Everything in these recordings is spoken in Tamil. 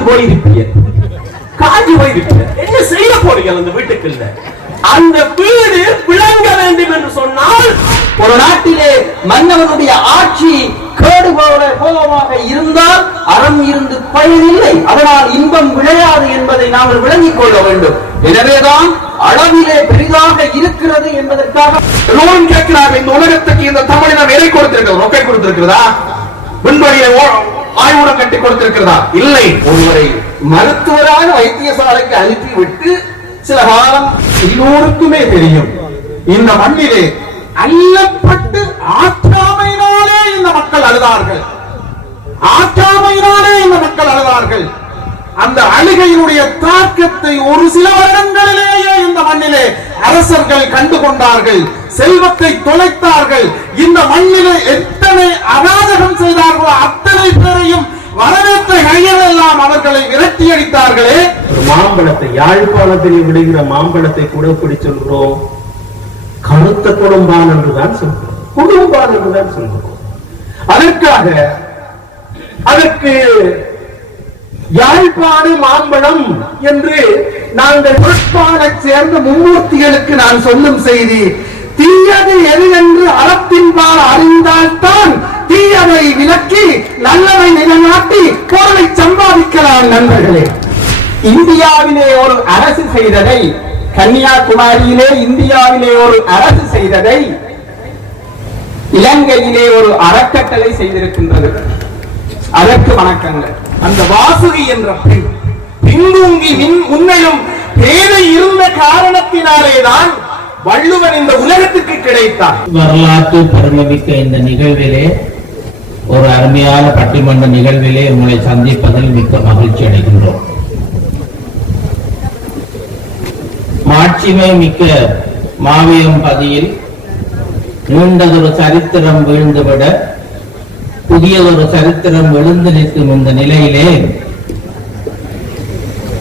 காஞ்சி போயிருப்பீர், காஞ்சி போயிருப்பீர். என்ன செய்ய போறீங்க அந்த வீட்டுக்குள்ள? அந்த வீடு விளங்க வேண்டும் என்று சொன்னால் ஒரு நாட்டிலே மன்னவனுடைய ஆட்சி கேடுபோலமாக இருந்தால் அறம் இருந்து பயனில்லை. அதனால் இன்பம் விளையாது என்பதை நாங்கள் விளங்கிக் கொள்ள வேண்டும். எனவேதான் அளவிலே பெரிதாக இருக்கிறது என்பதற்காக கேட்கிறார்கள். இந்த உலகத்துக்கு இந்த தமிழினம் எதை கொடுத்திருக்கிறது? ரொக்கை கொடுத்திருக்கிறதா? முன்படியை ஆய்வுடன் கட்டி கொடுத்திருக்கிறதா? இல்லை. ஒருவரை மருத்துவராக வைத்தியசாலைக்கு அனுப்பிவிட்டு சில காலம் எல்லோருக்குமே தெரியும், இந்த மண்ணிலே அல்லப்பட்டு ஆற்றாமையினாலே இந்த மக்கள் அழுதார்கள். ஆற்றாமையினாலே இந்த மக்கள் அழுதார்கள். அந்த அழுகையினுடைய தாக்கத்தை ஒரு சில வருடங்களிலேயே இந்த மண்ணிலே அரசர்கள் கண்டுகொண்டார்கள். செல்வத்தை தொலைத்தார்கள். இந்த மண்ணிலே எத்தனை அராஜகம் செய்தார்களோ அத்தனை பேரையும் வரவேற்ற கையில் எல்லாம் அவர்களை விரட்டி அடித்தார்களே. ஒரு மாம்பழத்தை, யாழ்ப்பாணத்தில் விடுகிற மாம்பழத்தை கூட இப்படி சொல்கிறோம், கருத்த குடும்பான் என்றுதான் சொல்கிறோம், குடும்பான் என்றுதான் சொல்கிறோம். அதற்கு யாழ்ப்பாண மாம்பழம் என்று நாங்கள் யாழ்ப்பாணை சேர்ந்த மும்மூர்த்திகளுக்கு நான் சொல்லும் செய்தி, தீயது எது என்று அறத்தின்பால் அறிந்தால்தான் தீயதை விலக்கி நல்லதை நிலைநாட்டி பொருளை சம்பாதிக்கலாம். நண்பர்களே, இந்தியாவிலே ஒரு அரசு செய்ததை, கன்னியாகுமரியிலே இந்தியாவிலே ஒரு அரசு செய்ததை இலங்கையிலே ஒரு அறக்கட்டளை செய்திருக்கின்றது. அதற்கு வணக்கங்கள். அந்த வாசுகி என்ற பெண் பின்தூங்கி முன்னையும் பேரை இருந்த காரணத்தினாலேதான் வள்ளுவன் இந்த உலகத்துக்கு கிடைத்தார். வரலாற்று பெருமைமிக்க இந்த நிகழ்விலே, ஒரு அருமையான பட்டிமன்ற நிகழ்விலே உங்களை சந்திப்பதில் மிக்க மகிழ்ச்சி அடைகின்றோம். மாட்சிமை மிக்க மாவியம் பதியில் நீண்டதொரு சரித்திரம் வீழ்ந்துவிட புதியதொரு சரித்திரம் எழுந்து நிற்கும் இந்த நிலையிலே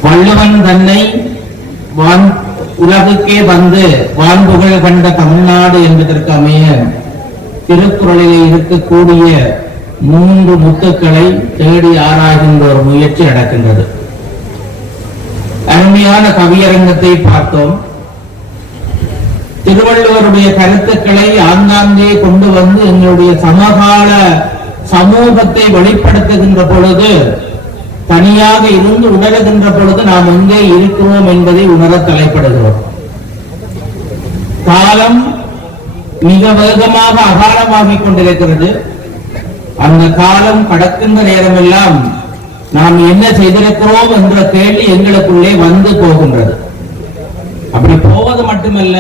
வள்ளுவன் தன்னை உலகுக்கே வந்து வான்புகழ் கண்ட தமிழ்நாடு என்பதற்கு அமைய திருக்குறளிலே இருக்கக்கூடிய 3 முத்துக்களை தேடி ஆராய்கின்ற ஒரு முயற்சி நடக்கின்றது. அருமையான கவியரங்கத்தை பார்த்தோம். திருவள்ளுவருடைய கருத்துக்களை ஆங்காங்கே கொண்டு வந்து எங்களுடைய சமகால சமூகத்தை வெளிப்படுத்துகின்ற பொழுது, தனியாக இருந்து உணர்கின்ற பொழுது நாம் எங்கே இருக்கிறோம் என்பதை உணர தலைப்படுகிறோம். காலம் மிக வேகமாக அகாலமாகிக் கொண்டிருக்கிறது. அந்த காலம் கடக்கின்ற நேரமெல்லாம் நாம் என்ன செய்திருக்கிறோம் என்ற கேள்வி எங்களுக்குள்ளே வந்து போகின்றது. அப்படி போவது மட்டுமல்ல,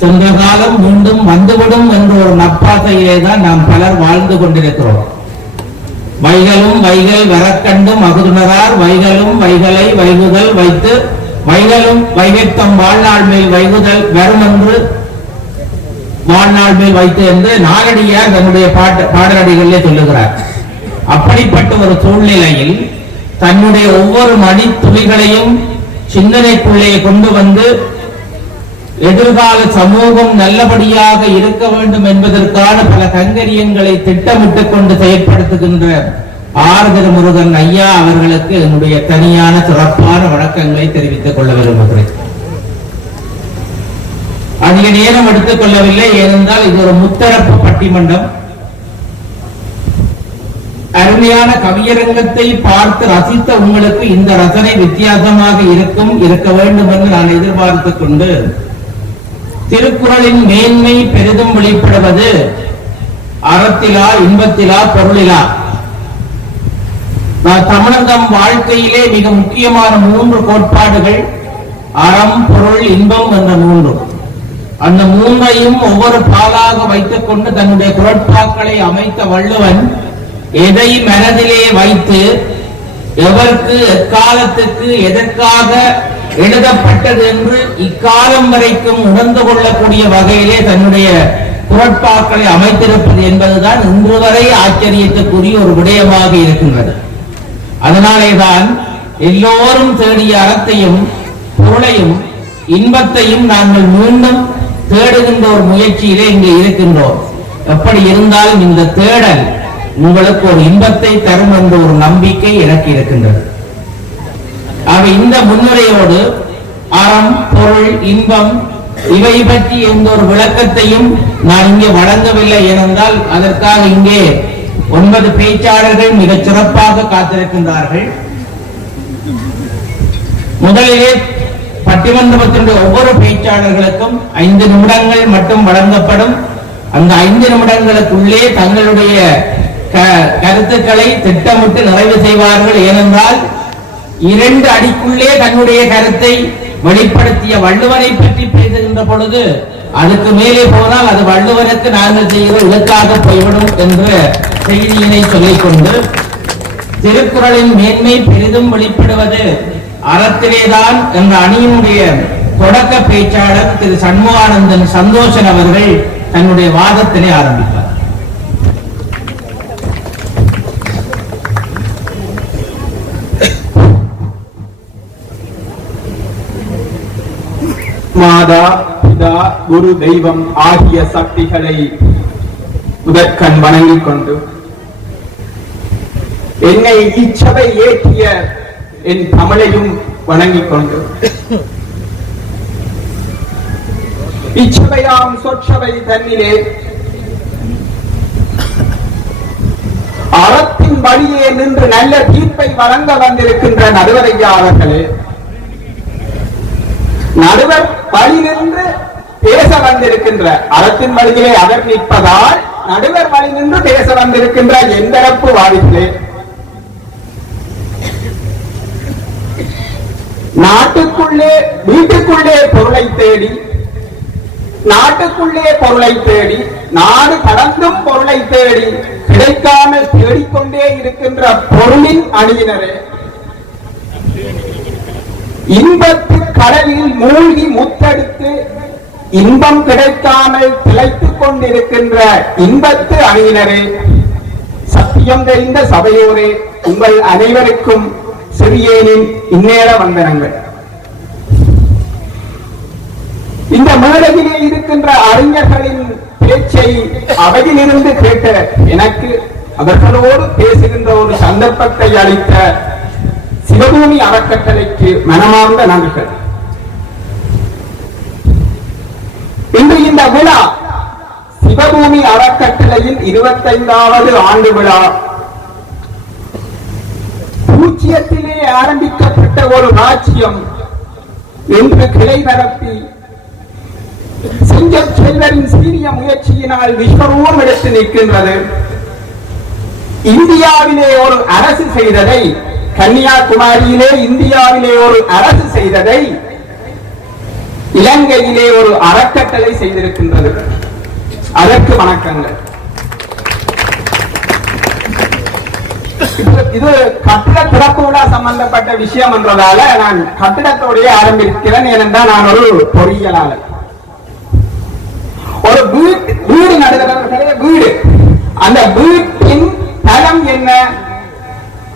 சென்ற காலம் மீண்டும் வந்துவிடும் என்ற ஒரு நப்பாசையிலே தான் நாம் பலர் வாழ்ந்து கொண்டிருக்கிறோம். வைகளும் வைகள் வரக்கண்டும் அகுதுணரார், வைகளும் வைகளை வைகுதல் வைத்து வைகளும் வைகத்தம் வாழ்நாள் மேல் வைகுதல் வரும் என்று வாழ்நாள் மேல் வைத்து என்று நாகடியார் தன்னுடைய பாடலடிகளிலே சொல்லுகிறார். அப்படிப்பட்ட ஒரு சூழ்நிலையில் தன்னுடைய ஒவ்வொரு மணி துளிகளையும் சிந்தனைக்குள்ளே கொண்டு வந்து எதிர்கால சமூகம் நல்லபடியாக இருக்க வேண்டும் என்பதற்கான பல கங்கரியங்களை திட்டமிட்டுக் கொண்டு செயற்படுத்துகின்ற ஆர் திருமுருகன் ஐயா அவர்களுக்கு என்னுடைய தனியான சிறப்பான வணக்கங்களை தெரிவித்துக் கொள்ள விரும்புகிறேன். அதிக நேரம் எடுத்துக் கொள்ளவில்லை, ஏனென்றால் இது ஒரு முத்தரப்பு பட்டிமன்றம். அருமையான கவியரங்கத்தை பார்த்து ரசித்த உங்களுக்கு இந்த ரசனை வித்தியாசமாக இருக்க வேண்டும் என்று நான் எதிர்பார்த்துக் கொண்டு, திருக்குறளின் மேன்மை பெரிதும் வெளிப்படுவது அறத்திலா, இன்பத்திலா, பொருளிலா. தமிழர் தம் வாழ்க்கையிலே மிக முக்கியமான 3 கோட்பாடுகள், அறம், பொருள், இன்பம் என்ற 3. அந்த 3ஐயும் ஒவ்வொரு பாலாக வைத்துக் கொண்டு தன்னுடைய குறட்பாக்களை அமைத்த வள்ளுவன் எதை மனதிலே வைத்து எவருக்கு எக்காலத்துக்கு எதற்காக எழுதப்பட்டது என்று இக்காலம் வரைக்கும் உணர்ந்து கொள்ளக்கூடிய வகையிலே தன்னுடைய குறட்பாக்களை அமைத்திருப்பது என்பதுதான் இன்று வரை ஆச்சரியத்துக்குரிய ஒரு விடயமாக இருக்கின்றது. அதனாலேதான் எல்லோரும் தேடிய அறத்தையும் பொருளையும் இன்பத்தையும் நாங்கள் மீண்டும் தேடுகின்ற ஒரு முயற்சியிலே இங்கே இருக்கின்றோம். எப்படி இருந்தாலும் இந்த தேடல் உங்களுக்கு ஒரு இன்பத்தை தரும் என்ற ஒரு நம்பிக்கை எனக்கு இருக்கின்றது. இந்த முன்னுரையோடு அறம், பொருள், இன்பம் இவை பற்றி எந்த ஒரு விளக்கத்தையும் நான் இங்கே வழங்கவில்லை ஏனென்றால் அதற்காக இங்கே 9 பேச்சாளர்கள் மிகச் சிறப்பாக காத்திருக்கின்றார்கள். முதலிலே பட்டிமன்றத்தினுடைய ஒவ்வொரு பேச்சாளர்களுக்கும் 5 நிமிடங்கள் மட்டும் வழங்கப்படும். அந்த 5 நிமிடங்களுக்குள்ளே தங்களுடைய கருத்துக்களை திட்டமிட்டு நிறைவு செய்வார்கள். ஏனென்றால் 2 அடிக்குள்ளே தன்னுடைய கருத்தை வெளிப்படுத்திய வள்ளுவரை பற்றி பேசுகின்ற பொழுது அதுக்கு மேலே போனால் அது வள்ளுவருக்கு நாங்கள் செய்கிற இலக்காக போய்விடும் என்ற செய்தியினை சொல்லிக்கொண்டு, திருக்குறளின் மேன்மை பெரிதும் வெளிப்படுவது அறத்திலேதான் என்ற அணியினுடைய தொடக்க பேச்சாளர் திரு சண்முகானந்தன் சந்தோஷன் அவர்கள் தன்னுடைய வாதத்தினை ஆரம்பித்தார். மாதா, பிதா, குரு, தெய்வம் ஆகிய சக்திகளை முதற்கண் வணங்கிக் கொண்டு என்னை இச்சபை ஏற்றிய என் தமிழையும் வணங்கிக் கொண்டு இச்சபையாம் சொற்சபை தன்னிலே அறத்தின் வழியே நின்று நல்ல தீர்ப்பை வழங்க வந்திருக்கின்ற நடுவரையா அவர்களே, நடுவர் வழி நின்று பேச வந்திருக்கின்ற அறத்தின் வழியிலே அவர் நிற்பதால் நடுவர் வழி நின்று பேச வந்திருக்கின்ற எந்தரப்பு வாதிகளே, நாட்டுக்குள்ளே வீட்டுக்குள்ளே பொருளை தேடி, நாட்டுக்குள்ளே பொருளை தேடி, நாடு கடந்தும் பொருளை தேடி கிடைக்காமல் தேடிக்கொண்டே இருக்கின்ற பொருளின் அணியினரே, இன்பத்து கடலில் மூழ்கி முத்தெடுத்து இன்பம் கிடைக்காமல் திளைத்துக் கொண்டிருக்கின்ற இன்பத்து அணியினரே, சத்தியம் தெரிந்த சபையோரே, உங்கள் அனைவருக்கும் சிறியேனின் இந்நேர வந்தனங்கள். இந்த மேடையிலே இருக்கின்ற அறிஞர்களின் பேச்சை அவையிலிருந்து கேட்ட எனக்கு அவர்களோடு பேசுகின்ற ஒரு சந்தர்ப்பத்தை அளித்த சிவபூமி அறக்கட்டளைக்கு மனமார்ந்த நன்றிகள். இன்று இந்த விழா சிவபூமி அறக்கட்டளையின் 25வது ஆண்டு விழா. பூஜ்ஜியத்திலே ஆரம்பிக்கப்பட்ட ஒரு ராஜ்யம் இன்று கிளை பரப்பி செஞ்சல் செல்வரின் சீரிய முயற்சியினால் விஸ்வரூபம் எடுத்து நிற்கின்றது. இந்தியாவிலே ஒரு அரசு செய்ததை, கன்னியாகுமரியிலே இந்தியாவிலே ஒரு அரசு செய்ததை இலங்கையிலே ஒரு அறக்கட்டளை செய்திருக்கின்றது. அதற்கு வணக்கங்கள். இது கட்டிட திறப்பு விழா சம்பந்தப்பட்ட விஷயம் என்றதால நான் கட்டிடத்தோடைய ஆரம்பிக்கிறேன். ஏனென்றால் நான் ஒரு பொறியியலாளர். ஒரு வீடு நடுகிறவர்களே, வீடு, அந்த வீட்டின் தரம் என்ன?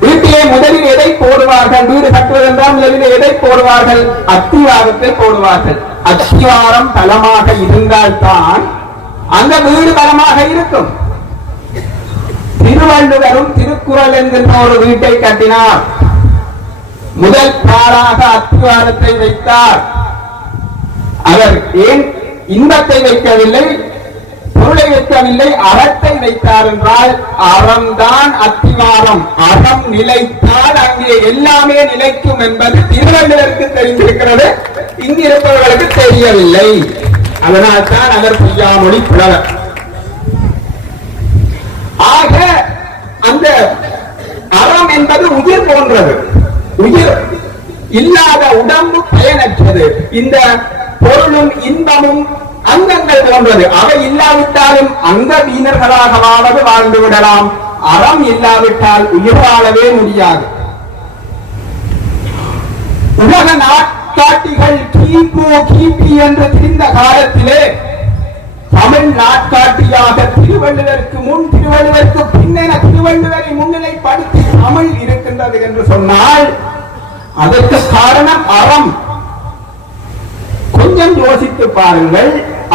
வீட்டிலே முதலில் எதை போடுவார்கள்? வீடு கட்டுவதென்றால் முதலில் எதை போடுவார்கள்? அத்திவாரத்தை போடுவார்கள். அத்திவாரம் பலமாக இருந்தால்தான் அந்த வீடு பலமாக இருக்கும். திருவள்ளுவரும் திருக்குறள் என்கின்ற ஒரு வீட்டை கட்டினார். முதல் பாடாக அத்திவாரத்தை வைத்தார். அவர் ஏன் இன்பத்தை வைக்கவில்லை, பொருளை வைக்கவில்லை, அறத்தை வைத்தார் என்றால் அறம்தான் அத்திவாரம். அறம் நிலைத்தால் அங்கே எல்லாமே நிலைக்கும் என்பது திருவள்ளுவருக்கு தெரிந்திருக்கிறது, இங்கு இருப்பவர்களுக்கு தெரியவில்லை. அதனால் தான் அவர் பொய்யாமொழி புலவர். ஆக அந்த அறம் என்பது உயிர் போன்றது. உயிர் இல்லாத உடம்பு பயனற்றது. இந்த பொருளும் இன்பமும் அங்கங்கள் போன்றது. அவை இல்லாவிட்டாலும் அங்க வீணர்களாகவாவது வாழ்ந்து விடலாம். அறம் இல்லாவிட்டால் உயிர் வாழவே முடியாது. உலக நாட்காட்டிகள் கிபி என்று தெரிந்த காலத்திலே தமிழ் நாட்காட்டியாக திருவள்ளுவருக்கு முன், திருவள்ளுவருக்கு பின்னென திருவள்ளுவரை முன்னிலைப்படுத்தி தமிழ் இருக்கின்றது என்று சொன்னால் அதற்கு காரணம் அறம். கொஞ்சம் யோசித்து பாருங்கள்.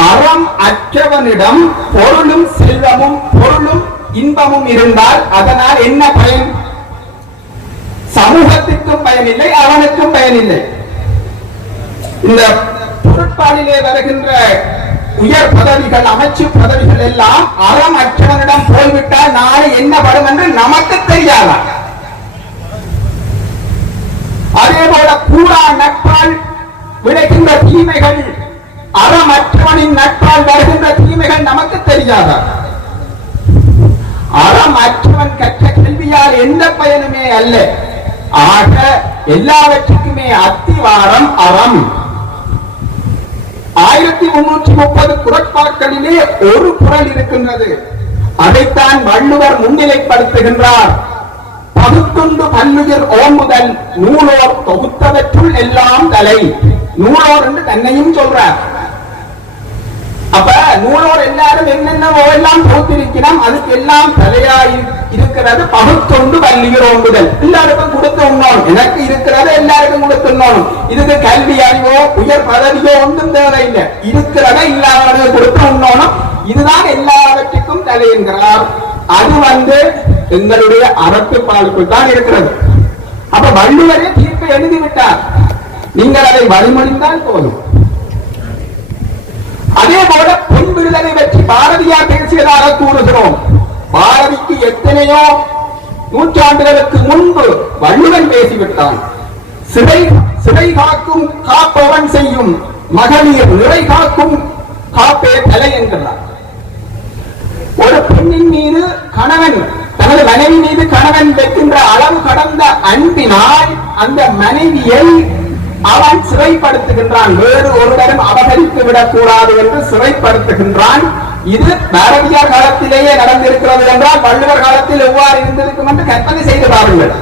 அறம் அற்றவனிடம் பொருளும் செல்வமும் பொருளும் இன்பமும் இருந்தால் அதனால் என்ன பயன்? சமூகத்திற்கும் பயனில்லை, அவனுக்கும் பயனில்லை. இந்த பொருட்பாலிலே வருகின்ற உயர் பதவிகள், அமைச்சு பதவிகள் எல்லாம் அறம் அற்றவனிடம் போய்விட்டால் நாளை என்ன படும் என்று நமக்கு தெரியாதா? அதே போல கூடா நட்பால் விளைகின்ற தீமைகள், அறமற்றவனின் நட்பால் வருகின்ற தீமைகள் நமக்கு தெரியாதா? அறமற்றவன் கற்ற கல்வியால் எந்த பயனுமே அல்ல. ஆக எல்லாவற்றுக்குமே அத்திவாரம் அறம். 1330 குறட்பாக்களிலே ஒரு குறள் இருக்கின்றது. அதைத்தான் வள்ளுவர் முன்னிலைப்படுத்துகின்றார். பகுத்துண்டு பல்லுயிர் ஓம்புதல் நூலோர் தொகுத்தவற்றுள் எல்லாம் தலை. நூலோர் என்று தன்னையும் சொல்றார். அப்ப நூலோர் எல்லாரும் என்னென்னவோ எல்லாம் தொகுத்திருக்கிறோம், அதுக்கு எல்லாம் தலையாய் இருக்கிறது பகுத்தொண்டு பல்லுயிர் ஓம்புதல். எல்லாருக்கும் கொடுத்து உண்ணணும், எனக்கு இருக்கிறது எல்லாருக்கும் கொடுத்து உண்ணணும். இதுக்கு கல்வி அறிவோ உயர் பதவியோ ஒன்றும் தேவையில்லை, இருக்கிறத இல்லாதவர்கள் கொடுத்து உண்ணணும். இதுதான் எல்லாவற்றுக்கும் தலை என்கிறார். அது எங்களுடைய அறத்துப்பாலுக்குள் தான் இருக்கிறது. அப்ப வள்ளுவரே தீர்ப்பை எழுதிவிட்டார், நீங்கள் அதை வழிமொழிந்தால் போதும். அதே போல பெண் விடுதலை பற்றி பாரதியார் பேசியதாக கூறுகிறோம். பாரதிக்கு எத்தனையோ நூற்றாண்டுகளுக்கு முன்பு வள்ளுவன் பேசிவிட்டான். சிறை காக்கும் காப்பவன் செய்யும் மகளிர் நிறை காக்கும் காப்பே தலை என்கிறார். ஒரு பெண்ணின் மீது கணவன், தனது மனைவி மீது கணவன் வைக்கின்ற அளவு கடந்த அன்பினால் அந்த மனைவியை அவன் சிறைப்படுத்துகின்றான். வேறு ஒருவரும் அபகரித்து விடக்கூடாது என்று சிறைப்படுத்துகின்றான். இது பாரதியார் காலத்திலேயே நடந்திருக்கிறது என்றால் வள்ளுவர் காலத்தில் எவ்வாறு இருந்திருக்கும் என்று கற்பனை செய்து பாருங்கள்.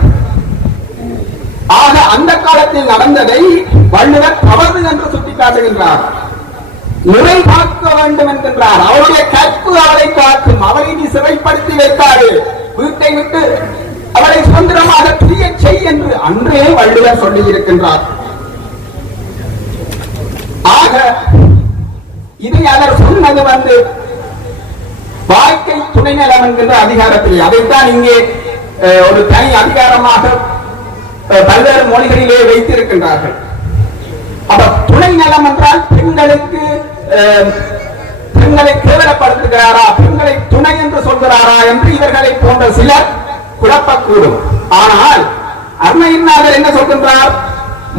ஆக அந்த காலத்தில் நடந்ததை வள்ளுவர் தவறு என்று சுட்டிக்காட்டுகின்றார். நிறை காக்க வேண்டும் என்கின்றார். அவருடைய கற்பு அவளை காக்கும். அவளை நீ சிறைப்படுத்தி வைத்தாரு, வீட்டை விட்டு அவளை சுதந்திரமாக பிரிய செய் என்று அன்றே வள்ளுவர் சொல்லி இருக்கின்றார். ஆக இதை அவர் சொன்னது வாழ்க்கை துணைநலம் என்கின்ற அதிகாரத்தில். அதைத்தான் இங்கே ஒரு தனி அதிகாரமாக பல்வேறு மொழிகளிலே வைத்திருக்கின்றார்கள். அப்ப துணை நலம் என்றால் பெண்களை கேவலப்படுத்துகிறாரா, பெண்களை துணை என்று சொல்கிறாரா என்று இவர்களை போன்ற சிலர் குழப்பக்கூடும். ஆனால் அருணையினார் என்ன சொல்கின்றார்?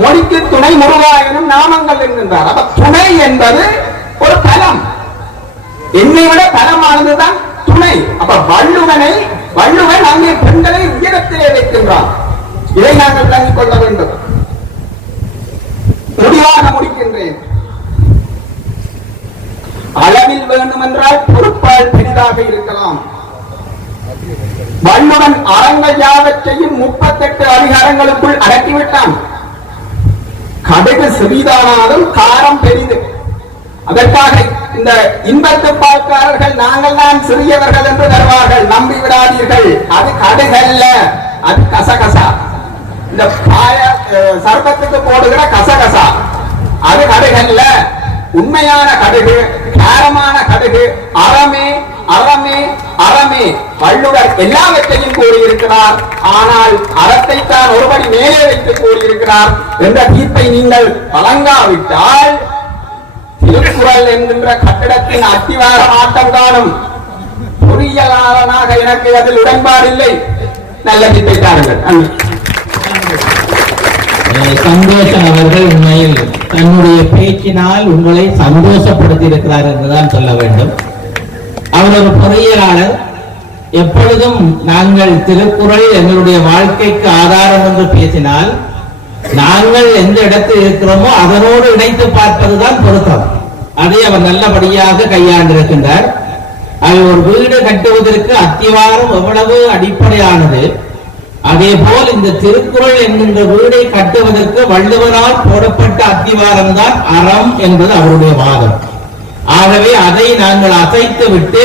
மொழிக்கு துணை முருகா எனும் நாமங்கள் என்கின்றார். அப்ப துணை என்பது ஒரு பலம், என்னை விட பலமானதுதான் துணை. அப்ப வள்ளுவன் அங்கே பெண்களை உயரத்திலே வைக்கின்றார். இதை நாங்கள் விளங்கிக் கொள்ள வேண்டும். முடிவாக முடிக்கின்றேன். அளவில் வேண்டும் என்றால் பொறுப்பால் பெரிதாக இருக்கலாம். வள்ளுவன் அறங்கள் யாவற்றையும் 38 அதிகாரங்களுக்குள் அடக்கிவிட்டான். கடுகு சிறிதானாலும் காரம் பெரிது. அதற்காக இந்த இன்பத்து பால்காரர்கள் நாங்கள் தான் சிறியவர்கள் என்று தருவார்கள், நம்பி விடாதீர்கள். அது கடுகல்ல, அது கசகசா. இந்த சர்பத்துக்கு போடுகிற கசகசா அது கடுகல்ல. உண்மையான கடுகு, காரமான கடுகு அறமே அறமே அறமே. வள்ளுவர் எல்லாவற்றையும் கூறியிருக்கிறார். ஆனால் அறத்தை தான் ஒருபடி மேலே வைத்து கூறியிருக்கிறார் என்ற தீர்ப்பை நீங்கள் வழங்காவிட்டால் திருக்குறள் என்கின்ற கட்டிடத்தின் அத்திவாரம் ஆட்டம் காணும். பொறியியலாளனாக எனக்கு அதில் உடன்பாடில்லை. நல்ல தீர்ப்பை தாருங்கள். சந்தோஷம் அவர்கள் உண்மையில் தன்னுடைய பேச்சினால் உங்களை சந்தோஷப்படுத்தி இருக்கிறார் என்றுதான் சொல்ல வேண்டும். அவர் ஒரு பொறியியலாளர். எப்பொழுதும் நாங்கள் திருக்குறள் எங்களுடைய வாழ்க்கைக்கு ஆதாரம் என்று பேசினால் நாங்கள் எந்த இடத்தில் இருக்கிறோமோ அதனோடு இணைத்து பார்ப்பதுதான் பொருத்தம். அதை அவர் நல்லபடியாக கையாண்டிருக்கின்றார். அவர் ஒரு வீடு கட்டுவதற்கு அத்திவாரம் எவ்வளவு அடிப்படையானது, அதே போல் இந்த திருக்குறள் என்கின்ற வீடை கட்டுவதற்கு வள்ளுவரால் போடப்பட்ட அத்திவாரம் தான் அறம் என்பது அவருடைய வாதம். ஆகவே அதை நாங்கள் அசைத்து விட்டு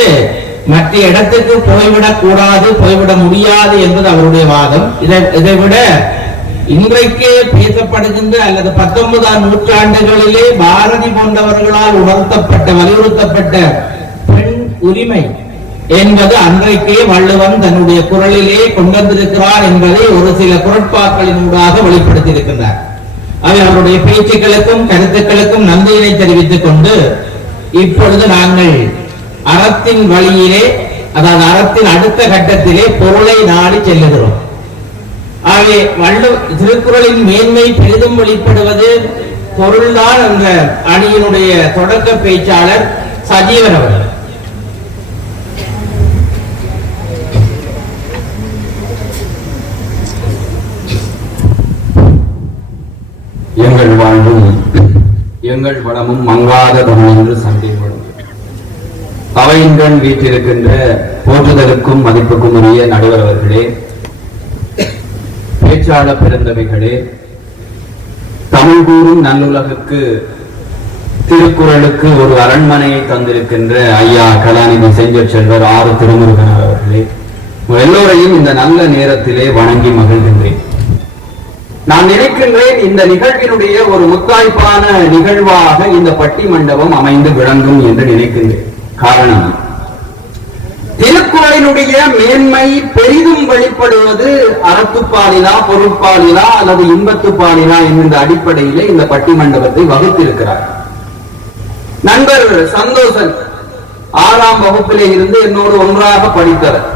மற்ற இடத்துக்கு போய்விடக் கூடாது, போய்விட முடியாது என்பது அவருடைய வாதம். இதை விட இன்றைக்கு பேசப்படுகின்ற அல்லது 19ஆம் நூற்றாண்டுகளிலே பாரதி போன்றவர்களால் உணர்த்தப்பட்ட வலியுறுத்தப்பட்ட பெண் உரிமை, என்பது அன்றைக்கே வள்ளுவன் தன்னுடைய குரலிலே கொண்டிருக்கிறார் என்பதை ஒரு சில குரட்பாக்களினூடாக வெளிப்படுத்தியிருக்கின்றார். அவை அவருடைய பேச்சுக்களுக்கும் கருத்துக்களுக்கும் நன்றியினை தெரிவித்துக் கொண்டு இப்பொழுது நாங்கள் அறத்தின் வழியிலே, அதாவது அறத்தின் அடுத்த கட்டத்திலே பொருளை நாடி செல்லுகிறோம். ஆகவே திருக்குறளின் மேன்மை பெரிதும் வெளிப்படுவது பொருள்தான் என்ற அணியினுடைய தொடக்க பேச்சாளர் சஜீவன் அவர்கள். எங்கள் வாழ்வும் எங்கள் வளமும் மங்காத தமிழ் என்று சண்டைப்படும் அவையின்கண் வீட்டிருக்கின்ற போற்றுதலுக்கும் மதிப்புக்கும் உரிய நடுவர் அவர்களே, பேச்சாளர் பிறந்தவைகளே, தமிழ் கூறும் நல்லுலகுக்கு திருக்குறளுக்கு ஒரு அரண்மனையை தந்திருக்கின்ற ஐயா கலாநிதி செஞ்சொற் செல்வர் ஆறு திருமுருகன் அவர்களே, எல்லோரையும் இந்த நல்ல நேரத்திலே வணங்கி மகிழ்கின்றேன். நான் நினைக்கின்றேன் இந்த நிகழ்வினுடைய ஒரு முத்தாய்ப்பான நிகழ்வாக இந்த பட்டி மண்டபம் அமைந்து விளங்கும் என்று நினைக்கின்றேன். காரணம், திருக்குறளினுடைய மேன்மை பெரிதும் வெளிப்படுவது அறத்துப்பாலினா, பொருட்பாலினா அல்லது இன்பத்துப்பாலினா என்கின்ற அடிப்படையிலே இந்த பட்டி மண்டபத்தை வகுத்திருக்கிறார். நண்பர் சந்தோஷன் 6ஆம் வகுப்பிலே இருந்து என்னோடு ஒன்றாக படித்தவர்,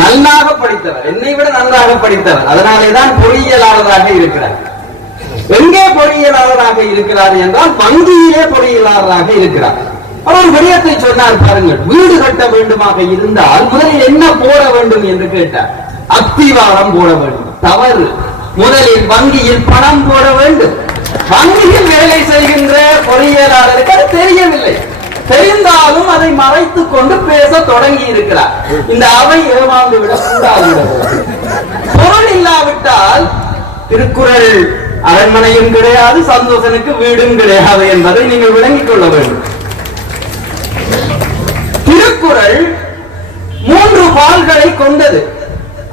நல்லாக படித்தவர், என்னை விட நன்றாக படித்தவர். அதனாலேதான் பொறியியலாளராக இருக்கிறார். எங்கே பொறியியலாளராக இருக்கிறார் என்றால் வங்கியிலே பொறியியலாளராக இருக்கிறார். அவர் விடயத்தை சொன்னார் பாருங்கள். வீடு கட்ட வேண்டுமாக இருந்தால் முதலில் என்ன போட வேண்டும் என்று கேட்டார். அஸ்திவாரம் போட வேண்டும். தவறு. முதலில் வங்கியில் பணம் போட வேண்டும். வங்கியில் வேலை செய்கின்ற பொறியியலாளருக்கு அது தெரியவில்லை. தெரிந்தாலும் அதை மறைத்துக் கொண்டு பேச தொடங்கி இருக்கிறார். இந்த அவை ஏமாந்து விடக் கூடாது. பொருள் இல்லாவிட்டால் திருக்குறள் அரண்மனையும் கிடையாது, சந்தோஷனுக்கு வீடும் கிடையாது என்பதை நீங்கள் விளங்கிக் கொள்ள வேண்டும். திருக்குறள் 3 பால்களை கொண்டது.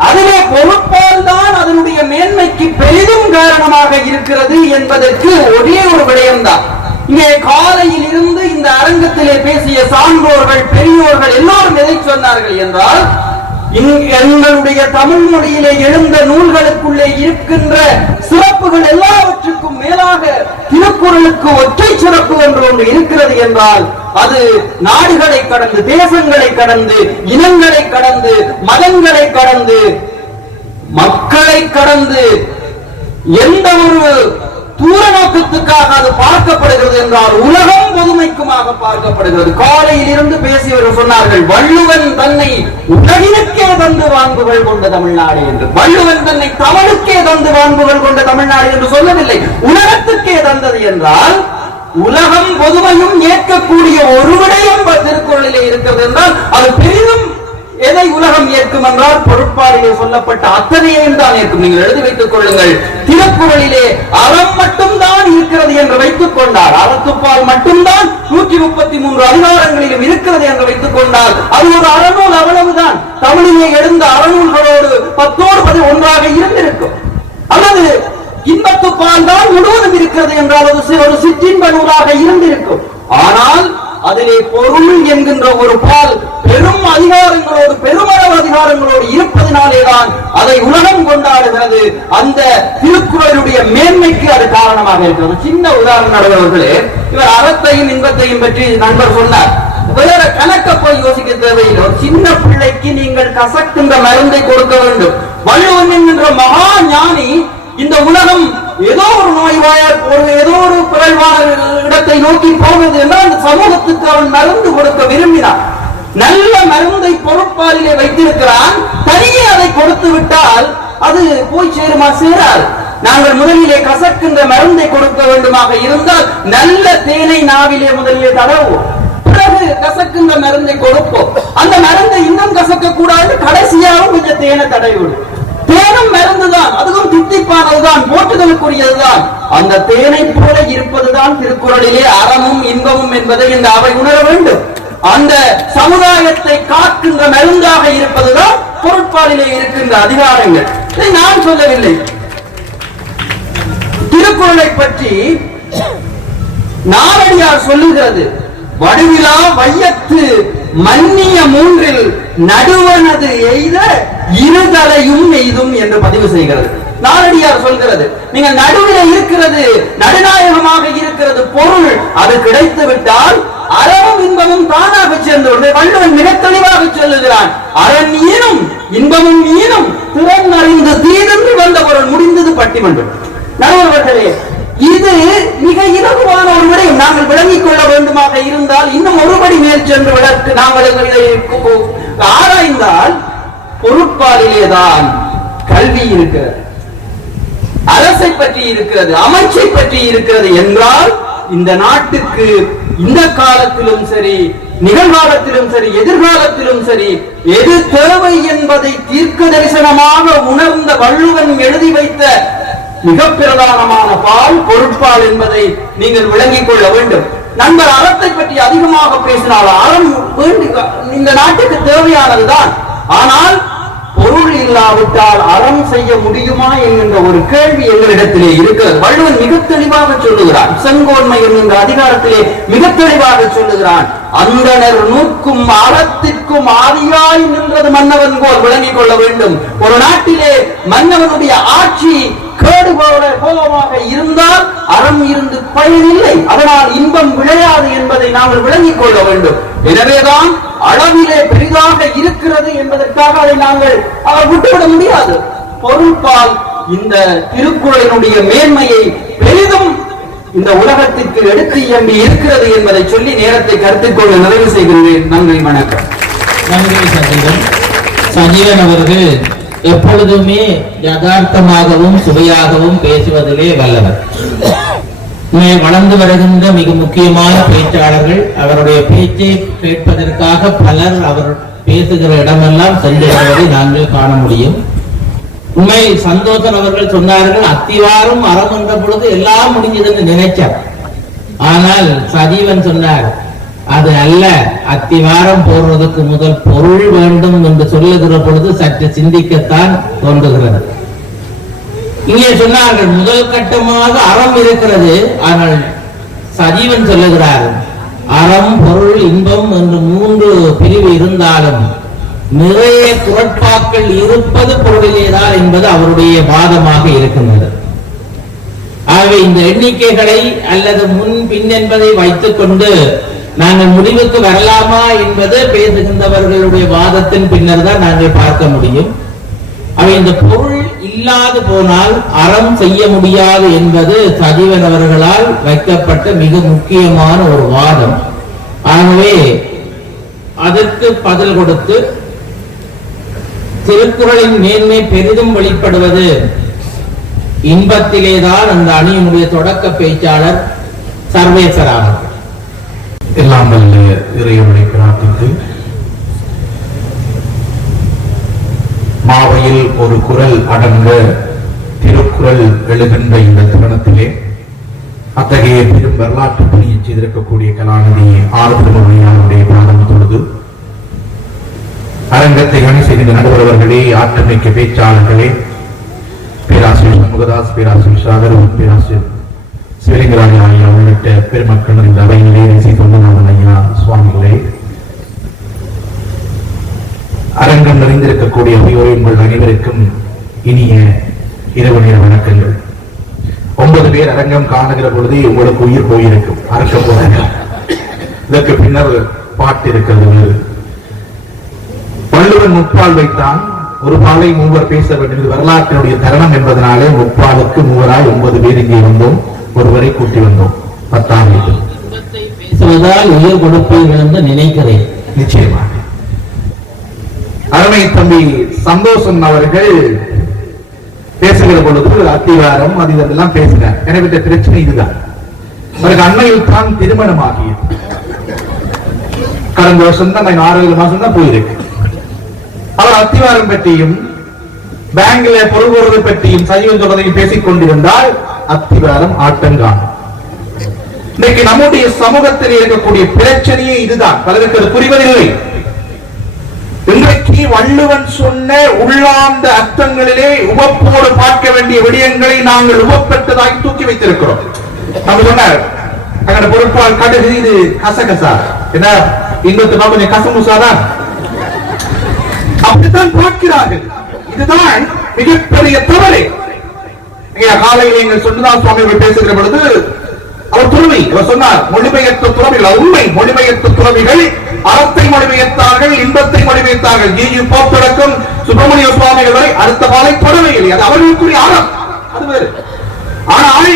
அதிலே பொருட்பால் தான் அதனுடைய மேன்மைக்கு பெரிதும் காரணமாக இருக்கிறது என்பதற்கு ஒரே ஒரு விடயம்தான். இங்கே காலையில் இருந்து இந்த அரங்கத்திலே பேசிய சான்றோர்கள், பெரியோர்கள் எல்லோரும் எதை சொன்னார்கள் என்றால், எங்களுடைய தமிழ் மொழியிலே எழுந்த நூல்களுக்குள்ளே இருக்கின்ற சிறப்புகள் எல்லாவற்றுக்கும் மேலாக திருக்குறளுக்கு ஒற்றை சிறப்பு என்று ஒன்று இருக்கிறது என்றால் அது நாடுகளை கடந்து, தேசங்களை கடந்து, இனங்களை கடந்து, மதங்களை கடந்து, மக்களை கடந்து எந்த ஒரு தூர நோக்கத்துக்காக அது பார்க்கப்படுகிறது என்றால் உலகம் பொதுமைக்குமாக பார்க்கப்படுகிறது. காலையில் இருந்து பேசியவர்கள் சொன்னார்கள், வள்ளுவன் தன்னை உலகினுக்கே தந்து வான்புகள் கொண்ட தமிழ்நாடு என்று. வள்ளுவன் தன்னை தமிழுக்கே தந்து வான்புகள் கொண்ட தமிழ்நாடு என்று சொல்லவில்லை, உலகத்துக்கே தந்தது என்றால் உலகம் பொதுமையும் ஏற்கக்கூடிய ஒரு விடயம் திருக்குறளிலே இருக்கிறது என்றால் அது பெரிதும் எதை உலகம் ஏற்கும் என்றால் பொருட்பாலிலே சொல்லப்பட்ட அத்தனையையும் தான் ஏற்கும். நீங்கள் எழுதி வைத்துக் கொள்ளுங்கள். திருக்குறளிலே அறம் மட்டும்தான் இருக்கிறது என்று வைத்துக் கொண்டால், அறத்துப்பால் மட்டும்தான் 133 அதிகாரங்களிலும் இருக்கிறது என்று வைத்துக் கொண்டால் அது ஒரு அறநூல், அவ்வளவுதான். தமிழிலே எழுந்த அறநூல்களோடு 10 ஒன்றாக இருந்திருக்கும். அல்லது இன்பத்துப்பால் தான் முழுவதும் இருக்கிறது என்றால் அது ஒரு சிற்றின்ப நூலாக இருந்திருக்கும். ஆனால் அதிலே பொருள் என்கின்ற ஒரு பால் பெரும் அதிகாரங்களோடு, பெருமளவு அதிகாரங்களோடு இருப்பதனாலேதான் அதை உலகம் கொண்டாடுகிறது. அந்த திருக்குறளுடைய மேன்மைக்கு அது காரணமாக இருக்கிறது. சின்ன உதாரணம் நடுவர்களே, இவர் அறத்தையும் இன்பத்தையும் பற்றி நண்பர் சொன்னார். வேற கணக்க போய் யோசிக்க தேவையில்லை. ஒரு சின்ன பிள்ளைக்கு நீங்கள் கசக்கின்ற மருந்தை கொடுக்க வேண்டும். வள்ளுவன் என்கின்ற மகா ஞானி இந்த உலகம் ஏதோ ஒரு நோய்வாயால் ஏதோ ஒரு பிறழ்வான இடத்தை நோக்கி போகிறது என்றால் அந்த சமூகத்துக்கு அவன் மருந்து கொடுக்க விரும்பினான். நல்ல மருந்தை பொருட்பாலிலே வைத்திருக்கிறான். தனியே அதை கொடுத்து விட்டால் அது போய் சேருமா? சேராது. நாங்கள் முதலிலே கசக்கின்ற மருந்தை கொடுக்க வேண்டுமாக இருந்தால் நல்ல தேனை நாவிலே முதலிலே தடவுவோம், பிறகு கசக்கின்ற மருந்தை கொடுப்போம். அந்த மருந்தை இன்னும் கசக்க கூடாது, கடைசியாகவும் கொஞ்சம் தேனை தடவிவிடும். தேனும் மருந்துதான், அதுவும் தித்திப்பானதுதான், போட்டுதலுக்குரியதுதான். அந்த தேனை போல இருப்பதுதான் திருக்குறளிலே அறமும் இன்பமும் என்பதை இந்த அவை உணர வேண்டும். அந்த சமுதாயத்தை காக்கின்ற மருந்தாக இருப்பதுதான் பொருட்பாலிலே இருக்கின்ற அதிகாரங்கள். இதை நான் சொல்லவில்லை. திருக்குறளை பற்றி நாலடியார் சொல்லுகிறது. வடிவிலா வையத்து மன்னிய மூன்றில் நடுவனது எய்த இருதலையும் எய்தும் என்று பதிவு செய்கிறது. நாலடியார் சொல்கிறது, நீங்க நடுவில் இருக்கிறது, நடுநாயகமாக இருக்கிறது பொருள், அது கிடைத்து விட்டால் அறமும் இன்பமும் தானாக சேர்ந்து வள்ளுவன் மிக தெளிவாக சொல்லுகிறான். அரண் ஈனும் இன்பமும் ஈனும் திறன் அறிந்து தீதென்று வந்த பொருள் முடிந்தது பட்டிமன்றம். நடுவர்களே, இது மிக இலகுவான ஒரு விடயம். நாங்கள் விளங்கிக் கொள்ள வேண்டுமாக இருந்தால் இன்னும் ஒருபடி மேல் சென்று விளக்கு நாங்கள் இதை ஆராய்ந்தால் பொருட்பாலிலேதான் கல்வி இருக்கிறது, அரசை பற்றி இருக்கிறது, அமைச்சை பற்றி இருக்கிறது என்றால் இந்த நாட்டுக்கு இந்த காலத்திலும் சரி, நிகழ்காலத்திலும் சரி, எதிர்காலத்திலும் சரி எது தேவை என்பதை தீர்க்க தரிசனமாக உணர்ந்த வள்ளுவன் எழுதி வைத்த மிக பிரதானமான பால் பொருட்பால் என்பதை நீங்கள் விளங்கிக் கொள்ள வேண்டும். நண்பர் அறத்தை பற்றி அதிகமாக பேசினால் அறம் இந்த நாட்டுக்கு தேவையானதுதான். ஆனால் பொருள் இல்லாவிட்டால் அறம் செய்ய முடியுமா என்கின்ற ஒரு கேள்வி எங்களிடத்திலே இருக்கிறது. வள்ளுவன் மிக தெளிவாக சொல்லுகிறான், செங்கோன்மை என்கின்ற அதிகாரத்திலே மிக தெளிவாக சொல்லுகிறான், அந்தனர் நூற்கும் அறத்திற்கும் ஆதியாய் நின்றது மன்னவன் போல் விளங்கிக் கொள்ள வேண்டும். ஒரு நாட்டிலே மன்னவனுடைய ஆட்சி கேடுகோலமாக இருந்தால் அறம் இருந்து பயனில்லை, அதனால் இன்பம் விளையாது என்பதை நாங்கள் விளங்கிக் கொள்ள வேண்டும். எனவேதான் அளவிலே பெரிதாக இருக்கிறது என்பதற்காக அதை நாங்கள் விட்டுவிட முடியாது. பொருட்பால் இந்த திருக்குறளினுடைய மேன்மையை பெரிதும் இந்த உலகத்திற்கு எடுத்து இயம்பி இருக்கிறது என்பதை சொல்லி நேரத்தை கருத்தில் கொள்ள நிறைவு செய்கின்றேன். நன்றி, வணக்கம். நன்றி சஜீவன். சஜீவன் அவர்கள் எப்பொழுதுமே யதார்த்தமாகவும் சுவையாகவும் பேசுவதிலே வல்லவர். வளர்ந்து வருகின்ற மிக முக்கியமான பேச்சாளர்கள் அவருடைய பேச்சை கேட்பதற்காக பலர் அவர் பேசுகிற இடமெல்லாம் சென்று வருவதை நாங்கள் காண முடியும். உண்மை சந்தோஷன் அவர்கள் சொன்னார்கள், அத்திவாரம் அறம் என்ற பொழுது எல்லாம் முடிஞ்சதுன்னு நினைச்சார். ஆனால் சஜீவன் சொன்னார், அது அல்ல, அத்திவாரம் போடுறதுக்கு முதல் பொருள் வேண்டும் என்று சொல்லுகிற பொழுது சற்று சிந்திக்கத்தான் தோன்றுகிறது. இங்கே சொன்னார்கள் முதல் கட்டமாக அறம் இருக்கிறது. ஆனால் சஜீவன் சொல்லுகிறார், அறம் பொருள் இன்பம் என்று 3 பிரிவு இருந்தாலும் நிறைய குறட்பாக்கள் இருப்பது பொருளிலேதான் என்பது அவருடைய வாதமாக இருக்கின்றது. ஆகவே இந்த எண்ணிக்கைகளை அல்லது முன் பின் என்பதை வைத்துக் கொண்டு நாங்கள் முடிவுக்கு வரலாமா என்பது பேசுகின்றவர்களுடைய வாதத்தின் பின்னர் தான் நாங்கள் பார்க்க முடியும். அவை இந்த பொருள் இல்லாது போனால் அறம் செய்ய முடியாது என்பது சஜீவன் அவர்களால் வைக்கப்பட்ட மிக முக்கியமான ஒரு வாதம். ஆகவே அதற்கு பதில் கொடுத்து திருக்குறளின் மேன்மை பெரிதும் வெளிப்படுவது இன்பத்திலேதான் அந்த அணியினுடைய தொடக்க பேச்சாளர் சர்வேசராக எல்லாம் வல்ல இறைவனை பிரார்த்தித்து மாவையில் ஒரு குரல் அடங்க திருக்குறள் எழுகின்ற இந்த தருணத்திலே அத்தகைய பெரும் வரலாற்று பணியை செய்திருக்கக்கூடிய கலாநிதி ஆறுமுகமணியாருடைய பாதம் தொழுது அரங்கத்தை அணி செய்கின்ற நடுவர்களே, ஆற்றமிக்க பேச்சாளர்களே, பேராசிரியர் சண்முகதாஸ், பேராசிரியர் சாகர், பேராசிரியர் சிவலிங்கராஜ ஐயா உள்ளிட்ட பெருமக்கள் இந்த அவையிலே சி தொண்டநாதன் ஐயா சுவாமிகளே, அரங்கம் நிறைந்திருக்கக்கூடிய உங்கள் அனைவருக்கும் இனிய இரவு நேர வணக்கங்கள். 9 பேர் அரங்கம் காணுகிற பொழுதே உங்களுக்கு உயிர் போயிருக்கும். அறக்க போறாங்க. இதற்கு பின்னர் பாட்டு இருக்கிறது. வள்ளுவன் முப்பால் வைத்தான், ஒரு பாலை 3 பேச வேண்டும். வரலாற்றினுடைய தருணம் என்பதனாலே முப்பாலுக்கு 3 9 பேர் இங்கே வந்தோம், ஒருவரை கூட்டி வந்தோம். 10ஆம் பேசுவதால் உயிர் கொடுப்பீர்கள் என்று நினைக்கிறேன். நிச்சயமாக அருமை தம்பி சந்தோஷம் அவர்கள் பேசுகிற பொழுது அத்திவாரம் அது இதெல்லாம் பேசினார். எனவே பிரச்சனை இதுதான். அவருக்கு அண்மையில் தான் திருமணம் ஆகியது. கடந்த வருஷம் தான் 6 மாசம் தான் போயிருக்கு. அவர் அத்திவாரம் பற்றியும் பேங்க்ல பொருள்வரது பற்றியும் சஜீவன் தொடரையும் பேசிக் கொண்டிருந்தால் அத்திவாரம் ஆட்டங்கான். இன்னைக்கு நம்முடைய சமூகத்தில் இருக்கக்கூடிய பிரச்சனையே இதுதான். பலருக்கு அது புரிவதில்லை. இன்றைக்கு வள்ளுவன் சொன்ன உள்ளார்ந்த அர்த்தங்களிலே உவப்போடு பார்க்க வேண்டிய விடயங்களை நாங்கள் உவப்பெற்றதாய் தூக்கி வைத்திருக்கிறோம். நம்ம சொன்னார், அங்கே பொருட்பால் கடுகு இது கசகசா, என்ன இன்பத்தை கொஞ்சம் கசமுசாதான் அப்படித்தான் பார்க்கிறார்கள். இதுதான் மிகப்பெரிய தவறு. காலையில் எங்கள் சொன்னதால் சுவாமி பேசுகிற பொழுது அவர் துறவி அவர் சொன்னார், மொழிபெயர்த்த துறவிகள் உண்மை. மொழிபெயர்த்த துறவிகள் அறத்தை மொழிபெயர்த்தார்கள், இன்பத்தை மொழிபெயர்த்தார்கள். ஜி.யு. போப் தொடக்கம் சுப்பிரமணிய சுவாமிகள் வரை அடுத்த காலை தொடவே இல்லை. அது அவர்களுக்குரிய அறம், அது வேறு. ஆனால்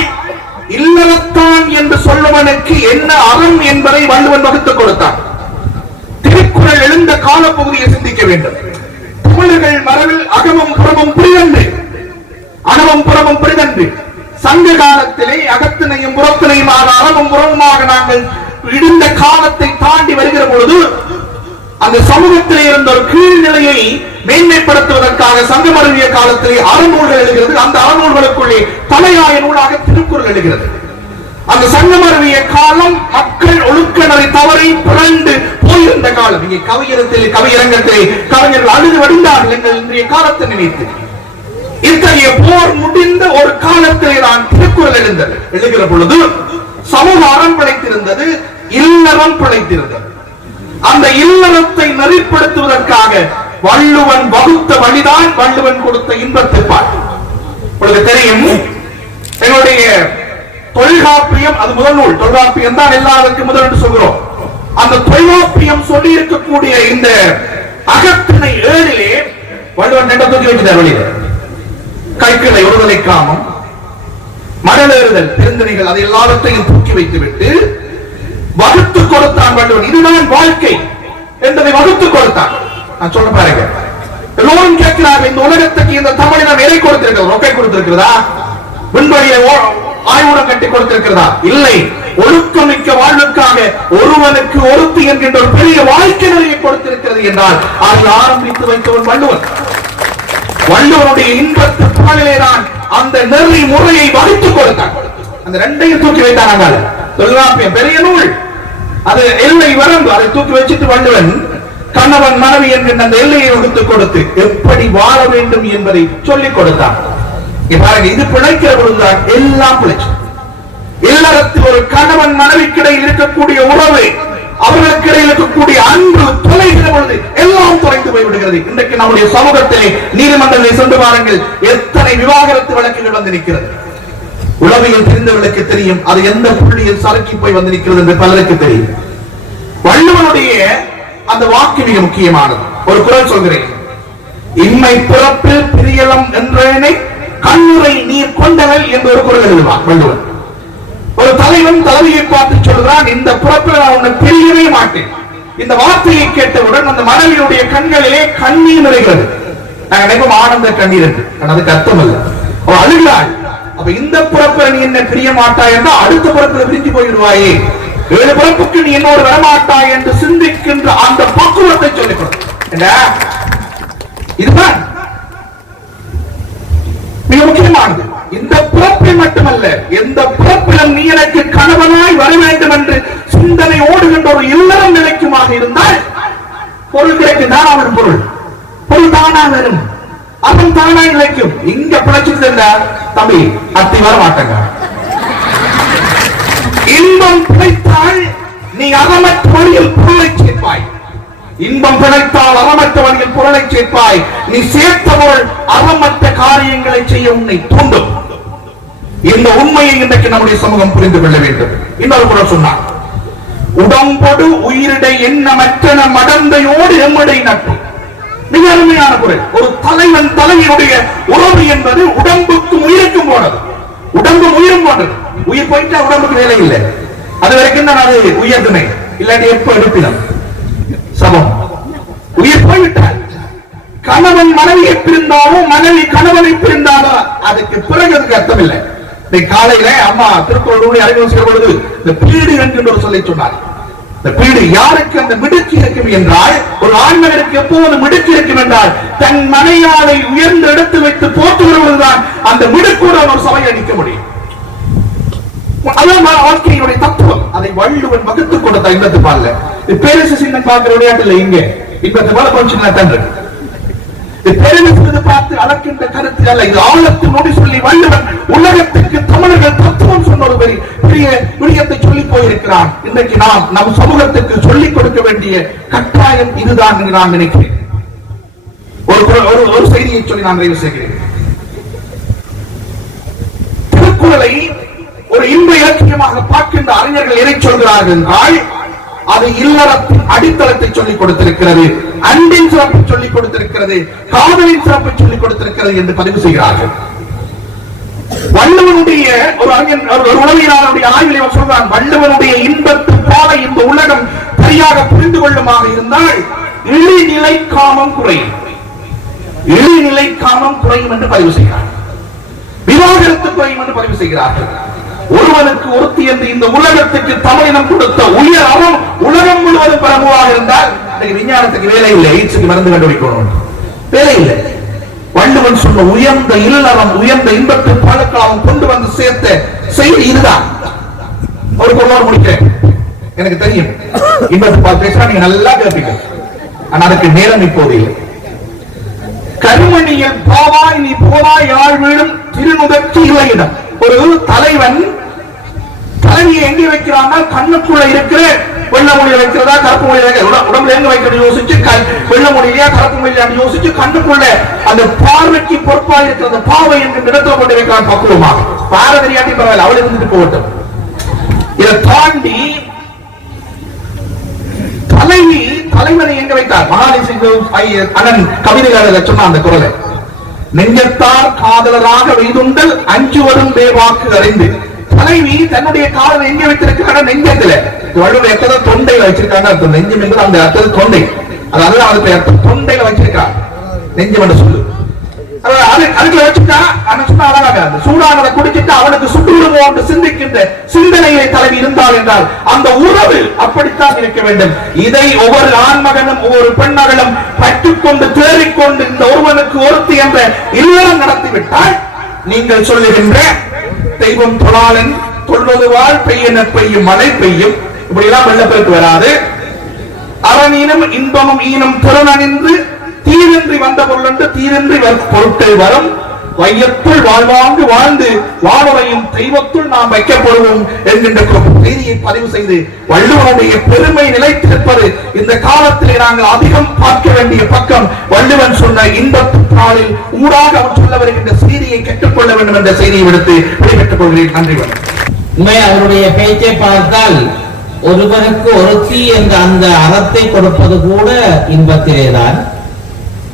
இல்லறத்தான் என்று சொல்லுவனுக்கு என்ன அறம் என்பதை வள்ளுவன் வகுத்துக் கொடுத்தான். திருக்குறள் எழுந்த காலப்பகுதியை சிந்திக்க வேண்டும். தமிழர்கள் மரபில் அகமும் புறமும் பிரிதன்று, அணவும் புறமும் பிரிதன்று. சங்க காலத்திலே அகத்தினையும் புறத்தினையுமாக அறமும் புறமுமாக நாங்கள் இடிந்த காலத்தை தாண்டி வருகிற பொழுது அந்த சமூகத்திலே இருந்த ஒரு கீழ்நிலையை மேன்மைப்படுத்துவதற்காக சங்கம் அருவிய காலத்திலே அறநூல்கள் எழுகிறது. அந்த அறநூல்களுக்குள்ளே தலையாய நூலாக திருக்குறள் எழுகிறது. அந்த சங்கம் அருவிய காலம் மக்கள் ஒழுக்க நெறி தவறி புரண்டு போயிருந்த காலம். இங்கே கவியரத்திலே கவியரங்கத்திலே கவிஞர்கள் அழுது வடிந்தார்கள் எங்கள் இன்றைய காலத்தை நினைத்து. இத்தகைய போர் முடிந்த ஒரு காலத்திலே தான் திருக்குறள் எழுதுகிற பொழுது சமூக அறம் பிழைத்திருந்தது, இல்லறம் பிழைத்திருந்தது. அந்த இல்லறத்தை நெறிப்படுத்துவதற்காக வள்ளுவன் வகுத்த வழிதான் வள்ளுவன் கொடுத்த இன்பத்திற்பால். உங்களுக்கு தெரியும், எங்களுடைய தொல்காப்பியம் அது முதல் நூல். தொல்காப்பியம் தான் எல்லாருக்கும் முதல் என்று சொல்கிறோம். அந்த தொல்காப்பியம் சொல்லி இருக்கக்கூடிய இந்த அகத்திணை 7 வள்ளுவன் ரெண்டு தூக்கி வைக்கிறார் வழியில. கைக்கிளை ஒருதலை காமம், மடலேறுதல், பெருந்தனைகள், அதை எல்லாவற்றையும் தூக்கி வைத்துவிட்டு வகுத்து கொடுத்தான் வள்ளுவன். இதுதான் வாழ்க்கை என்பதை வகுத்து கொடுத்தான். நான் சொல்ல பாருங்க, எல்லோரும் கேட்கிறார்கள், இந்த உலகத்துக்கு இந்த தமிழினம் எதை கொடுத்திருக்கிறது? ரொக்கை கொடுத்திருக்கிறதா? விண்வெளியை ஆய்வுடன் கட்டி கொடுத்திருக்கிறதா? இல்லை. ஒழுக்கமிக்க வாழ்வுக்காக ஒருவனுக்கு ஒருத்தி என்கின்ற ஒரு பெரிய வாழ்க்கை நிலையை கொடுத்திருக்கிறது என்றால் அதில் ஆரம்பித்து வைத்தவன் வள்ளுவன். வள்ளுவனுடைய இன்பத்து பாலிலேதான் அந்த நெறி முறையை வகுத்துக் கொடுத்தான். அந்த ரெண்டையும் தூக்கி வைத்தான். தொல்காப்பியம் பெரிய நூல், அது எல்லை வரம்பு, அதை தூக்கி வச்சுட்டு வள்ளுவன் கணவன் மனைவி என்கின்ற அந்த எல்லையை வகுத்துக் கொடுத்து எப்படி வாழ வேண்டும் என்பதை சொல்லிக் கொடுத்தான். இது பிழைக்கிற பொழுதுதான் எல்லாம் பிழைச்சு. இல்லறத்தில் ஒரு கணவன் மனைவிக்கிடையில் இருக்கக்கூடிய உறவு, அவர்களுக்கு இடையில் இருக்கக்கூடிய அன்பு தொலைகிற பொழுது எல்லாம் தொலைந்து போய்விடுகிறது. இன்றைக்கு நம்முடைய சமூகத்திலே நீதிமன்றங்களை சென்று பாருங்கள், எத்தனை விவாகரத்து வழக்குகள் வந்து நிற்கிறது. உளவியல் தெரிந்தவர்களுக்கு தெரியும் அது எந்த புள்ளியில் சறுக்கி போய் வந்து நிற்கிறது என்று பலருக்கு தெரியும். வள்ளுவனுடைய அந்த வாக்கு மிக முக்கியமானது. ஒரு குறள் சொல்கிறேன், இம்மை பிறப்பில் பிரியலம் என்றேனை கண்ணுரை நீர் கொண்டவள் என்று ஒரு குறள் எழுதுவான் வள்ளுவன். ஒரு தலைவன் தலைவியை பார்த்து சொல்கிறான், இந்த பிறப்பில் நான் உன்னை பிரியவே மாட்டேன். இந்த வார்த்தையை கேட்டவுடன் அந்த மனைவியுடைய கண்களிலே கண்ணீர் நிறைகிறது. நாங்கள் நினைப்போம் ஆனந்த கண்ணீர் என்று, அதுக்கு அர்த்தம் அல்ல. அவள் அழுகிறாள். அப்ப இந்த பிறப்பில் நீ என்ன பிரிய மாட்டாய் என்றால் அடுத்த பிறப்பில் பிரிஞ்சு போயிடுவாயே, 7 பிறப்புக்கு நீ என்னோடு வரமாட்டாய் என்று சிந்திக்கின்ற அந்த பக்குவத்தை சொல்லிக் கொடுத்த. இதுதான் மிக முக்கியமானது. இந்த பிறப்பில் மட்டுமல்ல, எந்த பிறப்பிலும் நீ எனக்கு கணவனாய் வர வேண்டும் என்று சிந்தனை ஓடுகின்ற ஒரு இல்லறம் நிலைக்குமாக இருந்தால் பொருள் கிடைக்கும். தானாவின் பொருள் தானா வரும், அவன் தானா நிலைக்கும். இங்க பிழைச்சிட்டு தம்பி அத்தி வர மாட்டாங்க. இன்பம் பிழைத்தால் நீ அறமற்ற வழியில் பொருளை சேர்ப்பாய். இன்பம் பிழைத்தால் அறமற்ற வழியில் பொருளை சேர்ப்பாய். நீ சேர்த்தவள் அறமற்ற காரியங்களை செய்ய உன்னை தூண்டும். இந்த உண்மையை இன்றைக்கு நம்முடைய சமூகம் புரிந்து கொள்ள வேண்டும். இன்னொரு குறள் சொன்னார், உடம்பொடு உயிரிடை எண்ணமற்ற மடந்தையோடு எம்மடை நட்பு. மிக அருமையான குறள். ஒரு தலைவன் தலைவனுடைய உறவு என்பது உடம்புக்கும் உயிருக்கும் போனது. உடம்பு உயிரும் போனது. உயிர் போயிட்டா உடம்புக்கு வேலை இல்லை. அது வரைக்கும் தான் அது உயர்துணை, இல்லாட்டி எப்ப எடுப்பினம் சமம். உயிர் போய்விட்டால் கணவன் மனைவியை பிரிந்தாலோ மனைவி கணவனை பிரிந்தாலோ அதுக்கு பிறகு அதுக்கு அர்த்தம் இல்லை. காலையில அம்மா திருக்குறள் அறிமுகம் செய்யும் பொழுது இந்த பீடு என்கின்ற ஒரு சொல்லை சொன்னார். இந்த பீடு யாருக்கு அந்த மிடுக்கி இருக்கும் என்றால், ஒரு ஆண்மகனுக்கு எப்போது மிடுக்கி இருக்கும் என்றால் தன் மனையாளை உயர்ந்து எடுத்து வைத்து போற்றுகிறவர்கள்தான் அந்த மிடுக்குடன் ஒரு சபையை அளிக்க முடியும். அதான் வாழ்க்கையினுடைய தத்துவம். அதை வள்ளுவன் வகுத்துக் கொடுத்த இன்பத்து பால்ல. பேரரசு சின்னம் பார்க்கிற விளையாட்டுல இங்க இன்பத்து பால கொஞ்சம் தன்று பெருமிசு பார்த்து அளக்கின்ற கருத்து அல்ல. இது ஆழத்து நோடி சொல்லி வள்ளுவன் உலகத்திற்கு தமிழர்கள் தத்துவம் சொன்ன ஒரு பெரிய விடயத்தை சொல்லி போயிருக்கிறான். இன்றைக்கு நாம் நம் சமூகத்துக்கு சொல்லிக் கொடுக்க வேண்டிய கட்டாயம் இதுதான் என்று நான் நினைக்கிறேன். ஒரு செய்தியை சொல்லி நான் நிறைவு செய்கிறேன். திருக்குறளை ஒரு இன்ப இலக்கியமாக பார்க்கின்ற அறிஞர்கள் எதை சொல்கிறார்கள் என்றால், அது இல்லறத்தின் அடித்தளத்தை சொல்லிக் கொடுத்திருக்கிறது, அன்பின் சிறப்பை சொல்லிக் கொடுத்திருக்கிறது, காதலின் சிறப்பை சொல்லிக் கொடுத்திருக்கிறது என்று பதிவு செய்கிறார்கள். வள்ளுவனுடைய ஒரு அறிஞர், ஒரு உளவியலாளருடைய ஆய்வில் அவர் சொல்றான், வள்ளுவனுடைய இன்பத்து பாலை இந்த உலகம் சரியாக புரிந்து கொள்ளுமாக இருந்தால் இழிநிலை காமம் குறையும், இழிநிலை காமம் குறையும் என்று பதிவு செய்கிறார். விவாகரத்து குறையும் என்று பதிவு செய்கிறார்கள். ஒருவனுக்கு ஒருத்தி என்று இந்த உலகத்துக்கு தமிழினம் கொடுத்த உயர் அறம் உலகம் முழுவதும் பரவுவாக இருந்தால் விஞ்ஞானத்துக்கு வேலை இல்லை, எய்ட்ஸுக்கு மருந்து கண்டுபிடிக்கணும், வேலை இல்லை. வள்ளுவன் சொன்ன உயர்ந்த இல்லறம், உயர்ந்த இன்பத்து பாலக்காலம் கொண்டு வந்து சேர்த்த செய்தி இதுதான். ஒரு பொருளோடு முடிக்கிறேன். எனக்கு தெரியும் இன்பத்து பால் பேசுறா நீங்க நல்லா கேட்பீங்க, ஆனா அதுக்கு நேரம் இப்போது இல்லை. கருமணியில் பாவாய் நீ போவாய் யாழ் வீடும் திருநுதற்கு இல்லையிடம். ஒரு தலைவன் தலைவியை எங்கே வைக்கிறான்னா கண்ணுக்குள்ள இருக்கிற வெள்ள மொழியை வைக்கிறதா கருப்பு மொழியை உடம்புல எங்க வைக்கிறது யோசிச்சு வெள்ள மொழியா கருப்பு மொழியா யோசிச்சு கண்ணுக்குள்ள அந்த பார்வைக்கு பொறுப்பா இருக்கிற அந்த பாவை என்று இடத்துல கொண்டு வைக்கிறான் பக்குவமாக. பாரதியாட்டி பரவாயில்ல, அவள் இருந்துட்டு போகட்டும். இதை தாண்டி தலைவனை எங்க வைத்தார்? அண்ணன் கவிதையாளர் சொன்ன அந்த குரலை, நெஞ்சத்தார் காதலராக வைதுண்டல் அஞ்சு வரும் தேவாக்கு அறிந்து. தலைவி தன்னுடைய காதலை எங்க வைத்திருக்கிறாங்க? நெஞ்சத்துல. வள்ளுவர் எத்தனை தொண்டையில வச்சிருக்காங்க? நெஞ்சம் என்பது அந்த அர்த்தம் தொண்டை, அதாவது அதுக்கு அர்த்தம் தொண்டையில வச்சிருக்காங்க நெஞ்சம் என்று சொல்லு. அதுக்குள்ள வச்சுட்டா சூடானதை குடிச்சிட்டு அவனுக்கு சுட்டுவிடுமோ என்று சிந்திக்கின்ற சிந்தனையை தலைவி இருந்தால் என்றால் அந்த உறவு அப்படித்தான் இருக்க வேண்டும். இதை ஒவ்வொரு ஆண்மகனும் ஒவ்வொரு பெண்மகளும் பற்றுக்கொண்டு தேறிக்கொண்டு இந்த ஒருவனுக்கு ஒருத்தி என்ற இல்லறம் நடத்திவிட்டால் நீங்கள் சொல்லுகின்ற தெய்வம் தொழாளன் தொல்வது வாழ் பெய்யன பெய்யும் மழை பெய்யும், இப்படி எல்லாம் வெள்ளப்பெருக்கு வராது. அறநீனம் இன்பமும் ஈனம் திறனணிந்து தீரின்றி வந்த பொருள் என்று தீரின்றி பொருட்கள் வரும் வையத்துள் வாழ்வாங்கு வாழ்ந்து வாழ்வையும் தெய்வத்துள் நாம் வைக்கப்படுவோம் என்கின்ற செய்தியை பதிவு செய்து வள்ளுவனுடைய பெருமை நிலைத்திருப்பது இந்த காலத்திலே நாங்கள் அதிகம் பார்க்க வேண்டிய பக்கம். வள்ளுவன் சொன்ன இன்பத்து தாளில் ஊடாக அவர் சொல்ல வருகின்ற செய்தியை கேட்டுக்கொள்ள வேண்டும் என்ற செய்தியை விடுத்து விடைபெற்றுக் கொள்கிறேன். நன்றி. உண்மை அவருடைய பேச்சை பார்த்தால் ஒருவனுக்கு ஒருத்தி என்ற அந்த அறத்தை கொடுப்பது கூட இன்பத்திலேதான்.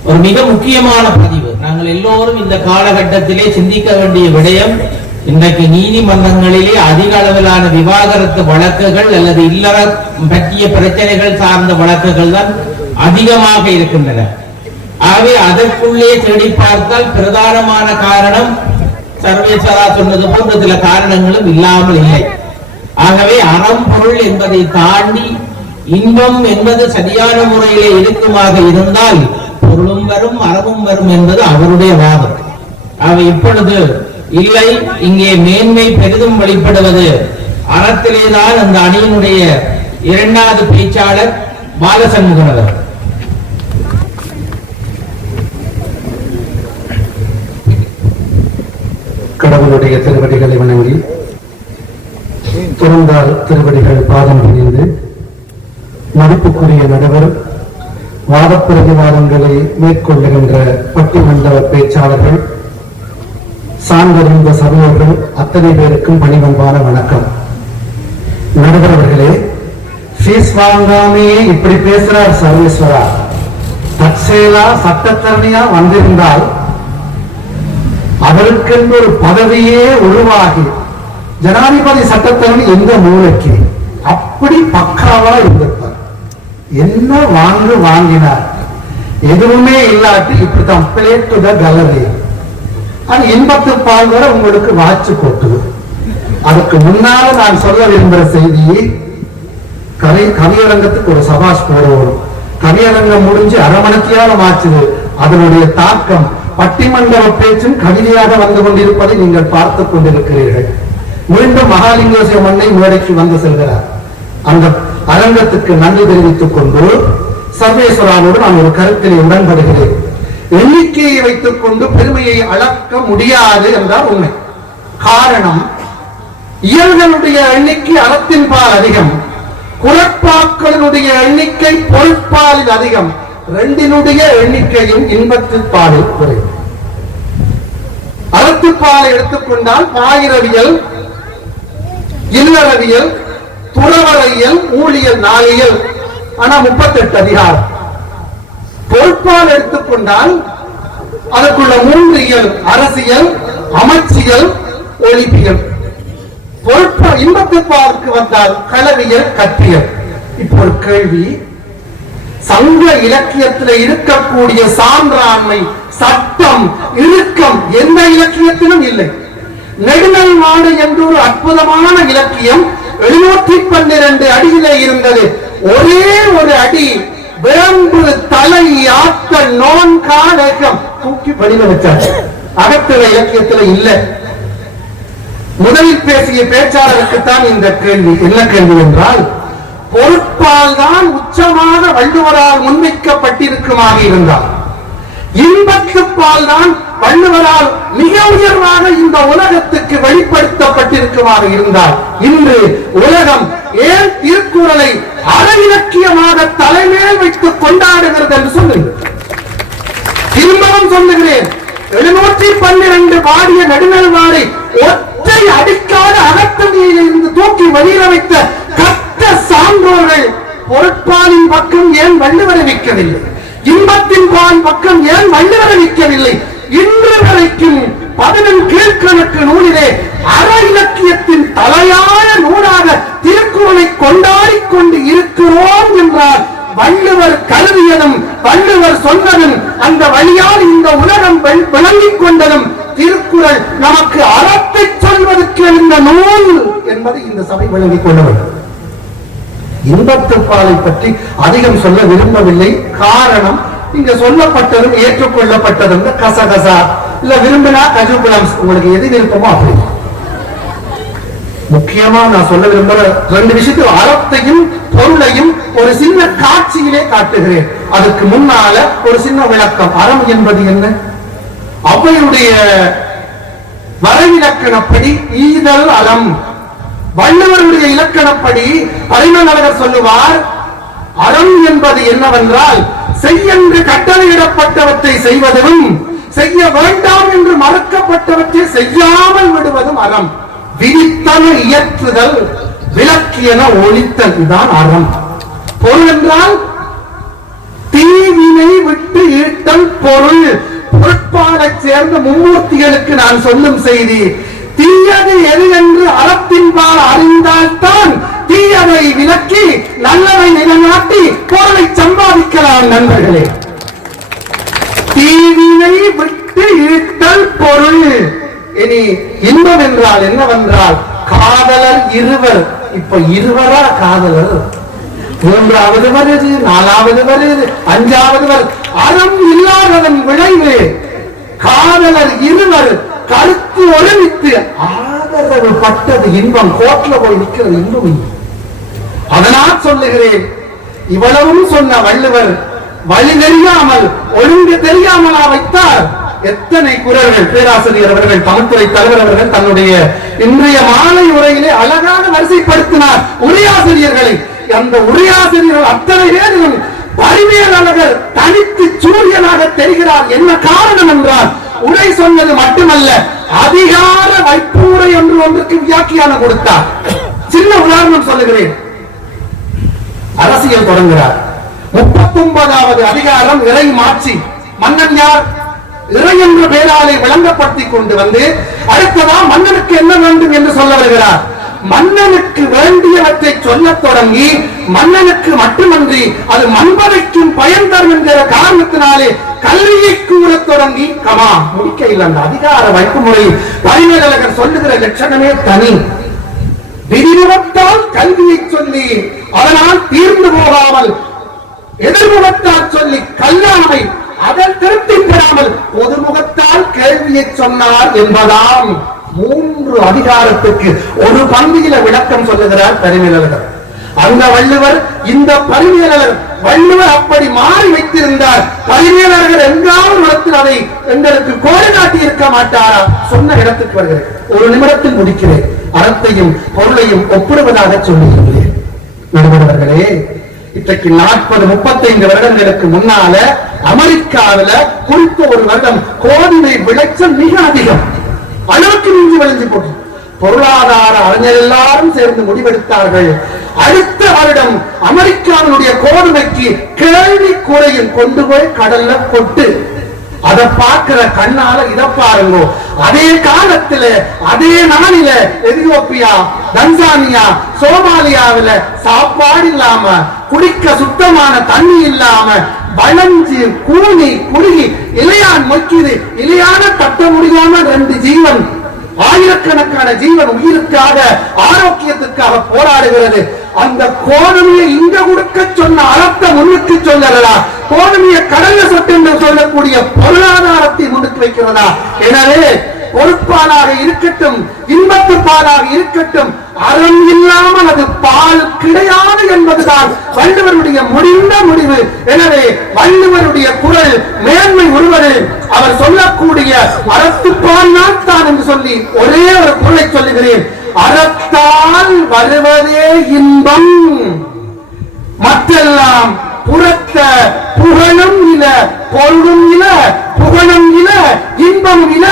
ஒரு மிக முக்கியமான பதிவு. நாங்கள் எல்லோரும் இந்த காலகட்டத்திலே சிந்திக்க வேண்டிய விடயம், இன்றைக்கு நீதிமன்றங்களிலே அதிக அளவிலான விவாகரத்து வழக்குகள் அல்லது இல்லற பற்றிய பிரச்சனைகள் சார்ந்த வழக்குகள் தான் அதிகமாக இருக்கின்றன. ஆகவே அதற்குள்ளே தேடி பார்த்தால் பிரதானமான காரணம் சர்வேஸ்வரா சொன்னது போன்ற சில காரணங்களும் இல்லாமல் இல்லை. ஆகவே அறம் பொருள் என்பதை தாண்டி இன்பம் என்பது சரியான முறையிலே இருக்குமாக இருந்தால் பொருளும் வரும் அறமும் வரும் என்பது அவருடைய வாதம். அவை இப்பொழுது இல்லை, இங்கே மேன்மை பெரிதும் வெளிப்படுவது அறத்திலேதான். அந்த அணியினுடைய இரண்டாவது பேச்சாளர் பாலசண்முகன் அவர். கடவுளுடைய திருவடிகளை வணங்கி துறந்தால் திருவடிகள் பாதம் பிணிந்து மதிப்புக்குரிய நடுவர் வாத பிரதிவாதங்களை மேற்கொள்ளுகின்ற பட்டிமன்ற பேச்சாளர்கள், சான்றறிந்த சபையோர்கள் அத்தனை பேருக்கும் பணிவன்பான வணக்கம். நடுவர் அவர்களே, ஃபீஸ் வாங்காமையே இப்படி பேசுறார் சர்வேஸ்வரா. தற்செயலா சட்டத்தரணியா வந்திருந்தால் அவருக்கென்று ஒரு பதவியே உருவாகி ஜனாதிபதி சட்டத்தரணி எந்த மூளைக்கு அப்படி பக்காவா இருந்திருப்பார். என்ன வாங்கினார், எதுவுமே இல்லாட்டி இப்படித்தான் பிளேட் டு த கேலரி. அது இன்பத்து பால் வர உங்களுக்கு வாட்சி போட்டுது. அதுக்கு முன்னால நான் சொல்ல விரும்புகிற செய்தி, கவியரங்கத்துக்கு ஒரு சபாஷ் போடுவோம். கவியரங்கம் முடிஞ்சு அரை மணித்தியாலம் ஆச்சுது. அதனுடைய தாக்கம் பட்டிமன்ற பேச்சும் கவிதையாக வந்து கொண்டிருப்பதை நீங்கள் பார்த்துக் கொண்டிருக்கிறீர்கள். மீண்டும் மகாலிங்கேஸ்வர மண்ணை மேடைக்கு வந்து செல்கிறார். அந்த அரங்கத்துக்கு நன்றி தெரிவித்துக் கொண்டு சர்வேஸ்வராவோடு நான் ஒரு கருத்திலே உடன்படுகிறேன். எண்ணிக்கையை வைத்துக் கொண்டு பெருமையை அளக்க முடியாது என்றால் உண்மை. காரணம், இயல்களுடைய எண்ணிக்கை அறத்தின் பால் அதிகம், குரட்பாக்களினுடைய எண்ணிக்கை பொருட்பாலில் அதிகம், ரெண்டினுடைய எண்ணிக்கையும் இன்பத்துப்பாலில் குறைவு. அறத்துப்பாலை எடுத்துக்கொண்டால் பாயிரவியல், இல்லறவியல், துறவரையியல், ஊழியல், நாளியல், ஆனா 38 அதிகாரம். பொருட்பால் எடுத்துக்கொண்டால் அதற்குள்ள 3 இயல்: அரசியல், அமைச்சியல், ஒழிப்பியல். இன்பத்துப்பாலுக்கு வந்தால் களவியல், கற்பியல். இப்போ ஒரு கேள்வி, சங்க இலக்கியத்தில் இருக்கக்கூடிய சான்றாண்மை, சட்டம், இறுக்கம் எந்த இலக்கியத்திலும் இல்லை. நெடுநல் நாடு என்று ஒரு அற்புதமான இலக்கியம் 712 அடியிலே இருந்தது. ஒரே ஒரு அடி வேம்பு தலை ஆத்த நோன் காலகம் தூக்கி வடிவ வச்சார். அகத்தில இலக்கியத்தில் இல்லை. முதலில் பேசிய பேச்சாளருக்குத்தான் இந்த கேள்வி. என்ன கேள்வி என்றால், பொருட்பால் தான் உச்சமாக வள்ளுவரால் முன்வைக்கப்பட்டிருக்குமாக இருந்தால், இன்பத்துப்பால் தான் வள்ளுவரால் மிக உயர்வாக இந்த உலகத்துக்கு வெளிப்படுத்தப்பட்டிருக்குமாக இருந்தால், இன்று உலகம் ஏன் திருக்குறளை அற இலக்கியமாக தலைமையில் வைத்துக் கொண்டாடுகிறது என்று சொல்லுங்கள். திரும்பவும் சொல்லுகிறேன், 712 பாடிய நெடுநல்வாரை ஒற்றை அடிக்காத அகத்தடியில் இருந்து தூக்கி வெளியில வைத்த கட்ட சான்றோர்கள் பொருட்பாலின் பக்கம் ஏன் வள்ளுவரை வைக்கவில்லை? இன்பத்தின் பால் பக்கம் ஏன் வள்ளுவரை வைக்கவில்லை? இன்று வரைக்கும் 11 கீழ்கணக்கு நூலிலே அற இலக்கியத்தின் தலையாய நூலாக திருக்குறளை கொண்டாடிக் கொண்டு இருக்கிறோம் என்றால், வள்ளுவர் கருதியதும் வள்ளுவர் சொன்னதும் அந்த வழியால் இந்த உலகம் விளங்கிக் கொண்டதும் திருக்குறள் நமக்கு அறத்தை சொல்வதற்கு இந்த நூல் என்பதை இந்த சபை விளங்கிக் கொள்ள வேண்டும். இன்பத்துப்பாலை பற்றி அதிகம் சொல்ல விரும்பவில்லை. காரணம், இங்க சொல்லப்பட்டதும் ஏற்றுக்கொள்ளப்பட்டதும் கசகசா, இல்ல விரும்பினா கஜுபுலம், உங்களுக்கு எது விருப்பமோ அப்படி. முக்கியமா நான் சொல்ல விரும்புற 2 விஷயத்தில் அறத்தையும் பொருளையும் ஒரு சின்ன காட்சியிலே காட்டுகிறேன். அதுக்கு முன்னால ஒரு சின்ன விளக்கம். அறம் என்பது என்ன? அவையுடைய வரைவிலக்கணப்படி ஈதல் அறம். வள்ளுவருடைய இலக்கணப்படி பரிமேலழகர் சொல்லுவார், அறம் என்பது என்னவென்றால், செய்யென்று கட்டளையிடப்பட்டவற்றை செய்வதும் செய்ய வேண்டாம் என்று மறுக்கப்பட்டவற்றை செய்யாமல் விடுவதும் அறம். விதித்தன இயற்றுதல், விலக்கியன ஒழித்தல், இதுதான் அறம். பொருள் என்றால் தீவினை விட்டு ஈட்டல் பொருள். பொருட்பாலைச் சேர்ந்த மும்மூர்த்திகளுக்கு நான் சொல்லும் செய்தி, தீயது எது என்று அறத்தின்பால் அறிந்தால்தான் தீயதை விலக்கி நல்லதை நிலைநாட்டி பொருளை சம்பாதிக்கலாம். நண்பர்களே, தீவினை விட்டு ஈட்டல் பொருள். இனி இன்பம் என்றால் என்னவென்றால், காதலர் இருவர். இப்ப இருவரா காதலர்? 3வது வருது, 4வது வருது, 5வது வருது. அறம் இல்லாததன் விளைவு காதலர் இருவர் கருத்து ஒருமித்து ஆதரவு பட்டது இன்பம். கோட்ல போய் நிற்கிறது இன்பம். அதனால் சொல்லுகிறேன், இவ்வளவும் சொன்ன வள்ளுவர் வழி தெரியாமல் ஒழுங்கு தெரியாமலா வைத்தார்? எத்தனை குரல்கள் பேராசிரியர் அவர்கள், தமிழ்துறை தலைவர் அவர்கள் தன்னுடைய இன்றைய மாலை உரையிலே அழகாக வரிசைப்படுத்தினார் உரையாசிரியர்களை. அந்த உரையாசிரியர்கள் அத்தனை பேரும் பரிமேலழகர் தனித்து சூரியனாக தெரிகிறார். என்ன காரணம் என்றால், உரை சொன்னது மட்டுமல்ல, அதிகார வைப்புரை என்று ஒன்றுக்கு வியாக்கியானம் கொடுத்தார். சின்ன உதாரணம் சொல்லுகிறேன். அரசியல் தொடங்குகிறார். 39வது அதிகாரம் இறை மாட்சி. மன்னன் யார்? இறை என்ற பெயராலே விளங்கப்படுத்திக் கொண்டு வந்து அடுத்ததா மன்னனுக்கு என்ன வேண்டும் என்று சொல்ல வருகிறார். மன்னனுக்கு வேண்டியவற்றை சொல்ல தொடங்கி, மன்னனுக்கு மட்டுமன்றி அது மண்பதைக்கும் பயன் தரும் என்கிற காரணத்தினாலே கல்வியை கூற தொடங்கி முடிக்க இல்லை. அந்த அதிகார வைப்பு முறை பரிமேலழகர் சொல்லுகிற லட்சணமே தனி. விரிவுபட்டால் கல்வியை சொல்லி அதனால் தீர்ந்து போகாமல், எதிர்முகத்தால் சொல்லி கல்லாமை அதன் திருப்தி பெறாமல் பொதுமுகத்தால் கேள்வியை சொன்னார் என்பதாம் 3 அதிகாரத்துக்கு ஒரு பந்தியில விளக்கம் சொல்லுகிறார் பரிமேலழகர். அந்த வள்ளுவர், இந்த பரிமேலழகர், வள்ளுவர் அப்படி மாறி வைத்திருந்தார். பரிமேலழகர் எங்காவது இடத்தில் அதை எங்களுக்கு கோடி காட்டி இருக்க மாட்டாரா? சொன்ன இடத்துக்கு வருகிறேன். ஒரு நிமிடத்தில் முடிக்கிறேன். அறத்தையும் பொருளையும் ஒப்பிடுவதாக சொல்லுகிறேன். நடுவர்களே, இன்றைக்கு 40-35 வருடங்களுக்கு முன்னால அமெரிக்காவில குறித்த ஒரு வருடம் கோதுமை விளைச்சல் மிக அதிகம், அளவுக்கு மிஞ்சி விளைஞ்சு போட்டு பொருளாதார அறிஞர் எல்லாரும் சேர்ந்து முடிவெடுத்தார்கள். அடுத்த வருடம் அமெரிக்காவினுடைய கோதுமைக்கு கேள்வி குறையில் கொண்டு போய் கடல்ல கொட்டு. அதை பார்க்கிற கண்ணால இதை பாருங்க. அதே காலத்துல அதே நாளில எதியோப்பியா, தன்சானியா, சோமாலியாவில சாப்பாடு இல்லாம, குடிக்க சுத்தமான தண்ணி இல்லாம வளைஞ்சு கூனி குறுகி இலையான் மொக்கிது. இலையான தட்ட முடியாம 2 ஜீவன், ஆயிரக்கணக்கான ஜீவன் உயிருக்காக ஆரோக்கியத்துக்காக போராடுகிறது. அந்த கோதுமையை இங்க கொடுக்க சொன்ன அறத்தை முன்னுக்கு சொல்லலா, கோதுமையை கடல்ல சொட்டு என்று சொல்லக்கூடிய பொருளாதாரத்தை முன்னுக்கு வைக்கிறதா? எனவே பொறுப்பாளாக இருக்கட்டும், இன்பத்து பாலாக இருக்கட்டும், அறம் இல்லாமல் அது பால் கிடையாது என்பதுதான் வள்ளுவருடைய முடிந்த முடிவு. எனவே வள்ளுவருடைய குரல் மேன்மை உருவது அவர் சொல்லக்கூடிய அறத்துப்பால் தான் என்று சொல்லி ஒரே ஒரு குரலை சொல்லுகிறேன். அறத்தால் வருவதே இன்பம், மற்றெல்லாம் புறத்த புகழும் இல, பொருளும் இல, புகழும் இல, இன்பம் இல,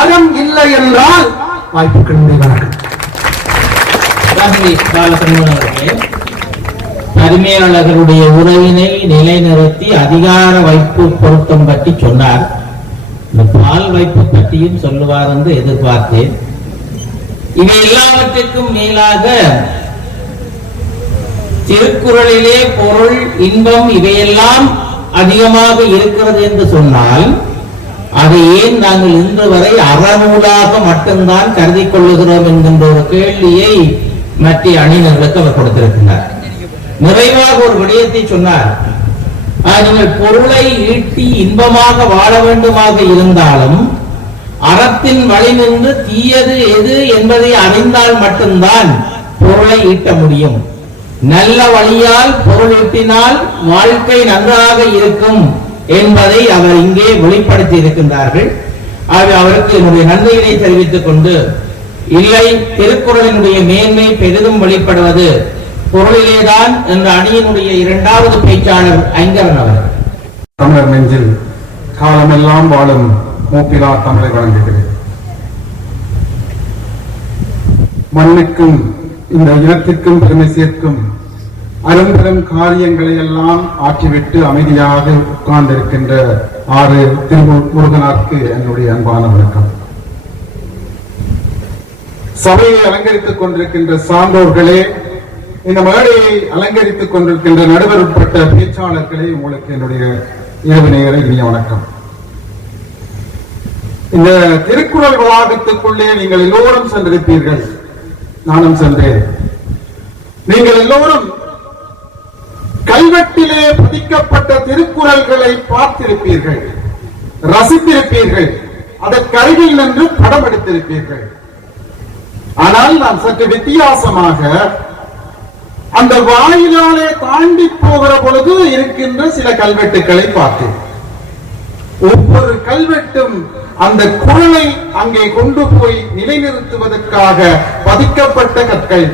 அறம் இல்லை என்றால் வாய்ப்புகள் வணக்கம். அருமையாளர்களுடைய உறவினை நிலைநிறுத்தி அதிகார வைப்பு பொருத்தம் பற்றி சொன்னார். இந்த பால் வைப்பு பற்றியும் சொல்லுவார் என்று எதிர்பார்த்தேன். இவை எல்லாவற்றுக்கும் மேலாக திருக்குறளிலே பொருள், இன்பம் இவையெல்லாம் அதிகமாக இருக்கிறது என்று சொன்னால் அதை ஏன் நாங்கள் இன்று வரை அறநூலாக மட்டும்தான் கருதி கொள்ளுகிறோம் என்கின்ற ஒரு கேள்வியை மற்ற அணியினர்களுக்கு அவர் கொடுத்திருக்கிறார். நிறைவாக ஒரு விடயத்தை சொன்னார். நீங்கள் பொருளை ஈட்டி இன்பமாக வாழ வேண்டுமாக இருந்தாலும் அறத்தின் வழி நின்று தீயது எது என்பதை அறிந்தால் மட்டும்தான் பொருளை ஈட்ட முடியும். நல்ல வழியால் பொருள் ஈட்டினால் வாழ்க்கை நன்றாக இருக்கும் என்பதை அவர் இங்கே வெளிப்படுத்தி இருக்கின்றார்கள். அவருக்கு என்னுடைய நன்றியினை தெரிவித்துக் கொண்டு, இல்லை திருக்குறளினுடைய மேன்மை பெரிதும் வெளிப்படுவது பொருளிலேதான் என்ற அணியினுடைய 2வது பேச்சாளர் ஐங்கரன் அவர். தமிழர் நெஞ்சில் காலமெல்லாம் வாழும் மூப்பிலா தமிழை வழங்குகிறேன். மண்ணுக்கும் இந்த இனத்திற்கும் பெருமை சேர்க்கும் அரும்பெரும் காரியங்களை எல்லாம் ஆற்றிவிட்டு அமைதியாக உட்கார்ந்திருக்கின்ற 6 திருமுருகனாருக்கு என்னுடைய அன்பான வணக்கம். சபையை அலங்கரித்துக் கொண்டிருக்கின்ற சான்றோர்களே, இந்த மேடையை அலங்கரித்துக் கொண்டிருக்கின்ற நடுவர் உட்பட்ட பேச்சாளர்களே, உங்களுக்கு என்னுடைய இரவு நேர இனிய வணக்கம். இந்த திருக்குறள் வளாகத்துக்குள்ளே நீங்கள் எல்லோரும் சென்றிருப்பீர்கள், நானும் சென்றேன். நீங்கள் எல்லோரும் கல்வெட்டிலே பதிக்கப்பட்ட திருக்குறள்களை பார்த்திருப்பீர்கள், ரசித்திருப்பீர்கள், அதற்கு அருகில் நின்று படம் எடுத்திருப்பீர்கள். ஆனால் நான் சற்று வித்தியாசமாக அந்த வாயிலாலே தாண்டி போகிற பொழுது இருக்கின்ற சில கல்வெட்டுக்களை பார்த்தேன். ஒவ்வொரு கல்வெட்டும் அந்த குறளை அங்கே கொண்டு போய் நிலைநிறுத்துவதற்காக பதிக்கப்பட்ட கற்கள்.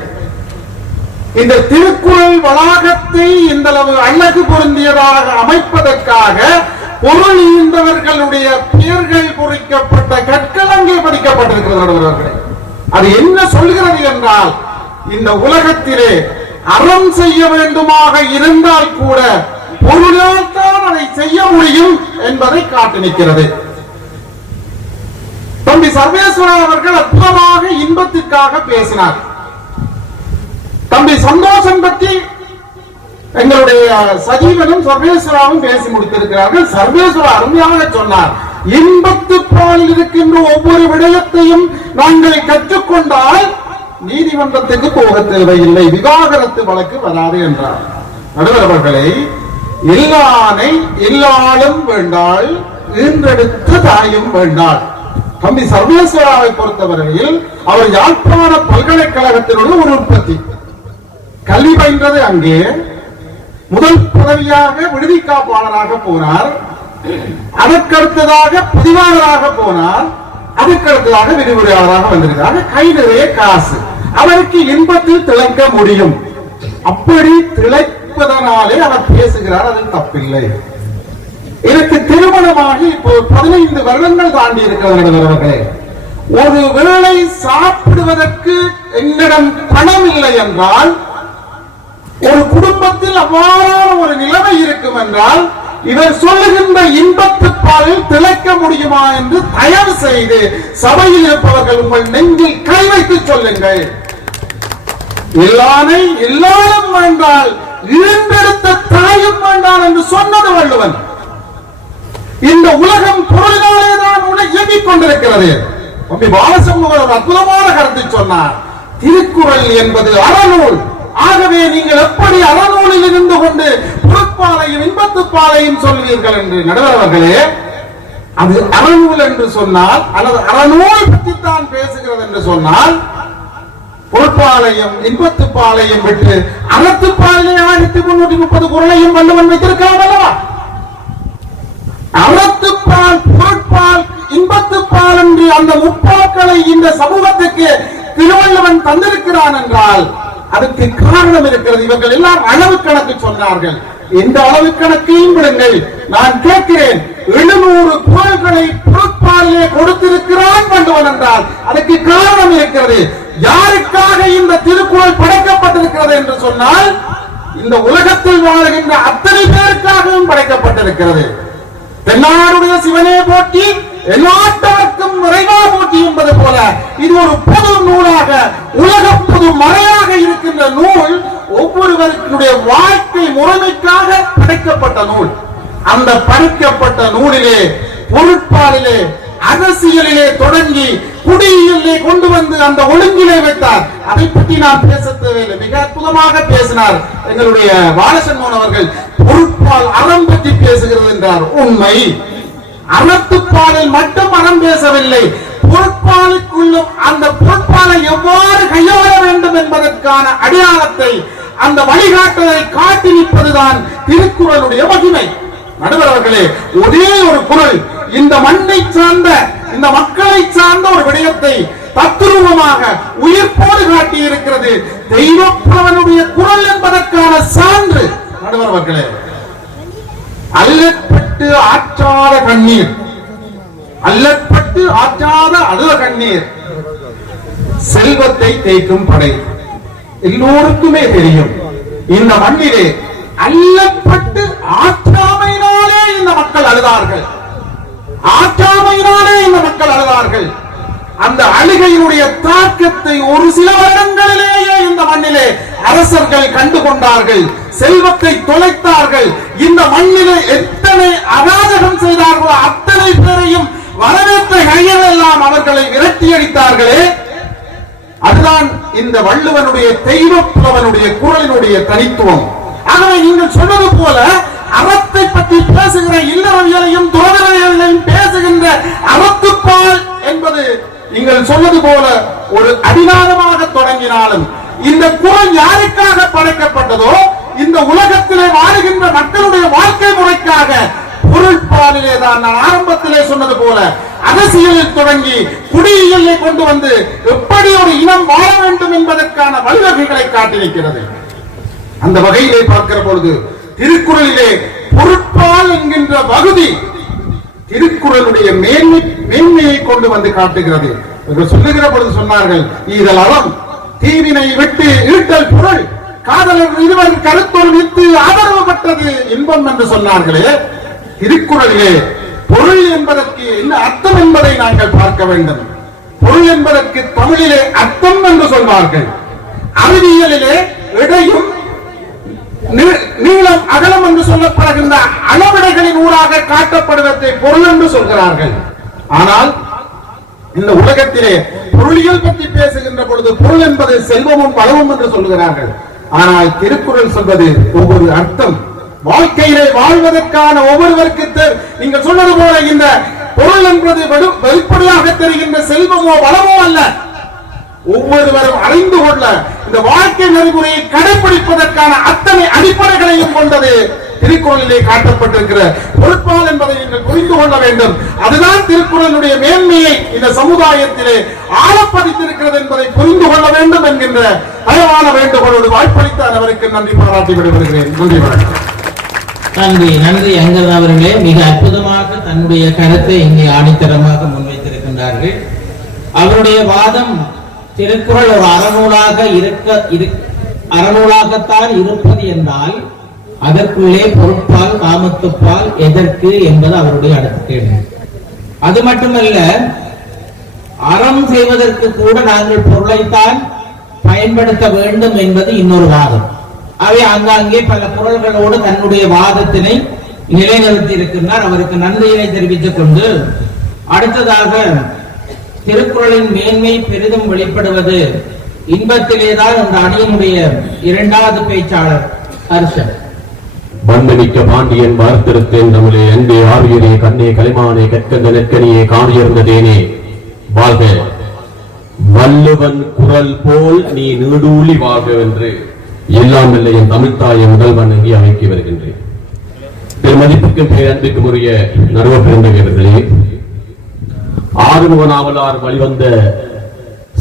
இந்த திருக்குறள் வளாகத்தை இந்த அளவு அழகு பொருந்தியதாக அமைப்பதற்காக பொருள் ஈந்தவர்களுடைய பெயர்கள் பொறிக்கப்பட்ட கற்கள் அங்கே பதிக்கப்பட்டிருக்கிறது. அது என்ன சொல்கிறது என்றால், இந்த உலகத்திலே அறம் செய்ய வேண்டுமாக இருந்தால் கூட பொருளால் தான் அதை செய்ய முடியும் என்பதை காட்டி நிற்கிறது. தம்பி சர்வேஸ்வரா அவர்கள் அற்புதமாக இன்பத்திற்காக பேசினார். தம்பி சந்தோஷம் பற்றி எங்களுடைய சஜீவனும் சர்வேஸ்வராவும் பேசி முடித்திருக்கிறார்கள். சர்வேஸ்வரா அருமையாக சொன்னார், இன்பத்து பாலில் இருக்கின்ற ஒவ்வொரு விடயத்தையும் நாங்கள் கற்றுக்கொண்டால் நீதிமன்றத்துக்கு போக தேவையில்லை, விவாகரத்து வழக்கு வராது என்றார். நடுவர் அவர்களை, இல்லானை இல்லாலும் வேண்டாள், ஈன்றெடுத்த தாயும் வேண்டாள். தம்பி சர்வேஸ்வராவை பொறுத்தவரையில் அவர் யாழ்ப்பாண பல்கலைக்கழகத்தினுடைய ஒரு உற்பத்தி. கல்வி பயின்றது அங்கே. முதல் பதவியாக விடுதி காப்பாளராக போனார், அதற்கடுத்ததாக பதிவாளராக போனார், அதற்கடுத்ததாக விரிவுரையாளராக வந்திருக்கிறார். கை நிறைய காசு, அவருக்கு இன்பத்தில் திளைக்க முடியும். அப்படி திளைப்பதனாலே அவர் பேசுகிறார், அது தப்பில்லை. எனக்கு திருமணமாகி இப்போ 15 வருடங்கள் தாண்டி இருக்கிறவர்களே, ஒரு வேளை சாப்பிடுவதற்கு என்னிடம் பணம் இல்லை என்றால், ஒரு குடும்பத்தில் அவ்வாறான ஒரு நிலைமை இருக்கும் என்றால், இவர் சொல்லுகின்ற இன்பத்து பாலில் திளைக்க முடியுமா என்று தயவு செய்து சபையில் இருப்பவர்கள் உங்கள் நெஞ்சில் கை வைத்து சொல்லுங்கள். எல்லானை எல்லாரும் வேண்டால் இழந்தெடுத்த தாயும் வேண்டாம் என்று சொன்னது வள்ளுவன். இந்த உலகம் பொருளினாலே தான் இயங்கிக் கொண்டிருக்கிறது. பாலசண்முகர் ஒரு அற்புதமான கருத்தை சொன்னார். திருக்குறள் என்பது அறநூல். ஆகவே நீங்கள் எப்படி அறநூலில் இருந்து கொண்டு பொருட்பாலையும் இன்பத்துப்பாலையும் சொல்வீர்கள் என்று நடுவர்களே, அது அறநூல் என்று சொன்னால் அல்லது அறநூல் பற்றித்தான் பேசுகிறது என்று சொன்னால், பொருட்பாலையும் இன்பத்துப்பாலையும் விட்டு அறத்துப்பாலே 1330 குறளையும் வள்ளுவன் வைத்திருக்கலாம் அல்லவா? அறத்துப்பால், பொருட்பால், இன்பத்துப்பால் என்று அந்த முப்பாக்களை இந்த சமூகத்துக்கு திருவள்ளுவன் தந்திருக்கிறான் என்றால் அதுக்கு காரணம் இருக்கிறது. இவர்கள் எல்லாம் அளவு கணக்கு சொன்னார்கள். எந்த அளவு கணக்கையும் விடுங்கள். நான் கேட்கிறேன், 700 குறள்களை பொருட்பாலே கொடுத்திருக்கிறான் வள்ளுவன் என்றால் அதற்கு காரணம் இருக்கிறது. யாருக்காக இந்த திருக்குறள் படைக்கப்பட்டிருக்கிறது என்று சொன்னால், இந்த உலகத்தில் வாழ்கின்ற அத்தனை பேருக்காகவும் படைக்கப்பட்டிருக்கிறது. தென்னாடுடைய சிவனே போற்றி, எல்லாத்தவர்க்கும் நிறைவா போற்றி என்பது போல இது ஒரு பொது நூலாக, உலக பொது மறையாக இருக்கின்ற நூல். ஒவ்வொருவருடைய வாழ்க்கை முறைமைக்காக படைக்கப்பட்ட நூல். அந்த படைக்கப்பட்ட நூலிலே பொருட்பாலிலே அரசியலிலே தொடங்கி குடியிலே கொண்டு வந்து அந்த ஒழுங்கிலே வைத்தார். அதை பற்றி நான் பேச தேவையில்லை. மிக அற்புதமாக பேசினார் எங்களுடைய பாலசண்முகன் அவர்கள். பொருட்பால் அறம் பற்றி பேசுகிறது என்றார். உண்மை. அறத்துப்பாலில் மட்டும் அறம் பேசவில்லை, பொருட்பாலுக்குள்ளும் அந்த பொருட்பாலை எவ்வாறு கையாள வேண்டும் என்பதற்கான அடையாளத்தை, அந்த வழிகாட்டலை காட்டி நிற்பதுதான் திருக்குறளுடைய மகிமை. நடுவர்களே, ஒரே ஒரு குறள் இந்த மண்ணை சார்ந்த, இந்த மக்களை சார்ந்த ஒரு விடயத்தை தத்துரூபமாக உயிர்ப்போடு காட்டி இருக்கிறது. தெய்வப்புலவனுடைய குறள் என்பதற்கான சான்று. நடுவர்களே, அல்லற்பட்டு ஆற்றாத கண்ணீர், அல்லற்பட்டு ஆற்றாத அழுத கண்ணீர் செல்வத்தை தேய்க்கும் படை. எல்லோருக்குமே தெரியும், இந்த மண்ணிலே அல்லற்பட்டு ஆற்றாமையினாலே இந்த மக்கள் அழுதார்கள். ஆற்றாமையினாலே இந்த மக்கள் அழுதார்கள். அந்த அழுகையினுடைய தாக்கத்தை ஒரு சில வருடங்களிலேயே இந்த மண்ணிலே அரசர்கள் கண்டுகொண்டார்கள். செல்வத்தை தொலைத்தார்கள். இந்த மண்ணிலே எத்தனை அராஜகம் செய்தார்களோ அத்தனை பேரையும் வரவேற்ற கைகள் எல்லாம் அவர்களை விரட்டி அடித்தார்களே. அதுதான் இந்த வள்ளுவனுடைய தெய்வப்புலவனுடைய குறளினுடைய தனித்துவம். ஆகவே நீங்கள் சொன்னது போல அறத்தை பற்றி பேசுகிற இல்லறவியலையும் துறவியலையும் பேசுகின்ற அறத்துப்பால் என்பது நீங்கள் சொன்னது போல ஒரு அடிநாதமாக தொடங்கினாலும், இந்த குறள் யாருக்காக படைக்கப்பட்டதோ, இந்த உலகத்திலே வாழுகின்ற மக்களுடைய வாழ்க்கை முறைக்காக பொருட்பாலிலே தான் நான் ஆரம்பத்திலே சொன்னது போல அரசியலில் தொடங்கி குடியியலை கொண்டு வந்து எப்படி ஒரு இனம் வாழ வேண்டும் என்பதற்கான வழிவகைகளை காட்டியிருக்கிறது. அந்த வகையிலே பார்க்கிற பொழுது திருக்குறளிலே பொருட்பால் என்கின்ற பகுதி திருக்குறளுடைய மேன்மையை கொண்டு வந்து காட்டுகிறது. சொல்லுகிற பொழுது சொன்னார்கள், ஈதல் அறம், தீவினை விட்டு ஈட்டல் பொருள், காதலர் இருவர் கருத்தொரு வித்து ஆதரவு பெற்றது இன்பம் என்று சொன்னார்களே. திருக்குறளிலே பொருள் என்பதற்கு என்ன அர்த்தம் என்பதை நாங்கள் பார்க்க வேண்டும். பொருள் என்பதற்கு தமிழிலே அர்த்தம் என்று சொல்வார்கள். அறிவியலிலே இடையும் நீளம் அகலம் என்று சொல்லப்படுகின்ற அளவிடைகளின் ஊடாக காட்டப்படுவதை பொருள் என்று சொல்கிறார்கள். ஆனால் இந்த உலகத்திலே பொருளியல் பற்றி பேசுகின்ற பொழுது பொருள் என்பது செல்வமும் வளமும் என்று சொல்கிறார்கள். ஆனால் திருக்குறள் சொல்வது ஒவ்வொரு அர்த்தம், வாழ்க்கையிலே வாழ்வதற்கான ஒவ்வொருவருக்கு நீங்கள் சொன்னது போல இந்த பொருள் என்பது வெளிப்படையாக தெரிகின்ற செல்வமோ வளமோ அல்ல. ஒவ்வொருவரும் அறிந்து கொள்ள இந்த வாழ்க்கை நெறிமுறையை கடைபிடிப்பதற்கான அத்தனை அடிப்படைகளையும் கொண்டது திருக்குறளிலே காட்டப்பட்டிருக்கிற பொருட்பால் என்பதை நீங்கள் புரிந்து கொள்ள வேண்டும். அதுதான் திருக்குறளுடைய மேன்மையை இந்த சமுதாயத்திலே ஆழப்பதித்திருக்கிறது என்பதை புரிந்து கொள்ள வேண்டும் என்கின்ற என்கின்ற தயவான வேண்டுகோளோடு வாய்ப்பளித்தான் அவருக்கு நன்றி பாராட்டி விடுகிறேன். நன்றி வணக்கம். நன்றி நன்றி அங்கர் அவர்களே, மிக அற்புதமாக தன்னுடைய கருத்தை இங்கே ஆணித்தரமாக முன்வைத்திருக்கின்றார்கள். அவருடைய வாதம் திருக்குறள் ஒரு அறநூலாகத்தான் இருப்பது என்றால் அதற்குள்ளே பொருட்பால் காமத்துப்பால் எதற்கு என்பது அவருடைய அடுத்த கேள்வி. அது மட்டுமல்ல, அறம் செய்வதற்கு கூட நாங்கள் பொருளைத்தான் பயன்படுத்த வேண்டும் என்பது இன்னொரு வாதம். அவை ஆங்காங்கே பல குறள்களோடு தன்னுடைய வாதத்தினை நிலைநிறுத்தி இருக்கின்றார். அவருக்கு நன்றியினை தெரிவித்துக் கொண்டு அடுத்ததாக திருக்குறளின் மேன்மை பெரிதும் வெளிப்படுவது இன்பத்திலேதான் அந்த அணியினுடைய இரண்டாவது பேச்சாளர் ஹர்ஷன். வந்தமிக்க பாண்டியன் வார்த்திருத்தேன் தமிழே அன்பே ஆரியரே கண்ணே கலைமானே கற்கந்த நெற்கனியே காணியர்ந்த தேனே வாழ்க வள்ளுவன் குரல் போல் நீ நீடூழி வாழ்க என்று எல்லாம் இல்லை என் தமிழ்த்தாயை முதல் வணங்கி அமைக்கி வருகின்றேன். பெருமதிப்புக்கும் பேரன்பிற்கும் உரிய நடுவ பெருந்தகையவர்களே, ஆறுமுக நாவலார் வழிவந்த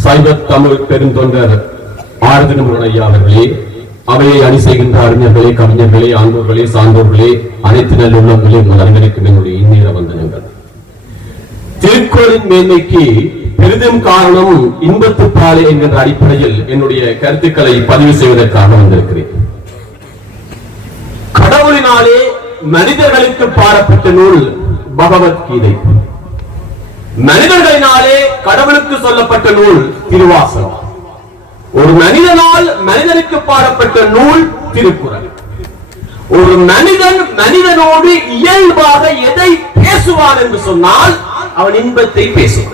சைவ தமிழ் பெருந்தொண்டர் ஆறுதினமுறையா அவர்களே, அவையை அணி செய்கின்ற அறிஞர்களே, கவிஞர்களே, ஆண்டோர்களே, சான்றோர்களே, அனைத்து நல்லுள்ளங்களே, உங்கள் அனைவருக்கும் என்னுடைய இந்நேர வந்தனங்கள். திருக்குறளின் மேன்மைக்கு பெரிதும் காரணம் இன்பத்துப்பாலே என்கின்ற அடிப்படையில் என்னுடைய கருத்துக்களை பதிவு செய்வதற்காக வந்திருக்கிறேன். கடவுளினாலே மனிதர்களுக்கு பாடப்பட்ட நூல் பகவத்கீதை. மனிதர்களினாலே கடவுளுக்கு சொல்லப்பட்ட நூல் திருவாசகம். ஒரு மனிதனால் மனிதனுக்கு பாடப்பட்ட நூல் திருக்குறள். ஒரு மனிதன் மனிதனோடு இயல்பாக எதை பேசுவான் என்று சொன்னால் அவன் இன்பத்தை பேசுவான்.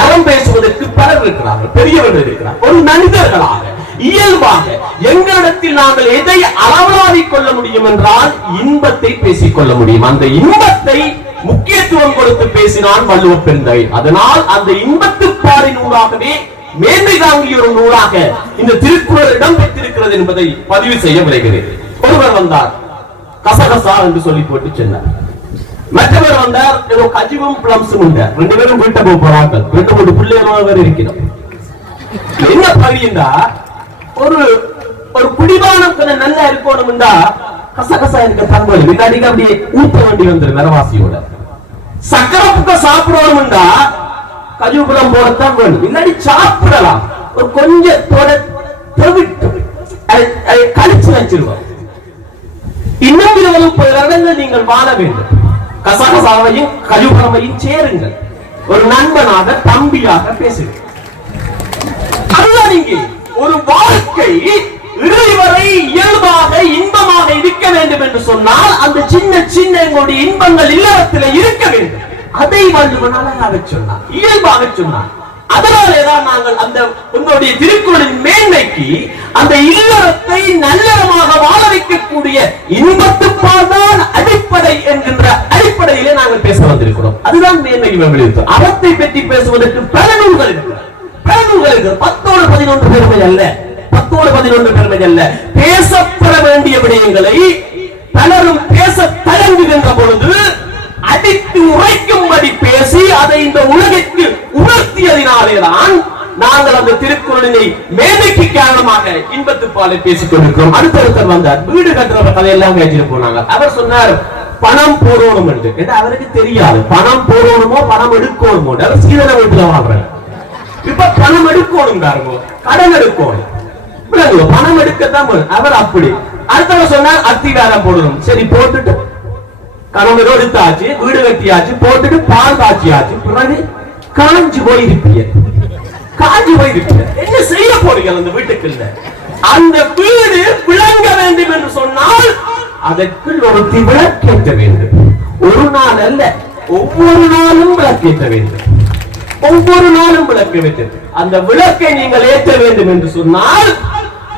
அறம் பேசுவதற்கு பலர் இருக்கிறார்கள், பெரியவர்கள் இருக்கிறார்கள். ஒரு மனிதர்களாக இயல்பாக எங்களிடத்தில் நாங்கள் எதை அளவலாவிக் கொள்ள முடியும் என்றால் இன்பத்தை பேசிக் கொள்ள முடியும். அந்த இன்பத்தை முக்கியத்துவம் கொடுத்து பேசினான் வள்ளுவ பெருந்தகை. அதனால் அந்த இன்பத்துப்பாலின் நூலாகவே மேன்மை தாங்கிய ஒரு நூலாக இந்த திருக்குறள் இடம் பெற்றிருக்கிறது என்பதை பதிவு செய்ய விளைகிறேன். ஒருவர் வந்தார், கசகசா என்று சொல்லி போட்டு சென்றார். மற்றவர் வந்தார், ஏதோ கஜிவும் பிளம்ஸும் உண்டார். ரெண்டு பேரும் வீட்டை போறாங்க. வீட்டு போட்டு பிள்ளைகளோட இருக்கிறோம். என்ன பகிர்ந்தா ஒரு குடிபானம் கொஞ்சம் நல்லா இருக்கணும்டா கசகசா இருக்க தங்கோல் முன்னாடிக்கு அப்படியே ஊத்த வேண்டி வந்துரு நரவாசியோட. சக்கரை புக்க சாப்பிடணும்டா கஜுபுரம் போடத்தான் வேணும். முன்னாடி சாப்பிடலாம், ஒரு கொஞ்சத்தோட கழிச்சு வச்சிருவோம். இன்னும் 20-30 வருடங்கள் நீங்கள் வாழ வேண்டும். கசகசாவையும் கஜுபுரமையும் சேருங்கள். ஒரு நண்பனாக தம்பியாக பேசுங்கள். அதுதான் இங்கே ஒரு வாழ்க்கை இறுதி வரை இயல்பாக இன்பமாக இருக்க வேண்டும் என்று சொன்னால் அந்த சின்ன சின்ன எங்களுடைய இன்பங்கள் இல்லறத்தில் இருக்க வேண்டும். அதை வள்ளுவன் அழகாக சொன்னார், இயல்பாக சொன்னார். அதனாலேதான் நாங்கள் அந்த உங்களுடைய திருக்குறளின் மேன்மைக்கு அந்த இல்லறத்தை நல்லறமாக வாழ வைக்கக்கூடிய இன்பத்துப்பால் தான் அடிப்படை என்கின்ற அடிப்படையிலே நாங்கள் பேச வந்திருக்கிறோம். அதுதான் மேன்மை வெளியிட்டு. அறத்தை பற்றி பேசுவதற்கு பல நூல்கள் இருக்கிறது. 10-11 பெருமை அல்ல, 10-11 பெருமை அல்ல. பேசப்பட வேண்டிய விடயங்களை பலரும் பேச தயங்குகின்ற பொழுது அடித்து உரைக்கும்படி பேசி அதை இந்த உலகிற்கு உணர்த்தியதினாலேதான் நாங்கள் அந்த திருக்குறளினை மேதைக்கு காரணமாக இன்பத்துப்பாலை பேசிக் கொண்டிருக்கிறோம். அடுத்தொருத்தர் வந்தார், வீடு கட்டுற கதையெல்லாம் பேசிட்டு போனாங்க. அவர் சொன்னார் பணம் போடணும் என்று. அவருக்கு தெரியாது பணம் போடணுமோ பணம் எடுக்கணுமோ. அவர் சீதன வீட்டுல வாங்குறாங்க. இப்ப பணம் எடுக்கணும், கடன் எடுக்கணும், பணம் எடுக்கத்தான் அவர் அப்படி. அடுத்தவர் சொன்னார் அத்திகாரம் போடணும். சரி போட்டுட்டு கணவன் எடுத்தாச்சு, வீடு கட்டியாச்சு, போட்டுட்டு பால் காய்ச்சியாச்சு, பிறகு காஞ்சி போயிருப்பீங்க. காஞ்சி போயிருப்பீங்க, என்ன செய்ய போறீங்க அந்த வீட்டுக்குள்ள? அந்த வீடு விளங்க வேண்டும் என்று சொன்னால் அதற்குள் ஒரு விளக்கேற்ற வேண்டும். ஒரு நாள் அல்ல, ஒவ்வொரு நாளும் விளக்கேற்ற வேண்டும். ஒவ்வொரு நாளும் விளக்க வேண்டும். அந்த விளக்கை நீங்கள் ஏற்ற வேண்டும் என்று சொன்னால்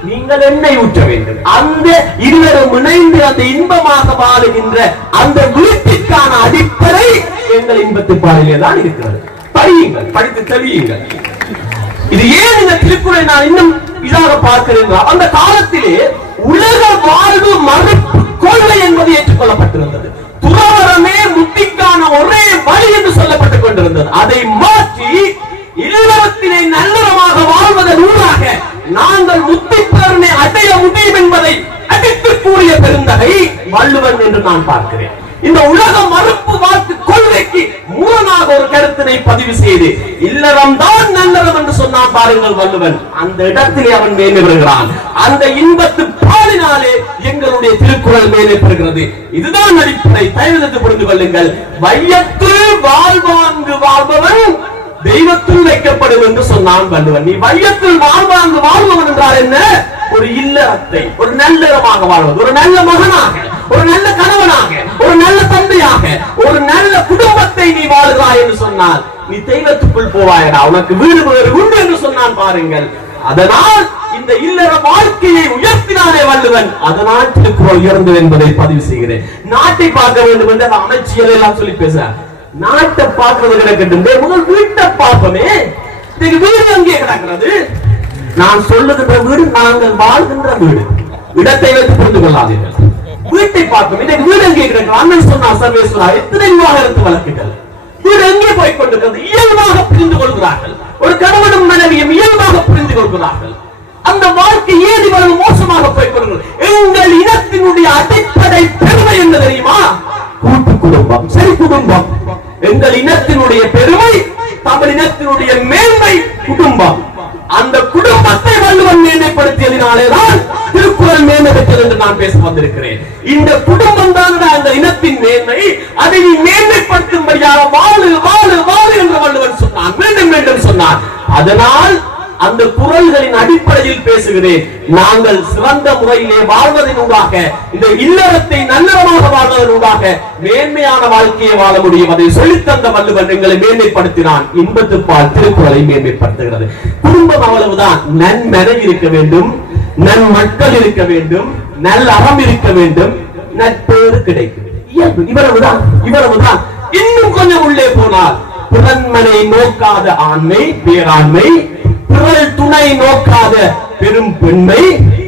நீங்கள் எண்ணெய் ஊற்ற வேண்டும். அந்த இருவரும் இணைந்து அந்த இன்பமாக வாழுகின்ற அந்த வீட்டிற்கான அடிப்படை எங்கள் இன்பத்துப்பாலிலே தான் இருக்கிறது. படியுங்கள், படித்து தெளியுங்கள். இது ஏன் இந்த திருக்குறளை நான் இன்னும் இதாக பார்க்கிறேன்? அந்த காலத்திலே உலக வாழ்வு மறுப்பு கொள்கை என்பது ஏற்றுக்கொள்ளப்பட்டிருந்தது. துறவரமே முக்திக்கான ஒரே வழி என்று சொல்லப்பட்டுக் கொண்டிருந்தது. அதை மாற்றி இல்லறத்திலே நல்லறமாக வாழ்வதன் ஊடாக நாங்கள் முத்திப்பேரனை அடைய முடியும் என்பதை அடித்து கூறிய பெருந்தகை வள்ளுவன் என்று நான் பார்க்கிறேன். இந்த உலக மறுப்பு வாக்கு கொள்கைக்கு மூலமாக ஒரு கருத்தினை பதிவு செய்து இல்லறம் தான் நல்லறம் என்று சொன்னான் பாருங்கள் வள்ளுவன். அந்த இடத்திலே அவன் மேலே வருகிறான். அந்த இன்பத்து பாலினாலே எங்களுடைய திருக்குறள் மேலே பெறுகிறது. இதுதான் அடிப்படை. தயவு புரிந்து கொள்ளுங்கள். வையத்தில் வாழ்வாங்கு வாழ்பவன் தெய்வத்தில் வைக்கப்படும் என்று சொன்னான் வள்ளுவன். நீ வையத்தில் வாழ்வாங்கு வாழ்பவன் என்றால் என்ன? ஒரு இல்லறத்தை ஒரு நல்லறமாக வாழ்வது, ஒரு நல்ல மகனாக, ஒரு நல்ல கணவனாக, ஒரு நல்ல தந்தையாக, ஒரு நல்ல குடும்பத்தை நீ வாழ்கிறாய் என்று சொன்னால் நீ தெய்வத்துக்குள் போவாயடா, உனக்கு வீடு வேறு உண்டு என்று சொன்னான் பாருங்கள். அதனால் இந்த இல்லற வாழ்க்கையை உயர்த்தினானே வள்ளுவன். அதனால் திருக்குறள் உயர்ந்தது என்பதை பதிவு செய்கிறேன். நாட்டை பார்க்க வேண்டும் என்று அமைச்சியல் எல்லாம் சொல்லி பேசுறார். நாட்டை பார்க்கிறது கிடக்கட்டும், முதல் வீட்டை பார்ப்போமே. வீடு அங்கே கிடக்கிறது. நான் சொல்லுகின்ற வீடு நாங்கள் வாழ்கின்ற வீடு. இடத்தை வைத்து புரிந்து கொள்ளாதீர்கள். வீட்டை பார்ப்போம். இன்னைக்கு வீடு எங்கே கிடக்கிறது? அண்ணன் சொன்னார் சர்வேஸ்வரா, எத்தனை விவாகரத்து வழக்குகள். வீடு எங்கே போய் கொண்டிருக்கிறது? இயல்பாக புரிந்து கொள்கிறார்கள். ஒரு கணவனும் மனைவியும் இயல்பாக புரிந்து கொள்கிறார்கள். அந்த வாழ்க்கை ஏன் இவ்வளவு மோசமாக போய் கொள்கிறது? எங்கள் இனத்தினுடைய அடிப்படை பெருமை என்ன தெரியுமா? கூட்டு குடும்பம். சரி, குடும்பம் எங்கள் இனத்தினுடைய பெருமை, தமிழ் இனத்தினுடைய மேன்மை குடும்பம். அந்த குடும்பத்தை வள்ளுவன் மேன்மைப்படுத்தியதினாலேதான் திருக்குறள் மேன்மை பெற்றது என்று நான் பேச வந்திருக்கிறேன். இந்த குடும்பம் தான் அந்த இனத்தின் மேன்மை. அதை நீ மேன்மைப்படுத்தும்படியாக வாழு வாழு வாழு என்று வள்ளுவன் சொன்னான், மீண்டும் மீண்டும் சொன்னான். அதனால் அந்த குறள்களின் அடிப்படையில் பேசுகிறேன். நாங்கள் சிறந்த முறையிலே வாழ்வதனூடாக, இந்த இல்லறத்தை நல்லறமாக வாழ்வதனூடாக மேன்மையான வாழ்க்கையை வாழ முடியும். அதை சொல்லித்தந்த வள்ளுவன் எங்களை மேன்மைப்படுத்தினான். இன்பத்துப்பால் திருக்குறளை மேன்மைப்படுத்துகிறது. குடும்பம் அவ்வளவுதான். நன்மனைவி இருக்க வேண்டும், நன்மக்கள் இருக்க வேண்டும், நல்ல அறம் இருக்க வேண்டும், நட்பேறு கிடைக்கும். இவ்வளவுதான், இவ்வளவுதான். இன்னும் கொஞ்சம் உள்ளே போனால் புறன்மனை நோக்காத ஆண்மை பேராண்மை, பிறல் துணை நோக்காத பெரும் பெண்மை,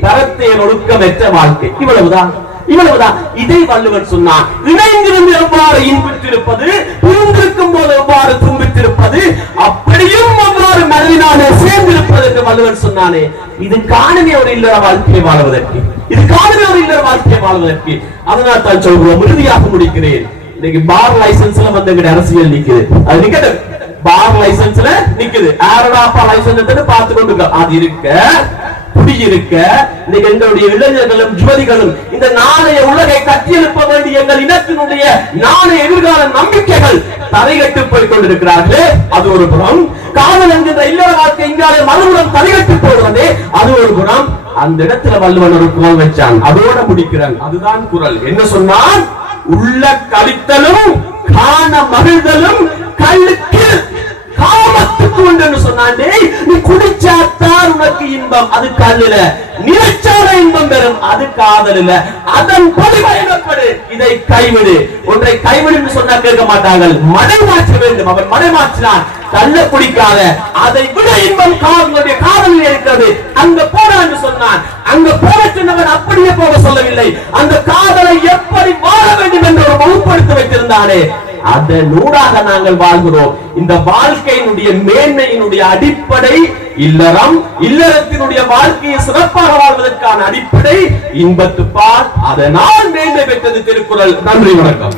தரத்தேர் ஒழுக்கமற்ற வாழ்க்கை. இவ்வளவுதான், இவ்வளவுதான். இதை வள்ளுவன் சொன்னான். இணைந்திருந்து எவ்வாறு இன்புற்றிருப்பது, புரிந்திருக்கும் போது எவ்வாறு தும்பித்திருப்பது, அப்படியும் எவ்வாறு மனதினாலே சேர்ந்திருப்பது என்று வள்ளுவன் சொன்னானே. இது காணுமே ஒரு இல்லற வாழ்க்கையை வாழ்வதற்கு, இது காணுமே ஒரு இல்லற வாழ்க்கையை வாழ்வதற்கு. அதனால் தான் சொல்கிறோம். இறுதியாக முடிக்கிறேன். இன்னைக்கு பார் லைசன்ஸ்ல வந்து அரசியல் நிக்குது. அது நிக்கட்டும். பார் லைசன்ஸ்ல நிக்குது. ஆரடாப்பா லைசன்ஸ் பார்த்து கொண்டு அது இருக்க குடியிருக்க இன்னைக்கு எங்களுடைய இளைஞர்களும் யுவதிகளும் இந்த நாளைய உலகை கட்டியெழுப்ப வேண்டிய எங்கள் இனத்தினுடைய நாளைய எதிர்கால நம்பிக்கைகள் தரைகட்டு போய் கொண்டிருக்கிறார்களே, அது ஒரு புறம். காதல் என்கின்ற இல்லற வாழ்க்கை இங்காலே மறுபுறம் தரைகட்டு போடுவதே அது ஒரு புறம். அந்த இடத்துல வள்ளுவன் ஒரு குரல் வச்சான். அதோட முடிக்கிறான். அதுதான் குரல். என்ன சொன்னான்? உள்ள கழித்தலும் காண மகிழ்தலும் கல்லுக்கு காமத்துக்கு உண்டு சொன்னான். நீ குடிச்சாத்தான் உனக்கு இன்பம், அது கல்லுல. நினைச்சால இன்பம் பெறும், அது காதல் இல்ல. அதன் பொலிவயப்படு, இதை கைவிடு. ஒன்றை கைவிடு சொன்னா கேட்க மாட்டார்கள். மடை மாற்ற வேண்டும். அவன் மடை மாற்றினான். கள்ள குடிக்காத, அதை விட இன்பம் காதலுடைய காதலில் இருக்கிறது. அங்க போன என்று சொன்னான். அங்க போன சொன்னவன் அப்படியே போக சொல்லவில்லை. அந்த காதலை எப்படி வாழ வேண்டும் என்று ஒரு வகுப்படுத்தி வைத்திருந்தானே, அதனூடாக நாங்கள் வாழ்கிறோம். இந்த வாழ்க்கையினுடைய மேன்மையினுடைய அடிப்படை இல்லறம். இல்லறத்தினுடைய வாழ்க்கையை சிறப்பாக வாழ்வதற்கான அடிப்படை இன்பத்துப்பால். அதனால் மேன்மை பெற்றது திருக்குறள். நன்றி, வணக்கம்.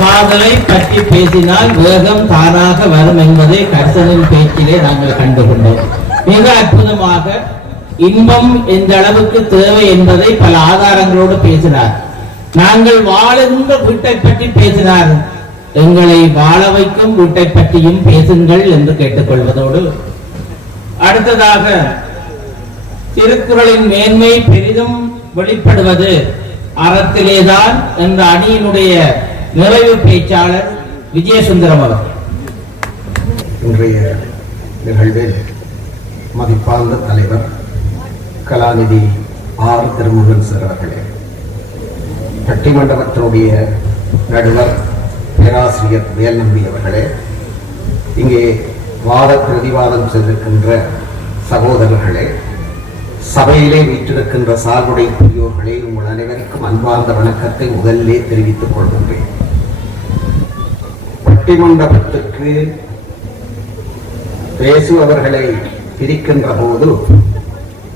காதலை பற்றி பேசினால் வேகம் தானாக வரும் என்பதை கர்சனின் பேச்சிலே நாங்கள் கண்டுகொண்டோம். மிக அற்புதமாக இன்பம் எந்த அளவுக்கு தேவை என்பதை பல ஆதாரங்களோடு பேசினார். நாங்கள் வாழுகின்ற வீட்டை பற்றி பெற்றினார். எங்களை வாழ வைக்கும் வீட்டை பற்றியும் பேசுங்கள் என்று கேட்டுக்கொள்வதோடு, அடுத்ததாக திருக்குறளின் மேன்மை பெரிதும் வெளிப்படுவது அறத்திலேதான் என்ற அணியினுடைய நிறைவு பேச்சாளர் விஜயசுந்தரம் அவர்கள். இன்றைய நிகழ்வில் மதிப்பார்ந்த தலைவர் கலாநிதி ஆர் திருமுருகன் சார் அவர்களே, பட்டிமன்றத்தினுடைய நடுவர் பேராசிரியர் வேல்நம்பி அவர்களே, இங்கே வாத பிரதிவாதம் செய்திருக்கின்ற சகோதரர்களே, சபையிலே வீற்றிருக்கின்ற சார்புடை பெரியோர்களே, உங்கள் அனைவருக்கும் அன்பார்ந்த வணக்கத்தை முதலிலே தெரிவித்துக் கொள்கின்றேன். பட்டிமன்றத்துக்கு பேசுபவர்களை பிரிக்கின்ற போது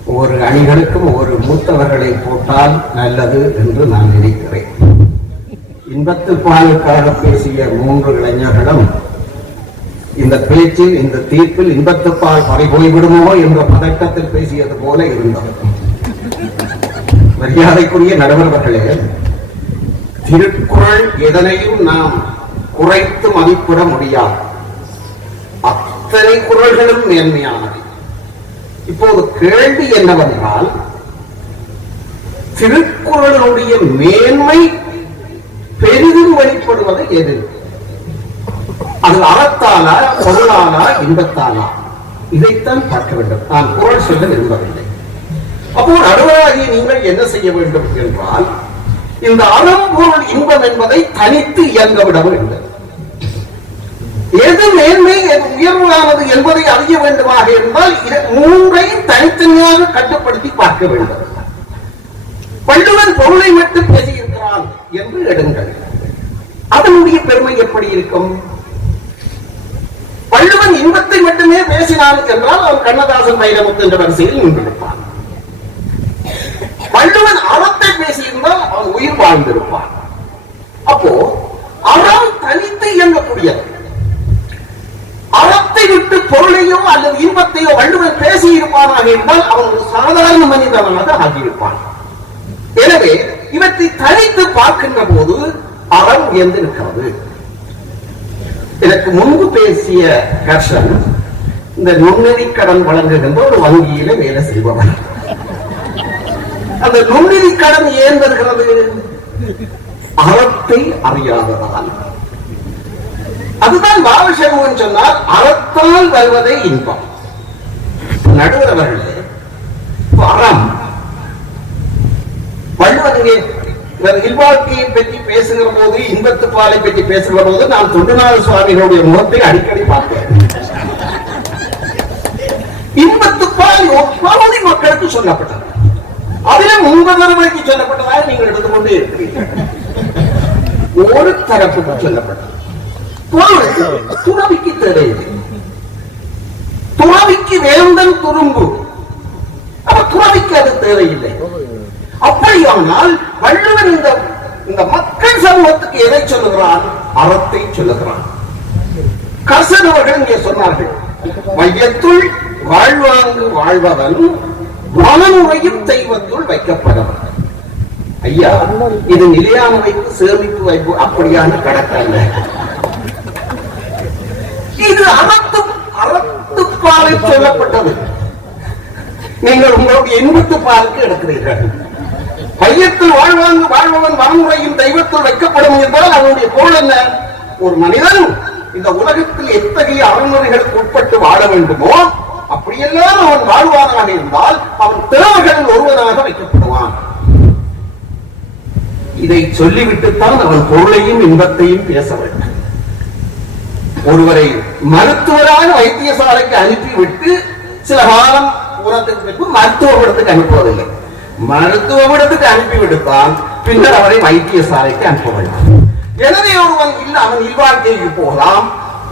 ஒவ்வொரு அணிகளுக்கும் ஒவ்வொரு மூத்தவர்களை போட்டால் நல்லது என்று நான் நினைக்கிறேன். இன்பத்து பாலுக்காக பேசிய 3 இளைஞர்களும் இந்த பேச்சில், இந்த தீர்ப்பில் இன்பத்து பால் பறிபோய்விடுமோ என்ற பதட்டத்தில் பேசியது போல இருந்தது. மரியாதைக்குரிய நடுவர்களே, திருக்குறள் எதனையும் நாம் குறைத்து மதிப்பிட முடியாது. அத்தனை குறள்களும் மேன்மையானவை. இப்போது கேள்வி என்னவென்றால், திருக்குறளுடைய மேன்மை பெரிதும் வெளிப்படுவது எது? அது அறத்தாலா, பொருளாலா, இன்பத்தாலா? இதைத்தான் பார்க்க வேண்டும். நான் குறள் சொல்ல விரும்பவில்லை. அப்போ நடுவராகிய நீங்கள் என்ன செய்ய வேண்டும் என்றால், இந்த அறம்பொருள் இன்பம் என்பதை தனித்து இயங்க விட வேண்டும். எது மேன்மை, எது உயர்வானது என்பதை அறிய வேண்டுமாக இருந்தால் 3ஐயும் தனித்தனியாக கட்டுப்படுத்தி பார்க்க வேண்டும். வள்ளுவன் பொருளை மட்டும் பேசியிருக்கிறான் என்று எடுங்கள். அதனுடைய பெருமை எப்படி இருக்கும்? வள்ளுவன் இன்பத்தை மட்டுமே பேசினான் என்றால் அவன் கண்ணதாசன், வைரமுத்து என்ற வரிசையில் நின்றிருப்பான். வள்ளுவன் அறத்தை பேசியிருந்தால் அவன் உயிர் வாழ்ந்திருப்பான். அப்போ அறம் தனித்து இயங்கக்கூடியது. அறத்தை விட்டு பொருளையோ அல்லது இன்பத்தையோ வள்ளுவன் பேசியிருப்பானாக இருந்தால் அவன் ஒரு சாதாரண மனிதனாக ஆகியிருப்பான். எனவே இவற்றை தனித்து பார்க்கின்ற போது அறம் உயர்ந்திருக்கிறது. எனக்கு முன்பு பேசிய கர்ஷன் இந்த நுண்ணறி கடன் வழங்குகின்ற ஒரு வங்கியில வேலை செய்பவர். அந்த நுண்ணறி கடன் ஏன் வருகிறது? அறத்தை அறியாததால். அதுதான் பாவசேகவன் சொன்னார், அறத்தால் வருவதே இன்பம். நடுவர் அவர்களே, அறம் வள்ளுவன் இல்வாழ்க்கையை பற்றி பேசுகிற போது, இன்பத்து பாலை பற்றி பேசுகிற போது நான் தொண்டுநாத சுவாமிகளுடைய முகத்தை அடிக்கடி பார்த்தேன். இன்பத்து பால் பகுதி மக்களுக்கு சொல்லப்பட்டது. அதிலும் 3 தரவுக்கு சொல்லப்பட்டதாக நீங்கள் எடுத்துக்கொண்டே இருக்கிறீர்கள். ஒரு தரப்புக்கு சொல்லப்பட்டது. துறவிக்கு தேவையில்லை. துறவிக்கு வேந்தன் துரும்பு. அப்ப துறவிக்கு அது தேவையில்லை. அப்படியானால் வள்ளுவன் இந்த மக்கள் சமூகத்துக்கு எதை சொல்லுகிறான்? அறத்தை சொல்லுகிறான். கர்சன் அவர்கள் இங்கே சொன்னார்கள், மையத்துள் வாழ்வாங்கு வாழ்பவன் மனமுறையும் தெய்வத்துள் வைக்கப்படவன். ஐயா, இது நிலையான வைப்பு, சேமிப்பு வைப்பு அப்படியான கணக்கல்ல. இது அறத்து பாலை சொல்லப்பட்டது. நீங்கள் உங்களுடைய இன்பத்து பாலுக்கு எடுக்கிறீர்கள். மையத்தில் வாழ்வாங்கு வாழ்பவன் மனமுறையும் தெய்வத்தில் வைக்கப்படும் என்றால் அதனுடைய பொருள் என்ன? ஒரு மனிதன் இந்த உலகத்தில் எத்தகைய அறமுறைகளுக்கு உட்பட்டு வாழ வேண்டுமோ அப்படியெல்லாம் அவன் வாழ்வானாக இருந்தால் அவன் திறமைகளில் ஒருவனாக வைக்கப்படுவான். இதை சொல்லிவிட்டுத்தான் அவன் பொருளையும் இன்பத்தையும் பேச வேண்டும். ஒருவரை மருத்துவரான வைத்தியசாலைக்கு அனுப்பிவிட்டு சில காலம் உரத்துக்கு பின்பு மருத்துவபடத்துக்கு அனுப்புவதில்லை. மருத்துவபடத்துக்கு அனுப்பிவிடுத்தான் பின்னர் அவரை வைத்தியசாலைக்கு அனுப்ப வேண்டும். எனவே ஒருவன் அவன் இல்வாழ்க்கைக்கு போகலாம்,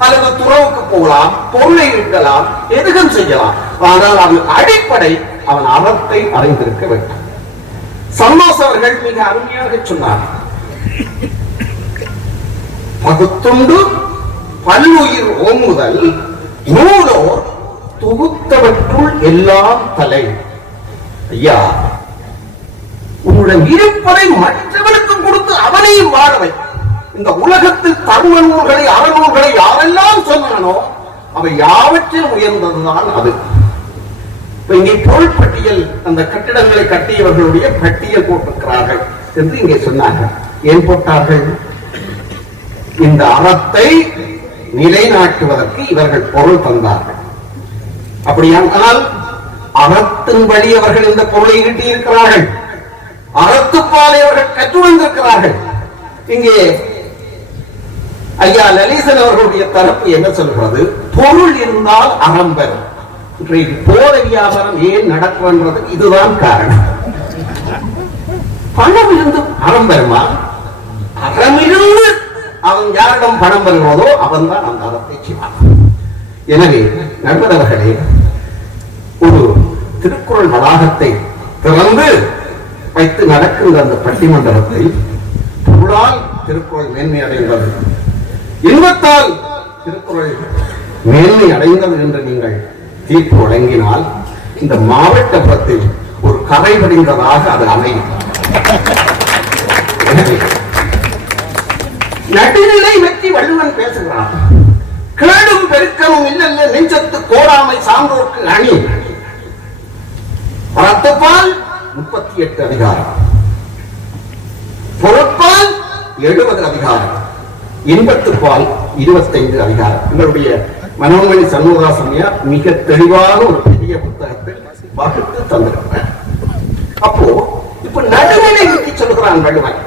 அல்லது துறவுக்கு போகலாம், பொருளை இருக்கலாம், எதுவும் செய்யலாம். ஆனால் அவன் அடிப்படை அவன் அறத்தை அறிந்திருக்க வேண்டும். சன்னாஸ் அவர்கள் மிக அருமையாக சொன்னார், பகுத்துண்டு பல்லுயிர் ஓங்குதல் நூலோர் தொகுத்தவற்றுள் எல்லாம் தலை. ஐயா, உன்னுடன் இருப்பதை மற்றவனுக்கும் கொடுத்து அவனையும் வாழவை. இந்த உலகத்தில் தர்ம நூல்களை, அறநூல்களை யாரெல்லாம் சொன்னானோ அவை யாவற்றிலும் உயர்ந்ததுதான் அது. இங்கே பொருள் பட்டியல், அந்த கட்டிடங்களை கட்டியவர்களுடைய பட்டியல் போட்டிருக்கிறார்கள் என்று இங்கே சொன்னார்கள். ஏன் போட்டார்கள்? இந்த அறத்தை நிலைநாட்டுவதற்கு இவர்கள் பொருள் தந்தார்கள். அப்படியானால் அறத்தின் வழி அவர்கள் இந்த பொருளை ஈட்டியிருக்கிறார்கள். அறத்துப்பாலை அவர்கள் கற்று வந்திருக்கிறார்கள். இங்கே ஐயா லலிசன் அவர்களுடைய தரப்பு என்ன சொல்கிறது? பொருள் இருந்தால் அறம் பெறும். இன்றைக்கு போத வியாபாரம் ஏன் நடக்கும்ன்றது இதுதான் காரணம். பணம் இருந்து அறம் பெறுமா? அறமிருந்து அவன் யாரிடம் பணம் பெறுவதோ அவன் தான் அந்த அறத்தை செய்வான். எனவே நண்பர்களே, ஒரு திருக்குறள் வளாகத்தை திறந்து வைத்து நடக்கின்ற அந்த பட்டிமண்டலத்தை பொருளால் திருக்குறள் மேன்மை அடைந்தது, இன்பத்தால் திருக்குறள் மேன்மை அடைந்தது என்று நீங்கள் தீர்ப்பு வழங்கினால் இந்த மாவட்டத்தில் ஒரு கரை படிந்ததாக அது அமையும். நடுநிலை பற்றி வள்ளுவன் பேசுகிறான். கேடும் பெருக்கமும் இல்லல்ல நெஞ்சத்து கோடாமை சான்றோர்க்கு அணி. அறத்துப்பால் 38 அதிகாரம், பொருட்பால் 70 அதிகாரம், இன்பத்துப்பால் 25 அதிகாரம். உங்களுடைய மனோன்மணி சண்முகதாசன்யார் மிக தெளிவான ஒரு பெரிய புத்தகத்தில் வகுத்து தந்திருக்கிறார். அப்போ இப்ப நடுநிலை பற்றி சொல்லுகிறான் வள்ளுவன்.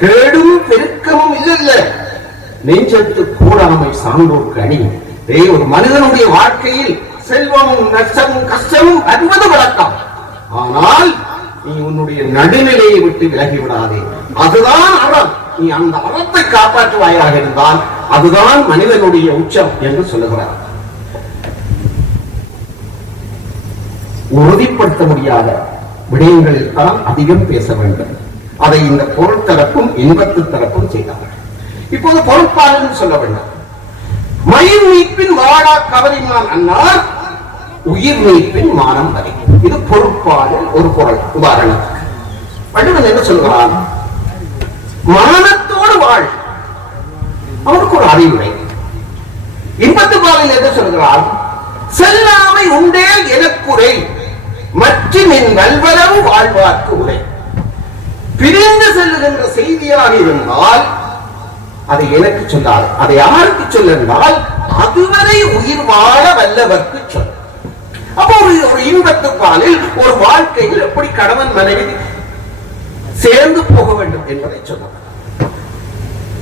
கேடும் பெருக்கமும் இல்லல்ல நெஞ்சத்து கூடாமை சான்றோர்க்கு அணி. ஒரு மனிதனுடைய வாழ்க்கையில் செல்வமும் நஷ்டமும் கஷ்டமும் வருவது வழக்கம். ஆனால் நீ உன்னுடைய நடுநிலையை விட்டு விலகி விடாதே. அதுதான் அறம். நீ அந்த அறத்தை காப்பாற்றுவாயாக இருந்தால் அதுதான் மனிதனுடைய உச்சம் என்று சொல்லுகிறார். உறுதிப்படுத்த முடியாத விடயங்களில் தான் அதிகம் பேச வேண்டும். அதை இந்த பொருள் தரப்பும் இன்பத்து தரப்பும் செய்தார்கள். இப்போது பொருட்பாலன் சொல்ல வேண்டும். மயிர் மீட்பின் வாழா கவரிமான் அன்னார் உயிர் மீட்பின் மானம் வரை. இது பொருட்பாலில் ஒரு குறள். உதாரணத்துக்கு வள்ளுவன் என்ன சொல்கிறான்? மானத்தோடு வாழ், அவருக்கு ஒரு அறிவுரை. இன்பத்து பாலில் என்ன சொல்கிறார்? செல்லாமை உண்டே எனக்குறை மற்றும் என் நல்வரவு வாழ்வார்க்கு உரை. பிரிந்து செல்லுகின்ற செய்தியாக இருந்தால் அதை எனக்கு சொல்லாது, அதை யாருக்கு சொல்லால் அதுவரை உயிர் வாழ வல்லவர்க்கு சொல். அப்போ ஒரு இன்பத்து பாலில் ஒரு வாழ்க்கையில் எப்படி கணவன் மனைவி சேர்ந்து போக வேண்டும் என்பதை சொன்னார்.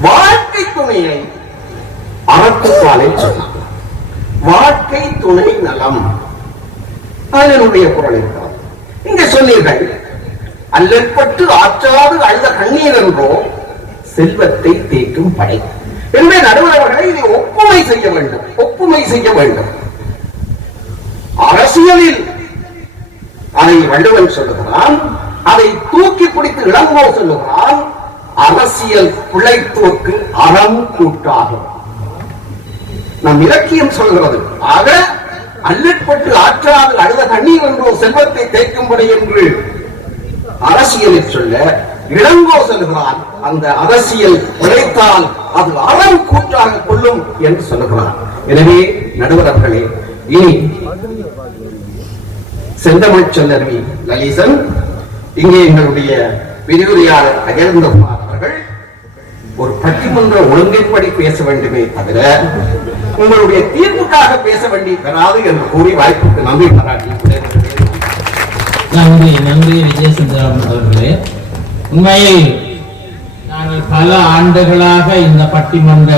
வாழ்க்கை துணையை அறத்துப்பாலில் சொன்னார். வாழ்க்கை துணை நலம் அதனுடைய குரல் இருக்கிறது. இங்க சொன்னீர்கள், அல்லற்பட்டு ஆற்றாது அழுத கண்ணீர் என்றோ செல்வத்தை தேக்கும் படை என்பதை நடுவரவர்களை இதை ஒப்புமை செய்ய வேண்டும். ஒப்புமை செய்ய வேண்டும். அரசியலில் அதை வள்ளுவன் சொல்லுகிறான். அதை தூக்கி பிடித்து இளங்கோ சொல்லுகிறான். அரசியல் பிழைத்தோர்க்கு அறம் கூட்டாகும். நம் இலக்கியம் சொல்கிறது. ஆக அல்லற்பட்டு ஆற்றாது அழுத கண்ணீர் என்றோ செல்வத்தை தேய்க்கும்படி என்று அரசியலில் சொல்ல இளங்கோ சொல்லுகிறான். அந்த அரசியல் உழைத்தால் அது அறம் கூட்டாக கொள்ளும் என்று சொல்லுகிறான். எனவே நடுவரர்களே, இனி செந்தமிழ் சொல்லி லலிசன், இங்கே எங்களுடைய விரிவுரையாளர் அஜர்ந்தகுமார் அவர்கள் ஒரு பட்டிமன்ற ஒழுங்கின்படி பேச வேண்டுமே தவிர உங்களுடைய தீர்ப்புக்காக பேச வேண்டி வராது என்று கூறி வாய்ப்புக்கு நன்றி பாராட்டி நன்றி விஜயசுந்தரம் அவர்களே. உண்மையில் நாங்கள் பல ஆண்டுகளாக இந்த பட்டிமன்ற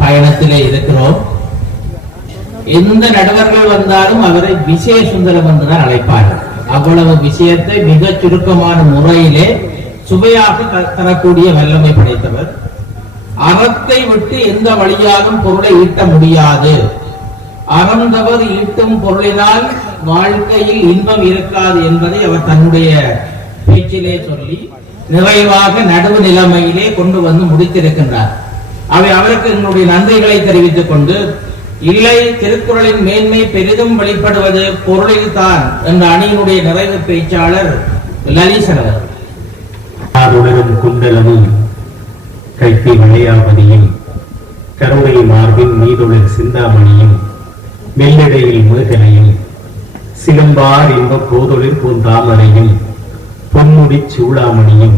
பயணத்திலே இருக்கிறோம். எந்த நடுவர்கள் வந்தாலும் அவரை விஜயசுந்தரம் என்றுதான் அழைப்பார்கள். அவ்வளவு விஷயத்தை மிக சுருக்கமான முறையிலே சுவையாக தரக்கூடிய வல்லமை படைத்தவர். அறத்தை விட்டு எந்த வழியாலும் பொருளை ஈட்ட முடியாது. அறம் தவறு ஈட்டும் பொருளினால் வாழ்க்கையில் இன்பம் இருக்காது என்பதை அவர் தன்னுடைய பேச்சிலே சொல்லி நிறைவாக நடுவு நிலைமையிலே கொண்டு வந்து முடித்திருக்கின்றார். அவை அவருக்கு எங்களுடைய நன்றிகளை தெரிவித்துக் கொண்டு, இல்லை திருக்குறளின் மேன்மை பெரிதும் வெளிப்படுவது பொருளில் தான் என்ற அணியினுடைய நிறைவு பேச்சாளர் லலிசன் உலரும் குண்டலமும் கைத்தி விளையாமதியும் கருவை மார்பின் மீதுள்ள சிந்தாமணியும் மெல்லடையில் மேகலையும் சிலம்பார் இன்ப போதொழில் பூந்தாமரையும் பொன்முடி சூளாமணியும்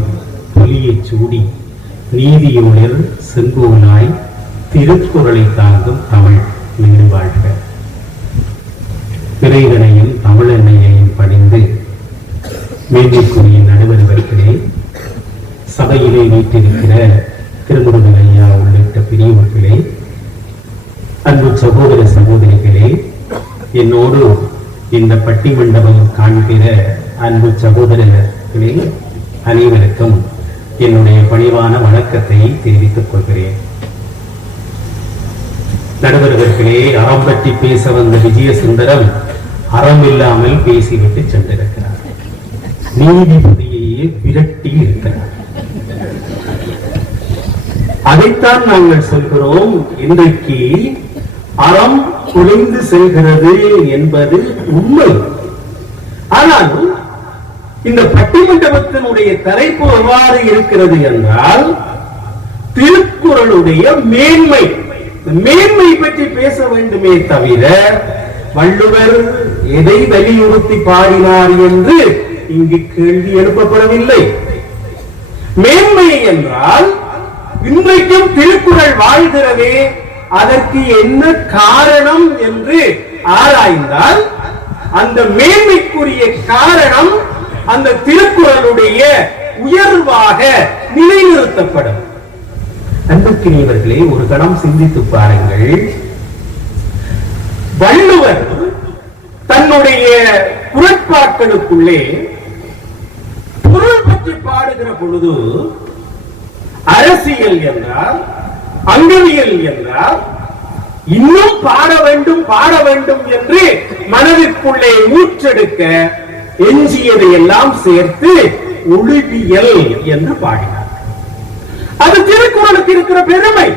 புலியை சூடி நீதியுளிர் செங்கோனாய் திருக்குறளை தாங்கும் தமிழ் நின்று வாழ்க. பிறைதனையும் தமிழெண்ணையையும் பணிந்து மேன்மைக்குரிய நடுவர்களே, சபையிலே வீட்டிருக்கிற திருமுருகன் ஐயா உள்ளிட்ட பிரிவுகளே, அன்பு சகோதர சகோதரிகளே, என்னோடு இந்த பட்டி மண்டபம் காண்கிற அன்பு சகோதரர்களே அனைவருக்கும் என்னுடைய பணிவான வணக்கத்தை தெரிவித்துக் கொள்கிறேன். நடுவர்களே, அறம் பற்றி பேச வந்த விஜயசுந்தரம் அறம் இல்லாமல் பேசிவிட்டு சென்றிருக்கிறார். நீதிபதியையே விரட்டி இருக்கிறார். அதைத்தான் நாங்கள் சொல்கிறோம். இன்றைக்கு அறம் குலைந்து செல்கிறது என்பது உண்மை. ஆனால் இந்த பட்டிமண்டபத்தினுடைய தலைப்பு எவ்வாறு இருக்கிறது என்றால், திருக்குறளுடைய மேன்மை பற்றி பேச வேண்டுமே தவிர வள்ளுவர் எதை வலியுறுத்தி பாடினார் என்று இங்கு கேள்வி எழுப்பப்படவில்லை. மேன்மை என்றால் இன்றைக்கும் திருக்குறள் வாழ்கிறதே, அதற்கு என்ன காரணம் என்று ஆராய்ந்தால் அந்த மேன்மைக்குரிய காரணம் அந்த திருக்குறளுடைய உயர்வாக நிலைநிறுத்தப்படும். அன்புக்குரியவர்களே, ஒரு கணம் சிந்தித்து பாருங்கள். வள்ளுவர் தன்னுடைய குறட்பாக்களுக்குள்ளே பொருள் பற்றி பாடுகிற பொழுது அரசியல் என்றால், அங்கவியல் என்றால் இன்னும் பாட வேண்டும் என்று மனதிற்குள்ளே ஊற்றெடுக்க எஞ்சியதை எல்லாம் சேர்த்து ஒளிவியல் என்று பாடினார். அது திருக்குறளுக்கு இருக்கிற பெருமை.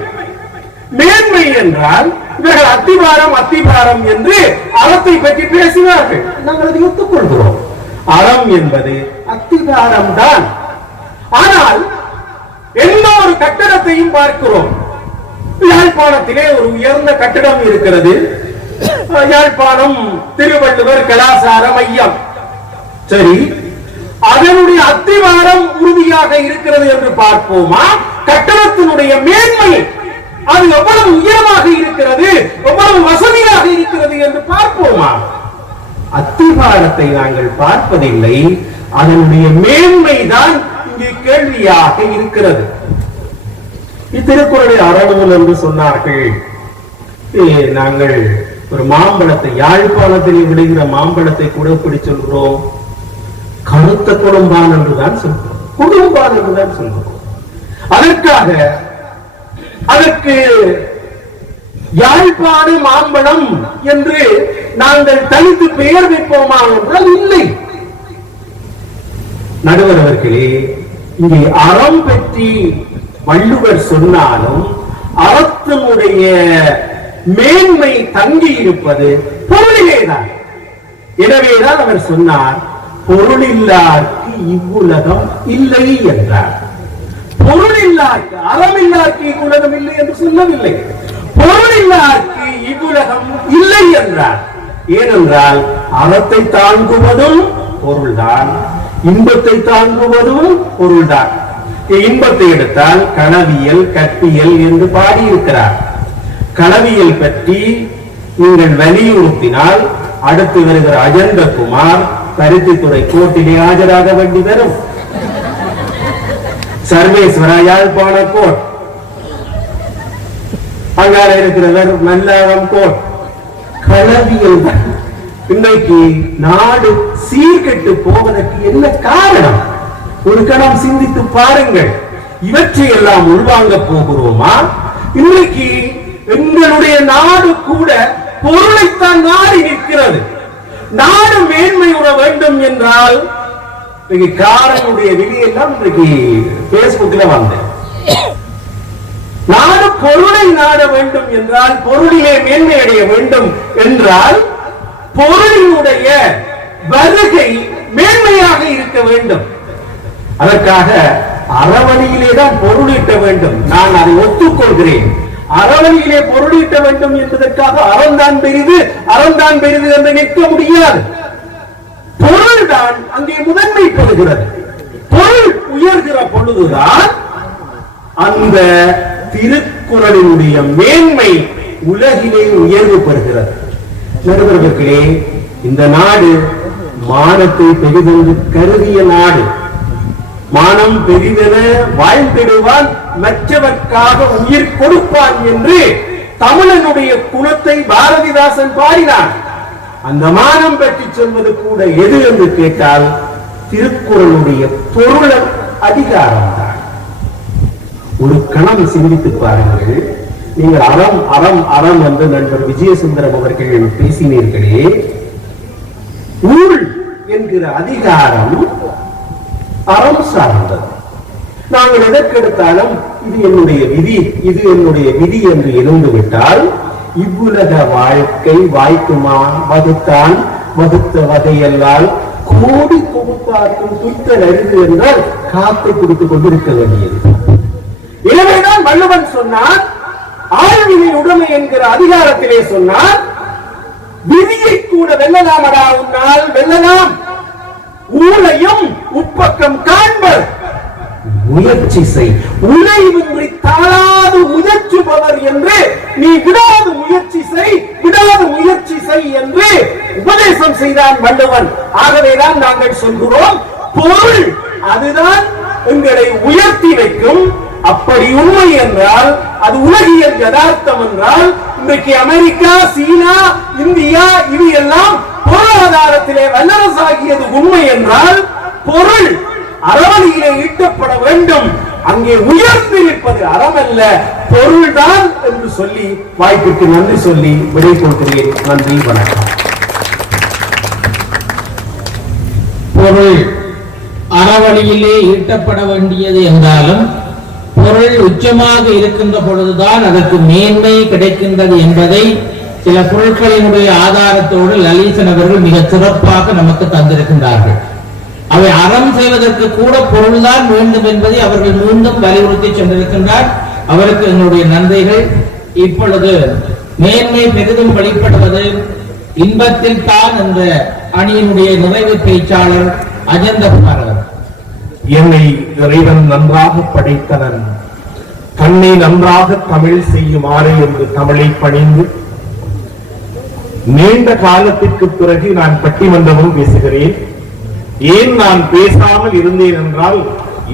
மேன்மை என்றால் இவர்கள் அத்திவாரம் என்று அறத்தை பற்றி பேசினார்கள். நாங்கள் அதை ஒத்துக்கொள்கிறோம். அறம் என்பது அத்திவாரம் தான். ஆனால் எந்த ஒரு கட்டடத்தையும் பார்க்கிறோம். யாழ்ப்பாணத்திலே ஒரு உயர்ந்த கட்டடம் இருக்கிறது. யாழ்ப்பாணம் திருவள்ளுவர் கலாசார மையம். சரி, அதனுடைய அத்திவாரம் உறுதியாக இருக்கிறது என்று பார்ப்போமா? கட்டடத்தினுடைய மேன்மை அது எவ்வளவு உயரமாக இருக்கிறது, எவ்வளவு வசதியாக இருக்கிறது என்று பார்ப்போமா? அத்திவாரத்தை நாங்கள் பார்ப்பதில்லை. அதனுடைய மேன்மைதான் இங்கே கேள்வியாக இருக்கிறது. இத்திருக்குறளை அறநூல் என்று சொன்னார்கள். நாங்கள் ஒரு மாம்பழத்தை, யாழ்ப்பாணத்தில் விடுகிற மாம்பழத்தை கூட எப்படி சொல்கிறோம்? கருத்த கொடும்பான் என்றுதான் சொல்கிறோம். கொடும்பான் என்றுதான் சொல்கிறோம். அதற்கு யாழ்ப்பாண மாம்பழம் என்று நாங்கள் தனித்து பெயர் வைப்போமா என்றால் இல்லை. நடுவர் அவர்களே, இங்கே அறம் பற்றி வள்ளுவர் சொன்னாலும் அறத்தினுடைய மேன்மை தங்கி இருப்பது பொருளிலேதான். எனவேதான் அவர் சொன்னார், பொருளில்லார்க்கு இவ்வுலகம் இல்லை என்றார். பொருளில்லார்க்கு, அறமில்லார்க்கு இவ்வுலகம் இல்லை என்று சொல்லவில்லை. பொருளில்லார்க்கு இவ்வுலகம் இல்லை என்றார். ஏனென்றால் அறத்தை தாங்குவதும் பொருள்தான், இன்பத்தை தாங்குவதும் பொருள்தான். இன்பத்தை எடுத்தால் களவியல், கற்பியல் என்று பாடியிருக்கிறார். களவியல் பற்றி நீங்கள் வலியுறுத்தினால் அடுத்து வருகிற அஜந்தகுமார் பருத்தித்துறை கோர்ட்டிலே ஆஜராக வேண்டி வரும். சர்வேஸ்வரா யாழ்ப்பாண கோர்ட், அங்கால இருக்கிறவர் மல்லாரம் கோர்ட். களவியல் தான் இன்றைக்கு நாடு சீர்கெட்டு போவதற்கு என்ன காரணம்? ஒரு கணம் சிந்தித்து பாருங்கள். இவற்றை எல்லாம் உள்வாங்க போகிறோமா? இன்றைக்கு எங்களுடைய நாடு கூட பொருளைத்தான் நாடி நிற்கிறது. நாடு மேன்மையுற வேண்டும் என்றால் காரனுடைய விதியெல்லாம் இன்றைக்கு பேஸ்புக்ல வந்தேன். நாடு பொருளை நாட வேண்டும் என்றால், பொருளிலே மேன்மை அடைய வேண்டும் என்றால் பொருளினுடைய வருகை மேன்மையாக இருக்க வேண்டும். அதற்காக அறவழியிலே தான் பொருளீட்ட வேண்டும். நான் அதை ஒத்துக்கொள்கிறேன். அறவழியிலே பொருளீட்ட வேண்டும் என்பதற்காக அறந்தான் பெரிது என்று நிற்க முடியாது. பொருள் தான் அங்கே முதன்மை பெறுகிறது. பொருள் உயர்கிற பொழுதுதான் அந்த திருக்குறளினுடைய மேன்மை உலகிலே உயர்வு பெறுகிறது. நடுவர்களே, இந்த நாடு மானத்தை பெரிதென்று கருதிய நாடு. மானம் பெரிதென வாழ்ந்திடுவான், மற்றவர்க்காக உயிர் கொடுப்பான் என்று தமிழனுடைய குணத்தை பாரதிதாசன் பாடினார். அந்த மானம் பற்றி சொல்வது கூட எது என்று கேட்டால் திருக்குறளுடைய பொருள் அதிகாரம் தான். ஒரு கணம் சிந்தித்து பாருங்கள். நீங்கள் அறம் அறம் அறம் என்று நண்பர் விஜயசுந்தரம் அவர்கள் பேசினீர்களே, என்கிற அதிகாரம் அறம் சார்ந்தது. நாங்கள் எதற்கெடுத்தாலும் இது என்னுடைய விதி, இது என்னுடைய விதி என்று இருந்துவிட்டால் இவ்வுலக வாழ்க்கை வாய்க்குமா? வகுத்தான் வகுத்த வகையெல்லாம் கோடி தொகுப்பாக்கும் துய்த்தல் அரிது என்றால் காத்து கொடுத்துக் கொண்டிருக்க வேண்டியது. எனவேதான் வள்ளுவன் சொன்னார், ஆழ்வினை உடைமை என்கிற அதிகாரத்திலே சொன்னார், விதியை கூட வெல்லலாமடா உன்னால் வெல்லலாம், ஊழையும் உப்பக்கம் காண்பர், முயற்சி செய், உழைவின்றி தாழாது முயற்சிப்பவர் என்று நீ விடாது முயற்சி செய், விடாது முயற்சி செய் என்று உபதேசம் செய்தான் வள்ளுவன். ஆகவேதான் நாங்கள் சொல்கிறோம், பொருள் அதுதான் எங்களை உயர்த்தி வைக்கும். அப்படி உண்மை என்றால், அது உலகியல் யதார்த்தம் என்றால், இன்றைக்கு அமெரிக்கா, சீனா, இந்தியா இது எல்லாம் பொருளாதாரத்திலே வல்லரசாகியது உண்மை என்றால், பொருள் அறவழியிலே ஈட்டப்பட வேண்டும். அங்கே உயர்ந்து நிற்பது அறமல்ல, பொருள்தான் என்று சொல்லி வாய்ப்புக்கு நன்றி சொல்லி விடை கொடுக்கிறேன். நன்றி, வணக்கம். பொருள் அறவழியிலே ஈட்டப்பட வேண்டியது என்றாலும் பொருள் உச்சமாக இருக்கின்ற பொழுதுதான் அதற்கு மேன்மை கிடைக்கின்றது என்பதை சில பொருட்களினுடைய ஆதாரத்தோடு லலிசன் அவர்கள் மிக சிறப்பாக நமக்கு தந்திருக்கின்றார்கள். அவை அறம் செய்வதற்கு கூட பொருள்தான் வேண்டும் என்பதை அவர்கள் மீண்டும் வலியுறுத்தி சென்றிருக்கின்றார். அவருக்கு எங்களுடைய நன்றிகள். இப்பொழுது மேன்மை பெரிதும் வெளிப்படுவது இன்பத்தில் தான் என்ற அணியினுடைய நிறைவு பேச்சாளர் அஜந்தகுமார் அவர். என்னை இறைவன் நன்றாக படைத்தனன், தன்னை நன்றாக தமிழ் செய்யுமாறு என்று தமிழை பணிந்து நீண்ட காலத்திற்கு பிறகு நான் பட்டிமன்றமும் பேசுகிறேன். ஏன் நான் பேசாமல் இருந்தேன் என்றால்,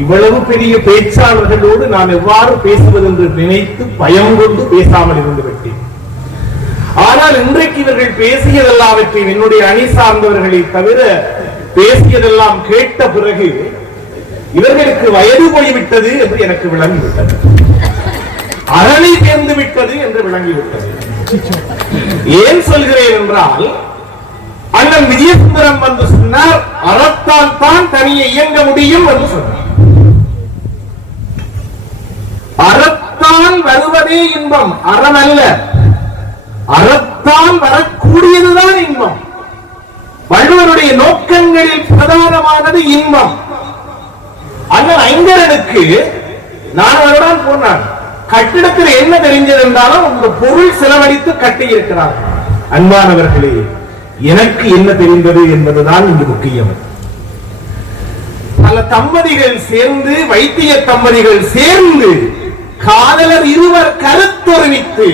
இவ்வளவு பெரிய பேச்சாளர்களோடு நான் எவ்வாறு பேசுவது என்று நினைத்து பயம் கொண்டு பேசாமல் இருந்து விட்டேன். ஆனால் இன்றைக்கு இவர்கள் பேசியதெல்லாவற்றையும் என்னுடைய அணி சார்ந்தவர்களை தவிர பேசியதெல்லாம் கேட்ட பிறகு இவர்களுக்கு வயது போய்விட்டது என்று எனக்கு விளங்கிவிட்டது, அரணை சேர்ந்து விட்டது என்று விளங்கிவிட்டது. ஏன் சொல்கிறேன் என்றால், அண்ணன் விஜயசுந்தரம் வந்து சொன்னார், அறத்தால் தான் தனியே இயங்க முடியும் என்று சொன்னார். அறத்தால் வருவதே இன்பம், அறம் அல்ல. அறத்தால் வரக்கூடியதுதான் இன்பம். வள்ளுவருடைய நோக்கங்களில் பிரதானமானது இன்பம். அண்ணன் ஐங்கரனுக்கு நான் அவருடன் போனான். கட்டிடத்தில் என்ன தெரிஞ்சது என்றாலும் உங்க பொருள் செலவழித்து கட்டி இருக்கிறார். அன்பானவர்களே, எனக்கு என்ன தெரிந்தது என்பதுதான் இங்கு முக்கியம். பல தம்பதிகள் சேர்ந்து, வைத்திய தம்பதிகள் சேர்ந்து, காதலர் இருவர் கருத்தொருமித்து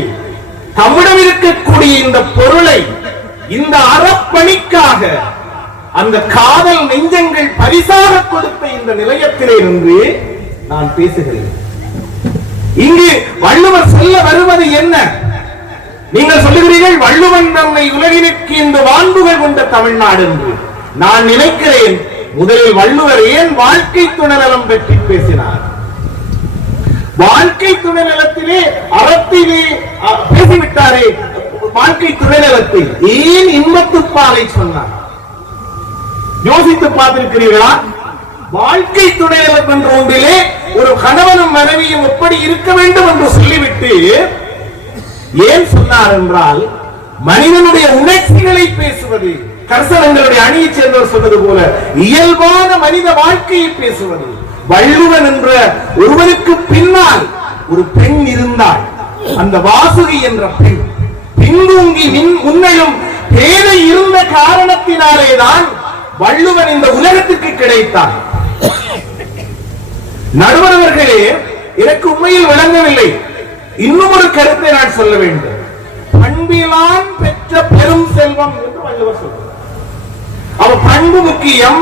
தம்மிடம் இருக்கக்கூடிய இந்த பொருளை இந்த அறப்பணிக்காக அந்த காதல் நெஞ்சங்கள் பரிசாக கொடுத்த இந்த நிலையத்திலே இருந்து நான் பேசுகிறேன். இங்கு வள்ளுவர் சொல்ல வருவது என்ன? நீங்கள் சொல்லுகிறீர்கள் வள்ளுவன் நம்மை உலகிற்கு இந்த வான்புகள் கொண்ட தமிழ்நாடு என்று. நான் நினைக்கிறேன், முதலில் வள்ளுவர் ஏன் வாழ்க்கை துணைநலம் பற்றி பேசினார்? வாழ்க்கை துணைநலத்திலே அறத்திலே பேசிவிட்டாரே, வாழ்க்கை துணைநலத்தில் ஏன் இன்பத்துப்பாலை சொன்னார்? யோசித்து பார்த்திருக்கிறீர்களா? வாழ்க்கை துணைநலம் என்ற ஒன்றிலே ஒரு கணவனும் மனைவியும் எப்படி இருக்க வேண்டும் என்று சொல்லிவிட்டு ஏன் சொன்னார் என்றால், மனிதனுடைய உணர்ச்சிகளை பேசுவது, கர்சனங்களுடைய அணியை சேர்ந்தவர் சொன்னது போல இயல்பான மனித வாழ்க்கையை பேசுவது. வள்ளுவன் என்ற ஒருவனுக்கு பின்னால் ஒரு பெண் இருந்தாள். அந்த வாசுகி என்ற பெண் பின்தூங்கி முன்னையும் பேதை இருந்த காரணத்தினாலேதான் வள்ளுவன் இந்த உலகத்துக்கு கிடைத்தான். நடுவர்களே, எனக்கு உண்மையில் விளங்கவில்லை. இன்னும் ஒரு கருத்தை நான் சொல்ல வேண்டும். பண்பிலான் பெற்ற பெரும் செல்வம் என்று வள்ளுவர் சொல்கிறார். அவன் பண்பு முக்கியம்,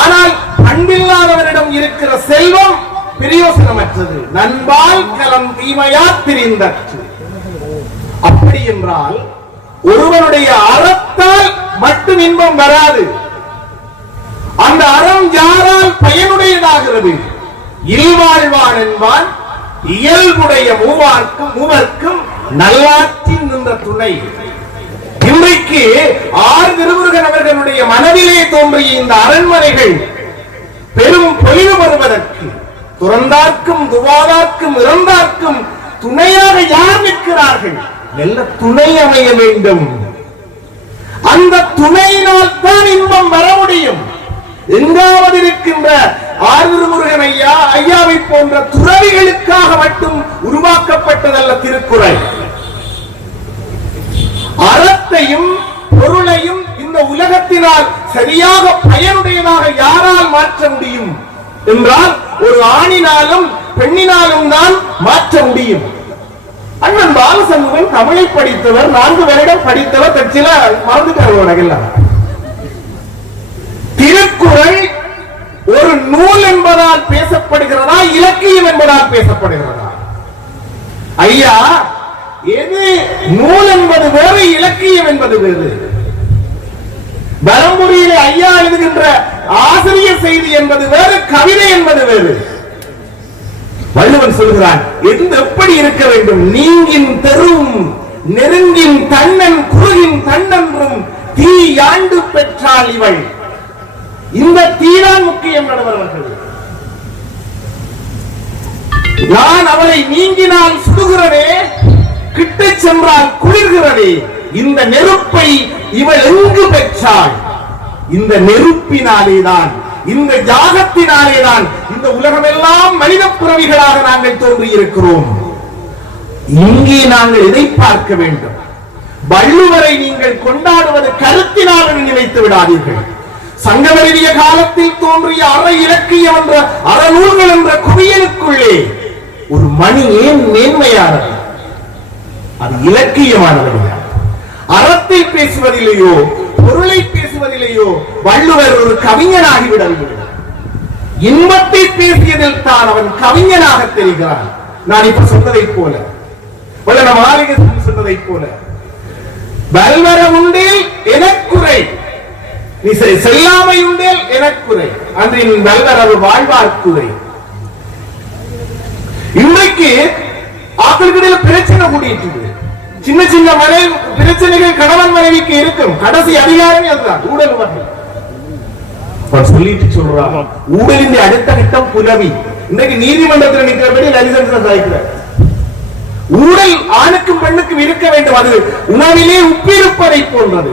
ஆனால் பண்பில்லாதவரிடம் இருக்கிற செல்வம் பிரயோசனமற்றது. நண்பால் கலம் தீமையா திரிந்தற்று. அப்படி என்றால் ஒருவனுடைய அறத்தால் மட்டும் இன்பம் வராது. அந்த அறம் யாரால் பயனுடையதாகிறது? இல்வாழ்வான் என்பான் இயல்புடைய மூவர்க்கும் நல்லாற்றின் நின்ற துணை. இன்றைக்கு ஆர் திருமுருகன் அவர்களுடைய மனதிலே பிள்ளைகள் பெரும் பொலிவு வருவதற்கு துறந்தார்க்கும் துவாதார்க்கும் இறந்தார்க்கும் துணையாக யார் நிற்கிறார்கள்? நல்ல துணை அமைய வேண்டும். அந்த துணையினால் தான் இன்பம் வர முடியும். எங்காவது இருக்கின்ற ஆறுமுருகன் ஐயாவை போன்ற துறவிகளுக்காக மட்டும் உருவாக்கப்பட்டதல்ல திருக்குறள். அறத்தையும் பொருளையும் இந்த உலகத்தினால் சரியாக பயனுடையதாக யாரால் மாற்ற முடியும் என்றால் ஒரு ஆணினாலும் பெண்ணினாலும் தான் மாற்ற முடியும். அண்ணன் பாலசண்முகன் தமிழை படித்தவர், 4 வருடம் படித்தவர். கட்சியில மறந்துட்டார். திருக்குறள் ஒரு நூல் என்பதால் பேசப்படுகிறதா, இலக்கியம் என்பதால் பேசப்படுகிறதா? ஐயா, எது நூல் என்பது வேறு, இலக்கியம் என்பது வேறு. பரம்புரியிலே ஐயா எழுதுகின்ற ஆசிரியர் செய்தி என்பது வேறு, கவிதை என்பது வேறு. வள்ளுவன் சொல்கிறான், எப்படி இருக்க வேண்டும்? நீங்கின் தெரும் நெருங்கின் தன்னன் குறுகின் தன்னன்றும் தீ ஆண்டு பெற்றால் இவள். இந்த தீதான் முக்கியம் நடுவர்கள். நான் அவளை நீங்கினால் சுடுகிறதே, கிட்ட சென்றால் குளிர்கிறதே. இந்த நெருப்பை இவள் எங்கு பெற்றாள்? இந்த நெருப்பினாலேதான், இந்த யாகத்தினாலேதான் இந்த உலகமெல்லாம் மனித பிறவிகளாக நாங்கள் தோன்றி இருக்கிறோம். இங்கே நாங்கள் இதை பார்க்க வேண்டும். வள்ளுவரை நீங்கள் கொண்டாடுவது கருத்தினால் நினைத்து விடாதீர்கள். சங்கமறிய காலத்தில் தோன்றிய அற இலக்கியம் என்ற அறநூல்கள் என்ற குவியலுக்குள்ளே ஒரு மணி ஏன் மேன்மையானது? அது இலக்கியமானது. அறத்தை பேசுவதிலேயோ பொருளை பேசுவதிலேயோ வள்ளுவர் ஒரு கவிஞனாகிவிடவில்லை. இன்பத்தை பேசியதில் தான் அவன் கவிஞனாக தெரிகிறான். நான் இப்ப சொன்னதை போல, மாளிகை சொன்னதை போல, வல்வரம் உண்டேல் எனக்குறை, நீ செல்லாமை உண்டேல் எனக்குறை, அன்றின் வல்வரவு வாழ்வார்க்குறை. இன்றைக்கு ஆக்களுக்கிடையில பிரச்சனை கூடிட்டு, சின்ன சின்ன பிரச்சனைகள் கணவன் மனைவிக்கு இருக்கும். கடைசி அதிகாரமே அதுதான், ஊழல் வகை. சொல்லிட்டு சொல்றான், ஊழலின் அடுத்த கட்டம் புலவி. இன்றைக்கு நீதிமன்றத்தில் நிற்கிறபடி லைசன்ஸ் ஆகிக்கிறார். ஊழல் ஆணுக்கும் பெண்ணுக்கும் இருக்க வேண்டும். அது உணவிலே உப்பிருப்பதை போன்றது.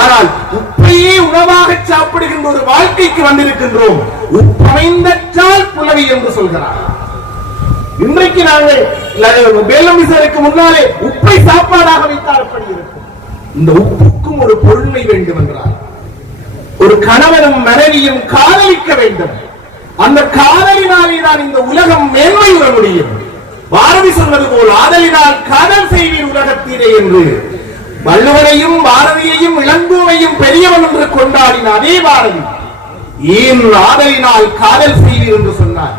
ஆனால் உப்பையே உணவாக சாப்பிடுகின்ற ஒரு வாழ்க்கைக்கு வந்திருக்கின்றோம். உப்பமைந்தால் புலவி என்று சொல்கிறார். இன்றைக்கு நாங்கள் வேலமிசருக்கு முன்னாலே உப்பை சாப்பாடாக வைத்தால் எப்படி இருக்கும்? இந்த உப்புக்கும் ஒரு பொருண்மை வேண்டும் என்றால் ஒரு கணவனும் மனைவியும் காதலிக்க வேண்டும். அந்த காதலினாலே தான் இந்த உலகம் மேன்மை பெற முடியும். பாரதி சொன்னது போல் ஆதலினால் காதல் செய்வீர் உலகத்திலே என்று வள்ளுவனையும் பாரதியையும் இளங்கோவையும் பெரியவன் என்று கொண்டாடின அதே பாரதி ஏன் ஆதலினால் காதல் செய்வீர் என்று சொன்னார்.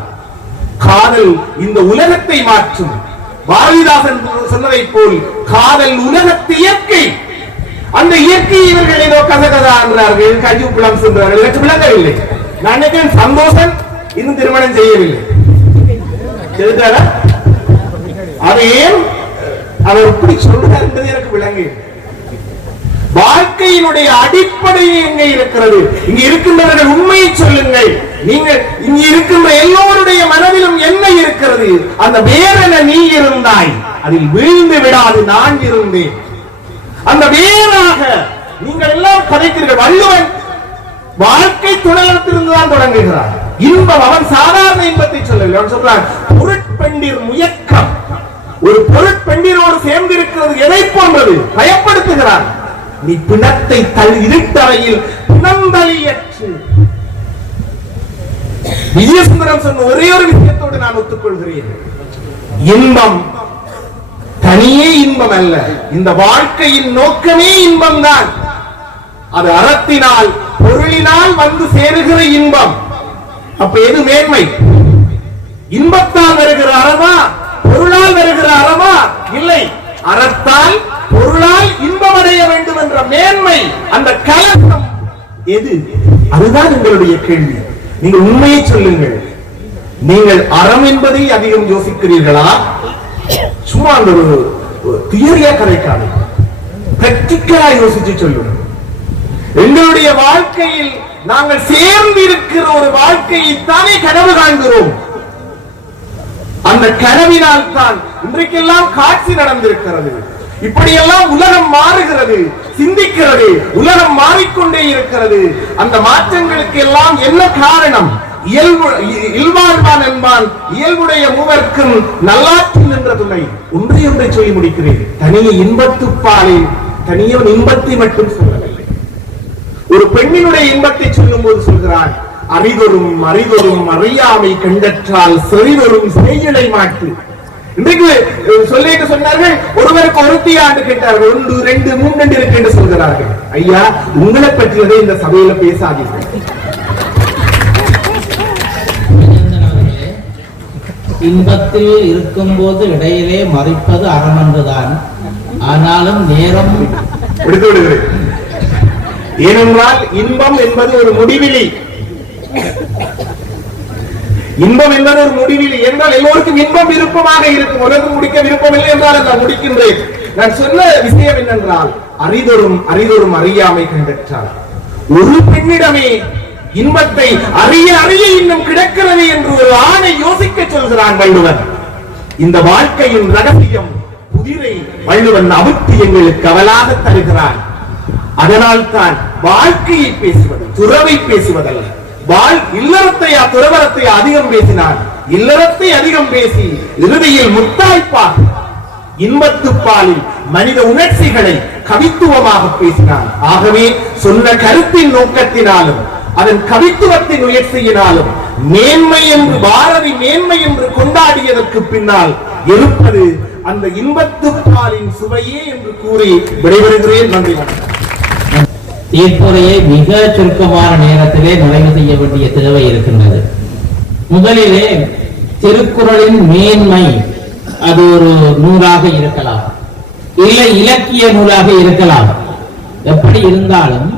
காதல் இந்த உலகத்தை மாற்றும். பாரதிதாசன் சொன்னதை போல் காதல் உலகத்து இயற்கை. அந்த இயற்கை இவர்கள் ஏதோ கசகதா என்றார்கள், கஜுப்புலம் சென்றார்கள், எனக்கு விளங்கவில்லை. நான் நினைக்கிறேன் சந்தோஷம் இன்னும் திருமணம் செய்யவில்லை. அது ஏன் அவர் எப்படி சொல்றார் என்பது எனக்கு விளங்கு. வாழ்க்கையினுடைய அடிப்படை எங்கே இருக்கிறது? இங்க இருக்கின்றவர்கள் உண்மையை சொல்லுங்கள். நீங்கள் இங்க இருக்கின்ற எல்லோருடைய மனதிலும் என்ன இருக்கிறது? அந்த வேரென நீ இருந்தாய், அதில் வீழ்ந்து விடாது நான் இருந்தேன். அந்த வேறாக நீங்கள் எல்லாம் கதைக்கிறீர்கள். வள்ளுவன் வாழ்க்கை துணையிலிருந்து தான் தொடங்குகிறார். இன்பம் அவன் சாதாரண இன்பத்தை சொல்லவில்லை. அவன் சொல்றான் பொருட்பெண்டிர் முயக்கம். ஒரு பொருட்பெண்டிரோடு சேர்ந்து இருக்கிறது எதை போன்றது? பயப்படுத்துகிறான். நீ பிணத்தை இருட்டறையில் பிணந்தளியற்று. விஜயசுந்தரம் சொன்ன ஒரே ஒரு விஷயத்தோடு நான் ஒத்துக்கொள்கிறேன். இன்பம் தனியே இன்பம் அல்ல. இந்த வாழ்க்கையின் நோக்கமே இன்பம் தான். அது அறத்தினால் பொருளினால் வந்து சேருகிற இன்பம். அப்ப எது மேன்மை? இன்பத்தால் வருகிற அறமா, பொருளால் வருகிற அறமா? இல்லை, அறத்தால் பொருளால் இன்பம் அடைய வேண்டும் என்ற மேன்மை, அந்த கலக்கம் எது? அதுதான் உங்களுடைய கேள்வி. நீங்கள் உண்மையை சொல்லுங்கள். நீங்கள் அறம் என்பதை அதிகம் யோசிக்கிறீர்களா? சும்மா அந்த ஒரு தியரியா கதைக்காது, பிராக்டிக்கலா யோசிச்சு சொல்லுங்க. எங்களுடைய வாழ்க்கையில் நாங்கள் சேர்ந்து இருக்கிற ஒரு வாழ்க்கையை தானே கனவு காண்கிறோம். அந்த கனவினால் தான் இன்றைக்கெல்லாம் காட்சி நடந்திருக்கிறது. இப்படியெல்லாம் உலகம் மாறுகிறது, சிந்திக்கிறது, உலகம் மாறிக்கொண்டே இருக்கிறது. அந்த மாற்றங்களுக்கு எல்லாம் என்ன காரணம்? இல்வாழ்வான் என்பான் இயல்புடைய மூவர்க்கும் நல்லாற்றி நின்ற துணை. ஒன்றை சொல்லி முடிக்கிறேன். தனியே இன்பத்துப்பாலில் தனியே இன்பத்தை மட்டும் சொல்லவில்லை. ஒரு பெண்ணினுடைய இன்பத்தை சொல்லும் போது சொல்கிறான், அறிதொரும் அறிதொரும் அறியாமை கண்டற்றால் செறிதொரும் செய்யலை மாட்டு. இன்றைக்கு சொல்லிட்டு சொன்னார்கள், ஒருவருக்கு ஒருத்தி ஆண்டு கேட்டார்கள், 1 2 3 இருக்கு என்று சொல்கிறார்கள். ஐயா, உங்களை பற்றியதை இந்த சபையில பேசாதீர்கள். இன்பத்தில் இருக்கும் போது இடையிலே மறைப்பது அறமன்றுதான். ஆனாலும் நேரம் எடுத்து விடுகிறேன். ஏனென்றால் இன்பம் என்பது ஒரு முடிவிலி. இன்பம் என்பது ஒரு முடிவிலி என்றால் எல்லோருக்கும் இன்பம் விருப்பமாக இருக்கும். உலகம் முடிக்க விருப்பம் இல்லை என்றால் நான் முடிக்கின்றேன். நான் சொன்ன விஷயம் என்னென்றால், அறிதொரும் அறிதொரும் அறியாமை கண்டற்றார். ஒரு பெண்ணிடமே இன்பத்தை அறிய அறிய இன்னும் கிடக்கிறது என்று ஒரு ஆணை யோசிக்க சொல்கிறான் வள்ளுவன். இந்த வாழ்க்கையின் ரகசியம் புதிரை வள்ளுவன் அவிழ்த்து எங்களுக்கு அவலாக தருகிறான். அதனால் தான் வாழ்க்கையை பேசுவது, துறவை பேசுவதல்ல. இல்லறத்தையா துறவரத்தையா அதிகம் பேசினான். இல்லறத்தை அதிகம் பேசி இறுதியில் முத்தாய்ப்பாக இன்பத்துப்பாலில் மனித உணர்ச்சிகளை கவித்துவமாக பேசினான். ஆகவே சொன்ன கருத்தின் நோக்கத்தினாலும் அதன் கவித்துவத்தின் முயற்சியினாலும் மேன்மை என்று பாரதி மேன்மை என்று கொண்டாடியதற்கு பின்னால் இருப்பது அந்த இன்பத்துப்பாலின் சுவையே என்று கூறி விடைபெறுகிறேன். நன்றி. தீர்ப்புரையை மிக சுருக்கமான நேரத்திலே நிறைவு செய்ய வேண்டிய தேவை இருக்கின்றது. முதலிலே திருக்குறளின் மேன்மை அது ஒரு நூலாக இருக்கலாம், இல்லை இலக்கிய நூலாக இருக்கலாம். எப்படி இருந்தாலும்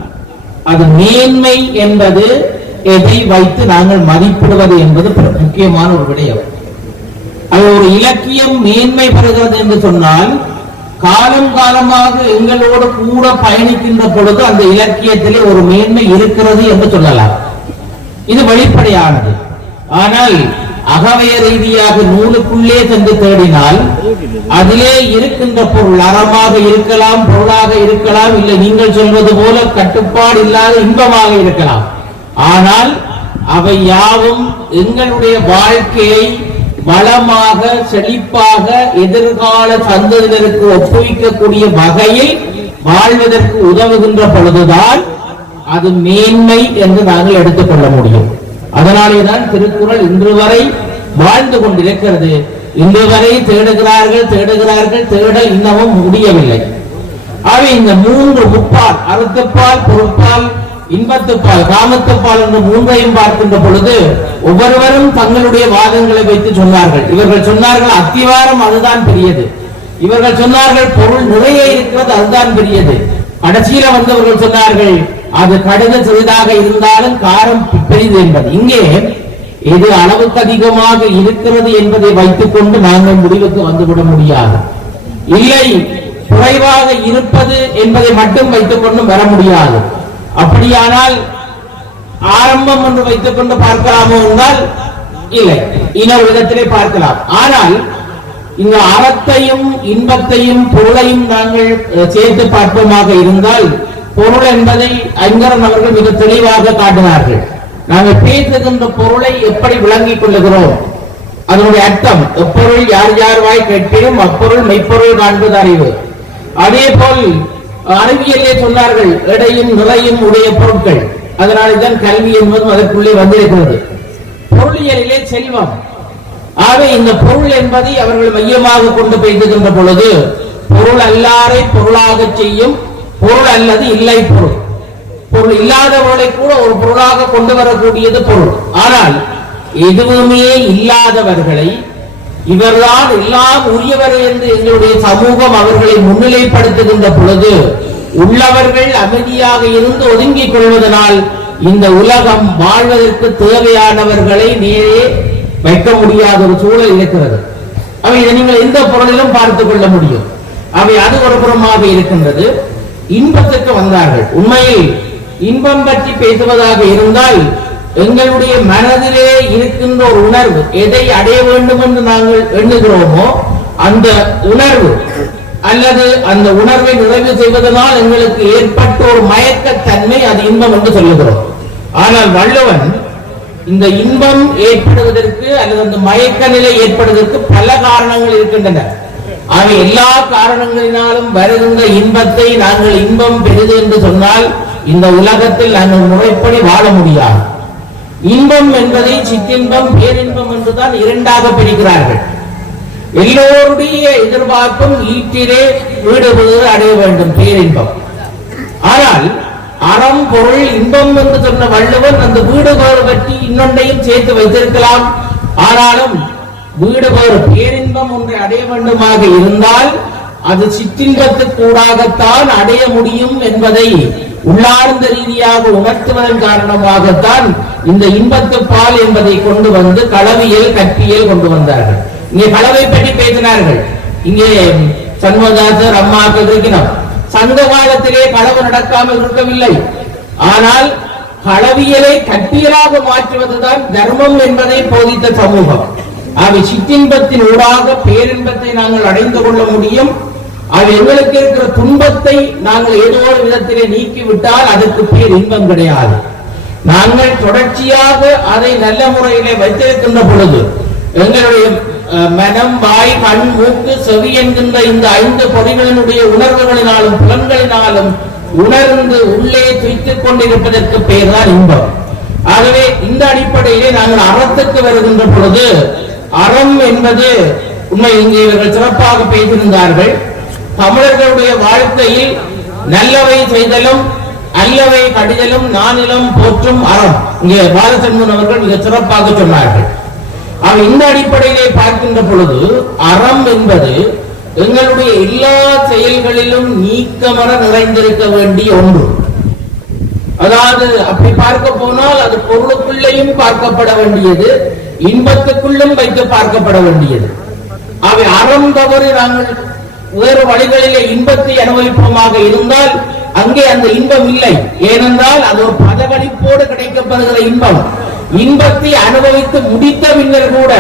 அது மேன்மை என்பது எதை வைத்து நாங்கள் மதிப்பிடுவது என்பது முக்கியமான ஒரு விடயம். அது ஒரு இலக்கியம் மேன்மை பெறுகிறது என்று சொன்னால் காலம் காலமாக எங்களோடு கூட பயணிக்கின்ற பொழுது அந்த இலக்கியத்திலே ஒரு மேன்மை இருக்கிறது என்று சொல்லலாம். இது வெளிப்படையானது. ஆனால் அகவய ரீதியாக நூலுக்குள்ளே சென்று தேடினால் அதிலே இருக்கின்ற பொருள் அறமாக இருக்கலாம், பொருளாக இருக்கலாம், இல்லை நீங்கள் சொல்வது போல கட்டுப்பாடு இல்லாத இன்பமாக இருக்கலாம். ஆனால் அவை யாவும் எங்களுடைய வாழ்க்கையை வளமாக செழிப்பாக எதிர்கால சந்ததியினருக்கு ஒப்புவிக்கக்கூடிய வகையில் வாழ்வதற்கு உதவுகின்ற பொழுதுதான் அது மேன்மை என்று நாங்கள் எடுத்துக்கொள்ள முடியும். அதனாலேதான் திருக்குறள் இன்று வரை வாழ்ந்து கொண்டிருக்கிறது. இன்று வரை தேடுகிறார்கள், தேடல் இன்னமும் முடியவில்லை. ஆக இந்த 3 முப்பால், அறத்துப்பால், பொருட்பால், இன்பத்துப்பால், காமத்துப்பால் என்ற 3ஐயும் பார்க்கின்ற பொழுது ஒவ்வொருவரும் தங்களுடைய வாதங்களை வைத்து சொன்னார்கள். இவர்கள் சொன்னார்கள் அத்திவாரம் அதுதான் பெரியது, இவர்கள் சொன்னார்கள் பொருள் நிறைய இருக்கிறது அதுதான் பெரியது, கடைசியில வந்தவர்கள் சொன்னார்கள் அது கடுகு சிறிதாக இருந்தாலும் காரம் பெரிது என்பது. இங்கே இது அளவுக்கு அதிகமாக இருக்கிறது என்பதை வைத்துக் கொண்டு நாங்கள் முடிவுக்கு வந்துவிட முடியாது. இல்லை குறைவாக இருப்பது என்பதை மட்டும் வைத்துக் கொண்டு வர முடியாது. அப்படியானால் ஆரம்பம் என்று வைத்துக் கொண்டு பார்க்கலாமோ என்றால் இல்லை, இன்னொரு விதத்திலே பார்க்கலாம். ஆனால் இந்த அறத்தையும் இன்பத்தையும் பொருளையும் நாங்கள் சேர்த்து பார்ப்போமாக இருந்தால் பொருள் என்பதை ஐங்கரன் அவர்கள் மிக தெளிவாக காட்டினார்கள். நாங்கள் பேசுகின்ற பொருளை எப்படி விளங்கிக் கொள்ளுகிறோம், அதனுடைய அர்த்தம் எப்பொருள் யார் யார் வாய் கேட்பினும் அப்பொருள் மெய்ப்பொருள் காண்பது அறிவு. அதே போல் அறிவியலே சொன்னார்கள் எடையும் நிறையும் உடைய பொருட்கள். அதனால்தான் கல்வி என்பதும் அதற்குள்ளே வந்திருக்கிறது. பொருளியலிலே செல்வம். ஆக இந்த பொருள் என்பதை அவர்கள் மையமாக கொண்டு பேசுகின்ற பொழுது பொருள் அல்லாரை பொருளாக செய்யும் பொருள் அல்லது இல்லை பொருள். பொருள் இல்லாதவர்களை கூட ஒரு பொருளாக கொண்டு வரக்கூடியது பொருள். ஆனால் எதுவுமே இல்லாதவர்களை இவர்தான் எல்லாம் உரியவர் என்று எங்களுடைய சமூகம் அவர்களை முன்னிலைப்படுத்துகின்ற பொழுது உள்ளவர்கள் அமைதியாக இருந்து ஒதுங்கிக் கொள்வதனால் இந்த உலகம் வாழ்வதற்கு தேவையானவர்களை நேரே வைக்க முடியாத ஒரு சூழல் இருக்கிறது. அவை இதை நீங்கள் எந்த பொருளிலும் பார்த்துக் கொள்ள முடியும். அவை அது ஒரு புறமாக இருக்கின்றது. இன்பத்துக்கு வந்தார்கள். உண்மையில் இன்பம் பற்றி பேசுவதாக இருந்தால் எங்களுடைய மனதிலே இருக்கின்ற ஒரு உணர்வு, எதை அடைய வேண்டும் என்று நாங்கள் எண்ணுகிறோமோ அந்த உணர்வு அல்லது அந்த உணர்வை நிறைவு செய்வதனால் எங்களுக்கு ஏற்பட்ட ஒரு மயக்கத்தன்மை, அது இன்பம் என்று சொல்லுகிறோம். ஆனால் வள்ளுவன் இந்த இன்பம் ஏற்படுவதற்கு அல்லது அந்த மயக்க நிலை ஏற்படுவதற்கு பல காரணங்கள் இருக்கின்றன. அவை எல்லா காரணங்களினாலும் வருகின்ற இன்பத்தை நாங்கள் இன்பம் பெரிது என்று சொன்னால் இந்த உலகத்தில் நாங்கள் முறைப்படி வாழ முடியாது. இன்பம் என்பதை சிற்றின்பம் பேரின்பம் என்றுதான் இரண்டாக பிரிக்கிறார்கள். எல்லோருடைய எதிர்பார்ப்பும் ஈட்டிலே வீடு அடைய வேண்டும், பேரின்பம். ஆனால் அறம் பொருள் இன்பம் என்று சொன்ன வள்ளுவன் அந்த வீடு பேறு பற்றி இன்னொன்றையும் சேர்த்து வைத்திருக்கலாம். ஆனாலும் வீடு பேறு பேரின்பம் ஒன்றை அடைய வேண்டுமாக இருந்தால் அது சிற்றின்பத்துக்கூடாகத்தான் அடைய முடியும் என்பதை உள்ளார்ந்த ரீதியாக உணர்த்துவதன் காரணமாகத்தான் இந்த இன்பத்து பால் என்பதை கொண்டு வந்து களவியல் கற்பியல் கொண்டு வந்தார்கள். இங்கே களவை பற்றி பேசினார்கள். இங்கே சண்முகதாசர் அம்மாக்கள் இருக்கிறோம். சங்க காலத்திலே களவு நடக்காமல் இருக்கவில்லை. ஆனால் களவியலை கற்பியலாக மாற்றுவதுதான் தர்மம் என்பதை போதித்த சமூகம். அவை சிற்றின்பத்தின் ஊடாக பேரின்பத்தை நாங்கள் அடைந்து கொள்ள முடியும். அது எங்களுக்கு இருக்கிற துன்பத்தை நாங்கள் ஏதோ ஒரு விதத்திலே நீக்கிவிட்டால் அதற்கு பேர் இன்பம் கிடையாது. நாங்கள் தொடர்ச்சியாக அதை நல்ல முறையிலே வைத்திருக்கின்ற பொழுது எங்களுடைய மனம், வாய், கண், மூக்கு, செவி என்கின்ற இந்த 5 பொறிகளினுடைய உணர்வுகளினாலும் புலன்களினாலும் உணர்ந்து உள்ளே துய்த்துக் கொண்டிருப்பதற்கு பெயர் தான் இன்பம். ஆகவே இந்த அடிப்படையிலே நாங்கள் அறத்துக்கு வருகின்ற பொழுது அறம் என்பது உண்மை. இங்கே இவர்கள் சிறப்பாக பேசியிருந்தார்கள். தமிழர்களுடைய வாழ்க்கையில் நல்லவை செய்தலும் அல்லவை கடிதலும் நானிலம் போற்றும் அறம். இங்கே பாலசண்முகன் அவர்கள் மிக சிறப்பாக சொன்னார்கள். இந்த அடிப்படையிலே பார்க்கின்ற பொழுது அறம் என்பது எங்களுடைய எல்லா செயல்களிலும் நீக்கமர நிறைந்திருக்க வேண்டிய ஒன்று. அதாவது அப்படி பார்க்க போனால் அது பொருளுக்குள்ளேயும் பார்க்கப்பட வேண்டியது, இன்பத்துக்குள்ளும் வைத்து பார்க்கப்பட வேண்டியது. அவை அறம் தவறு நாங்கள் வேறு வழிகளிலே இன்பத்தை அனுபவிப்போமாக இருந்தால் அங்கே அந்த இன்பம் இல்லை. ஏனென்றால் அது ஒரு பதகளிப்போடு கிடைக்கப்படுகிற இன்பம். இன்பத்தை அனுபவித்து முடித்த பின்னர் கூட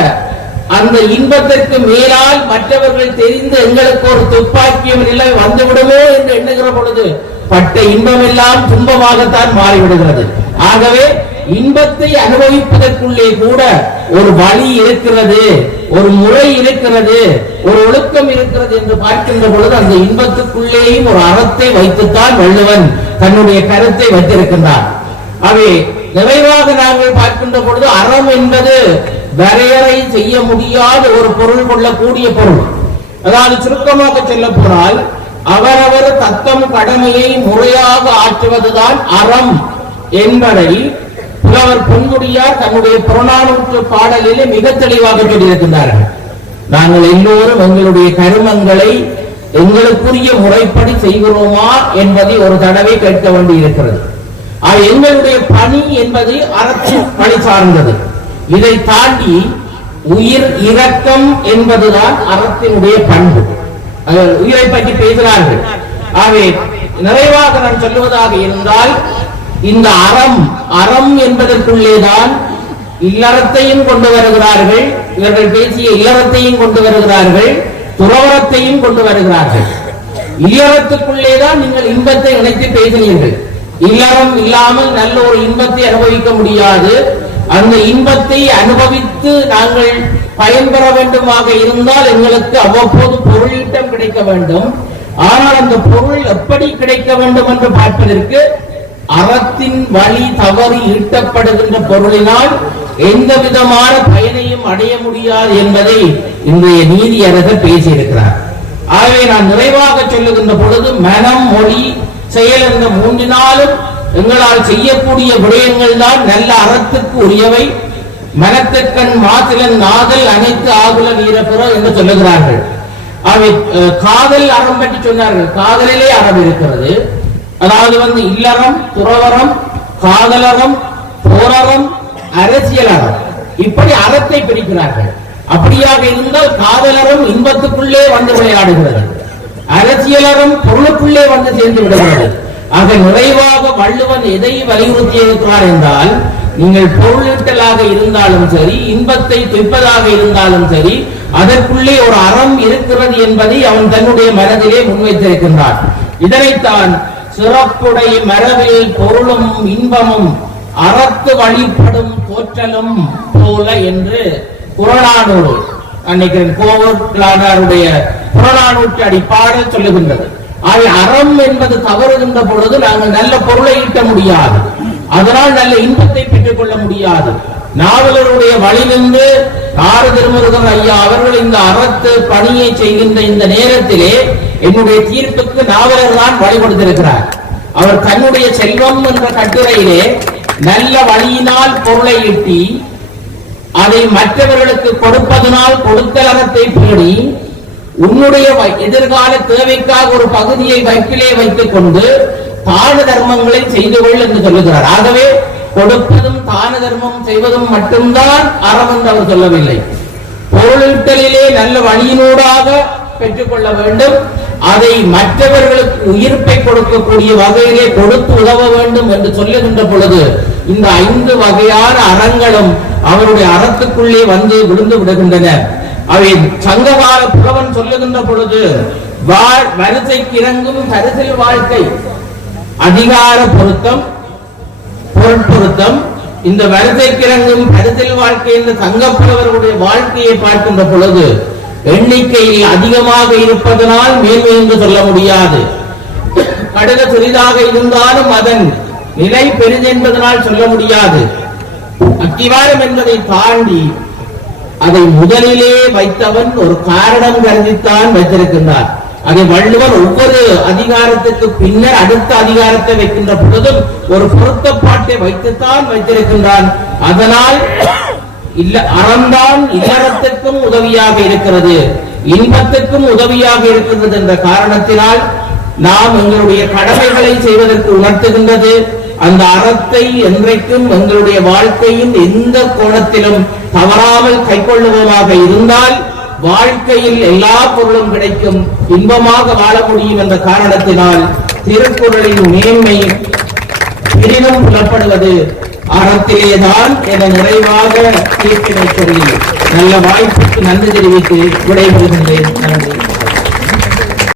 அந்த இன்பத்திற்கு மேலால் மற்றவர்கள் தெரிந்து எங்களுக்கு ஒரு துப்பாக்கியம் நிலை வந்துவிடுமோ என்று எண்ணுகிற பொழுது பட்ட இன்பம் எல்லாம் துன்பமாகத்தான் மாறிவிடுகிறது. ஆகவே இன்பத்தை அனுபவிப்பதற்குள்ளே கூட ஒரு வழி இருக்கிறது, ஒரு முறை இருக்கிறது, ஒரு ஒழுக்கம் இருக்கிறது என்று பார்க்கின்ற பொழுது அந்த இன்பத்துக்குள்ளேயும் ஒரு அறத்தை வைத்துத்தான் வள்ளுவன் தன்னுடைய கருத்தை வைத்திருக்கின்றார். அவை நிறைவாக நாங்கள் பார்க்கின்ற பொழுது அறம் என்பது வரையறை செய்ய முடியாத ஒரு பொருள் கொள்ளக்கூடிய பொருள். அதாவது சுருக்கமாக சொல்ல போனால் அவரவர் தத்தம் கடமையை முறையாக ஆற்றுவதுதான் அறம் என்பதை புலவர் பொன்முடியார் தன்னுடைய புறநானூற்று பாடலிலே மிக தெளிவாக சொல்லியிருக்கின்றார்கள். நாங்கள் எல்லோரும் எங்களுடைய கருமங்களை எங்களுக்குரிய முறைப்படி செய்கிறோமா என்பதை ஒரு தடவை கேட்க வேண்டி இருக்கிறது. எங்களுடைய பணி என்பது அறத்தின் பணி சார்ந்தது. இதை தாண்டி உயிர் இரக்கம் என்பதுதான் அறத்தினுடைய பண்பு. உயிரை பற்றி பேசுகிறார்கள். ஆகவே நிறைவாக நான் சொல்லுவதாக இருந்தால் இந்த அறம் என்பதற்குள்ளேதான் இல்லறத்தையும் கொண்டு வருகிறார்கள். இவர்கள் பேசிய இல்லறத்தையும் கொண்டு வருகிறார்கள், துறவரத்தையும் கொண்டு வருகிறார்கள். இல்லறத்துக்குள்ளேதான் நீங்கள் இன்பத்தை இணைத்து பேசினீர்கள். இல்லறம் இல்லாமல் நல்ல ஒரு இன்பத்தை அனுபவிக்க முடியாது. அந்த இன்பத்தை அனுபவித்து நாங்கள் பயன்பெற வேண்டுமாக இருந்தால் எங்களுக்கு அவ்வப்போது பொருளீட்டம் கிடைக்க வேண்டும். ஆனால் அந்த பொருள் எப்படி கிடைக்க வேண்டும் என்று பார்ப்பதற்கு அறத்தின் வழி தவறி ஈட்டப்படுகின்ற பொருளினால் எந்த விதமான பயனையும் அடைய முடியாது என்பதை இன்றைய நீதியரசர் பேசியிருக்கிறார். ஆகவே நான் நிறைவாக சொல்லுகின்ற பொழுது மனம், மொழி, செயல் என்ற 3 எங்களால் செய்யக்கூடிய விடயங்கள் தான் நல்ல அறத்துக்கு உரியவை. மனத்திற்கண் மாத்திரன் நாதல் அனைத்து ஆகுல வீரப்புற என்று சொல்லுகிறார்கள். அவை காதல் அறம் பற்றி சொன்னார்கள். காதலிலே அறம் இருக்கிறது. அதாவது இல்லறம், துறவரம், காதலறம், போரறம், அரசியல் அறம், இப்படி அறத்தை பிரிக்கிறார்கள். அப்படியாக இருந்தால் காதலறம் இன்பத்துக்குள்ளே வந்து விளையாடுகிறது, அரசியலறம் பொருளுக்குள்ளே வந்து சேர்ந்து விடுகிறது, ஆக நிறைவாக வள்ளுவன் எதை வலியுறுத்தி இருக்கிறார் என்றால், நீங்கள் பொருளீட்டலாக இருந்தாலும் சரி, இன்பத்தை துய்ப்பதாக இருந்தாலும் சரி, அதற்குள்ளே ஒரு அறம் இருக்கிறது என்பதை அவன் தன்னுடைய மனதிலே முன்வைத்திருக்கின்றான். இதனைத்தான் சிறப்புடைய மரபில் பொருளும் இன்பமும் அறத்து வழிபடும் தோற்றலும் போல என்று புறநானூறு, அன்னைக்கு கோவலானாருடைய புறநானூற்று அடிப்பாடல் சொல்லுகின்றது. ஆக அறம் என்பது தவறுகின்ற பொழுது நாங்கள் நல்ல பொருளை ஈட்ட முடியாது, அதனால் நல்ல இன்பத்தை பெற்றுக் கொள்ள முடியாது. நாவலருடைய வழியிலிருந்து ஆறு திருமுருகன் ஐயா அவர்கள் இந்த அறத்து பணியை செய்கின்ற இந்த நேரத்திலே என்னுடைய தீர்ப்புக்கு நாவலர் தான் வழி கொடுத்திருக்கிறார். அவர் தன்னுடைய செல்வம் என்ற கட்டுரையிலே நல்ல வழியினால் பொருளை ஈட்டி அதை மற்றவர்களுக்கு கொடுப்பதனால் கொடுத்தலகத்தை பேணி உன்னுடைய எதிர்கால தேவைக்காக ஒரு பகுதியை வைப்பிலே வைத்துக் கொண்டு தான தர்மங்களை செய்து கொள் என்று சொல்லுகிறார். ஆகவே கொடுப்பதும் தான தர்மம் செய்வதும் மட்டும்தான் அறம் என்று அவர் சொல்லவில்லை. பொருளீட்டலிலே நல்ல வழியினூடாக பெற்றுக் கொள்ள வேண்டும், அதை மற்றவர்களுக்கு உயிர்ப்பை கொடுக்கக்கூடிய வகையிலே கொடுத்து உதவ வேண்டும் என்று சொல்லுகின்ற பொழுது இந்த 5 வகையான அறங்களும் அவருடைய அறத்துக்குள்ளே வந்து விழுந்து விடுகின்றன. அவை சங்ககால புலவன் சொல்லுகின்ற பொழுது வரிசைக்கு இறங்கும் கருத்தில் வாழ்க்கை, அதிகார பொருத்தம், பொருட்பொருத்தம், இந்த வரிசைக்கு இறங்கும் கருத்தில் வாழ்க்கை என்ற சங்கப்புலவர்களுடைய வாழ்க்கையை பார்க்கின்ற பொழுது எண்ணிக்கையில் அதிகமாக இருப்பதனால் மேன்மை என்று சொல்ல முடியாது. கடுக சிறிதாக இருந்தாலும் அதன் நிலை பெரிது என்பதனால் சொல்ல முடியாது. அத்திவாரம் என்பதை தாண்டி அதை முதலிலே வைத்தவன் ஒரு காரணம் கருதித்தான் வைத்திருக்கின்றார். அதை வள்ளுவர் ஒவ்வொரு அதிகாரத்துக்கு பின்னர் அடுத்த அதிகாரத்தை வைக்கின்ற பொழுதும் ஒரு பொருத்தப்பாட்டை வைத்துத்தான் வைத்திருக்கின்றான். அதனால் அறம்தான் இல்லறத்துக்கும் உதவியாக இருக்கிறது, இன்பத்துக்கும் உதவியாக இருக்கிறது என்ற காரணத்தினால் நாம் எங்களுடைய கடமைகளை செய்வதற்கு உணர்த்துகின்றது. அந்த அறத்தை என்றைக்கும் எங்களுடைய வாழ்க்கையின் எந்த கோணத்திலும் தவறாமல் கைக்கொள்ளுவதாக இருந்தால் வாழ்க்கையில் எல்லா பொருளும் கிடைக்கும், இன்பமாக வாழ முடியும் என்ற காரணத்தினால் திருக்குறளின் மேன்மை பெரிதும் புலப்படுவது அறத்திலேதான் என நிறைவாக தீர்ப்பினை சொல்லி நல்ல வாய்ப்புக்கு நன்றி தெரிவித்து விடைபெறுகின்றேன். நன்றி.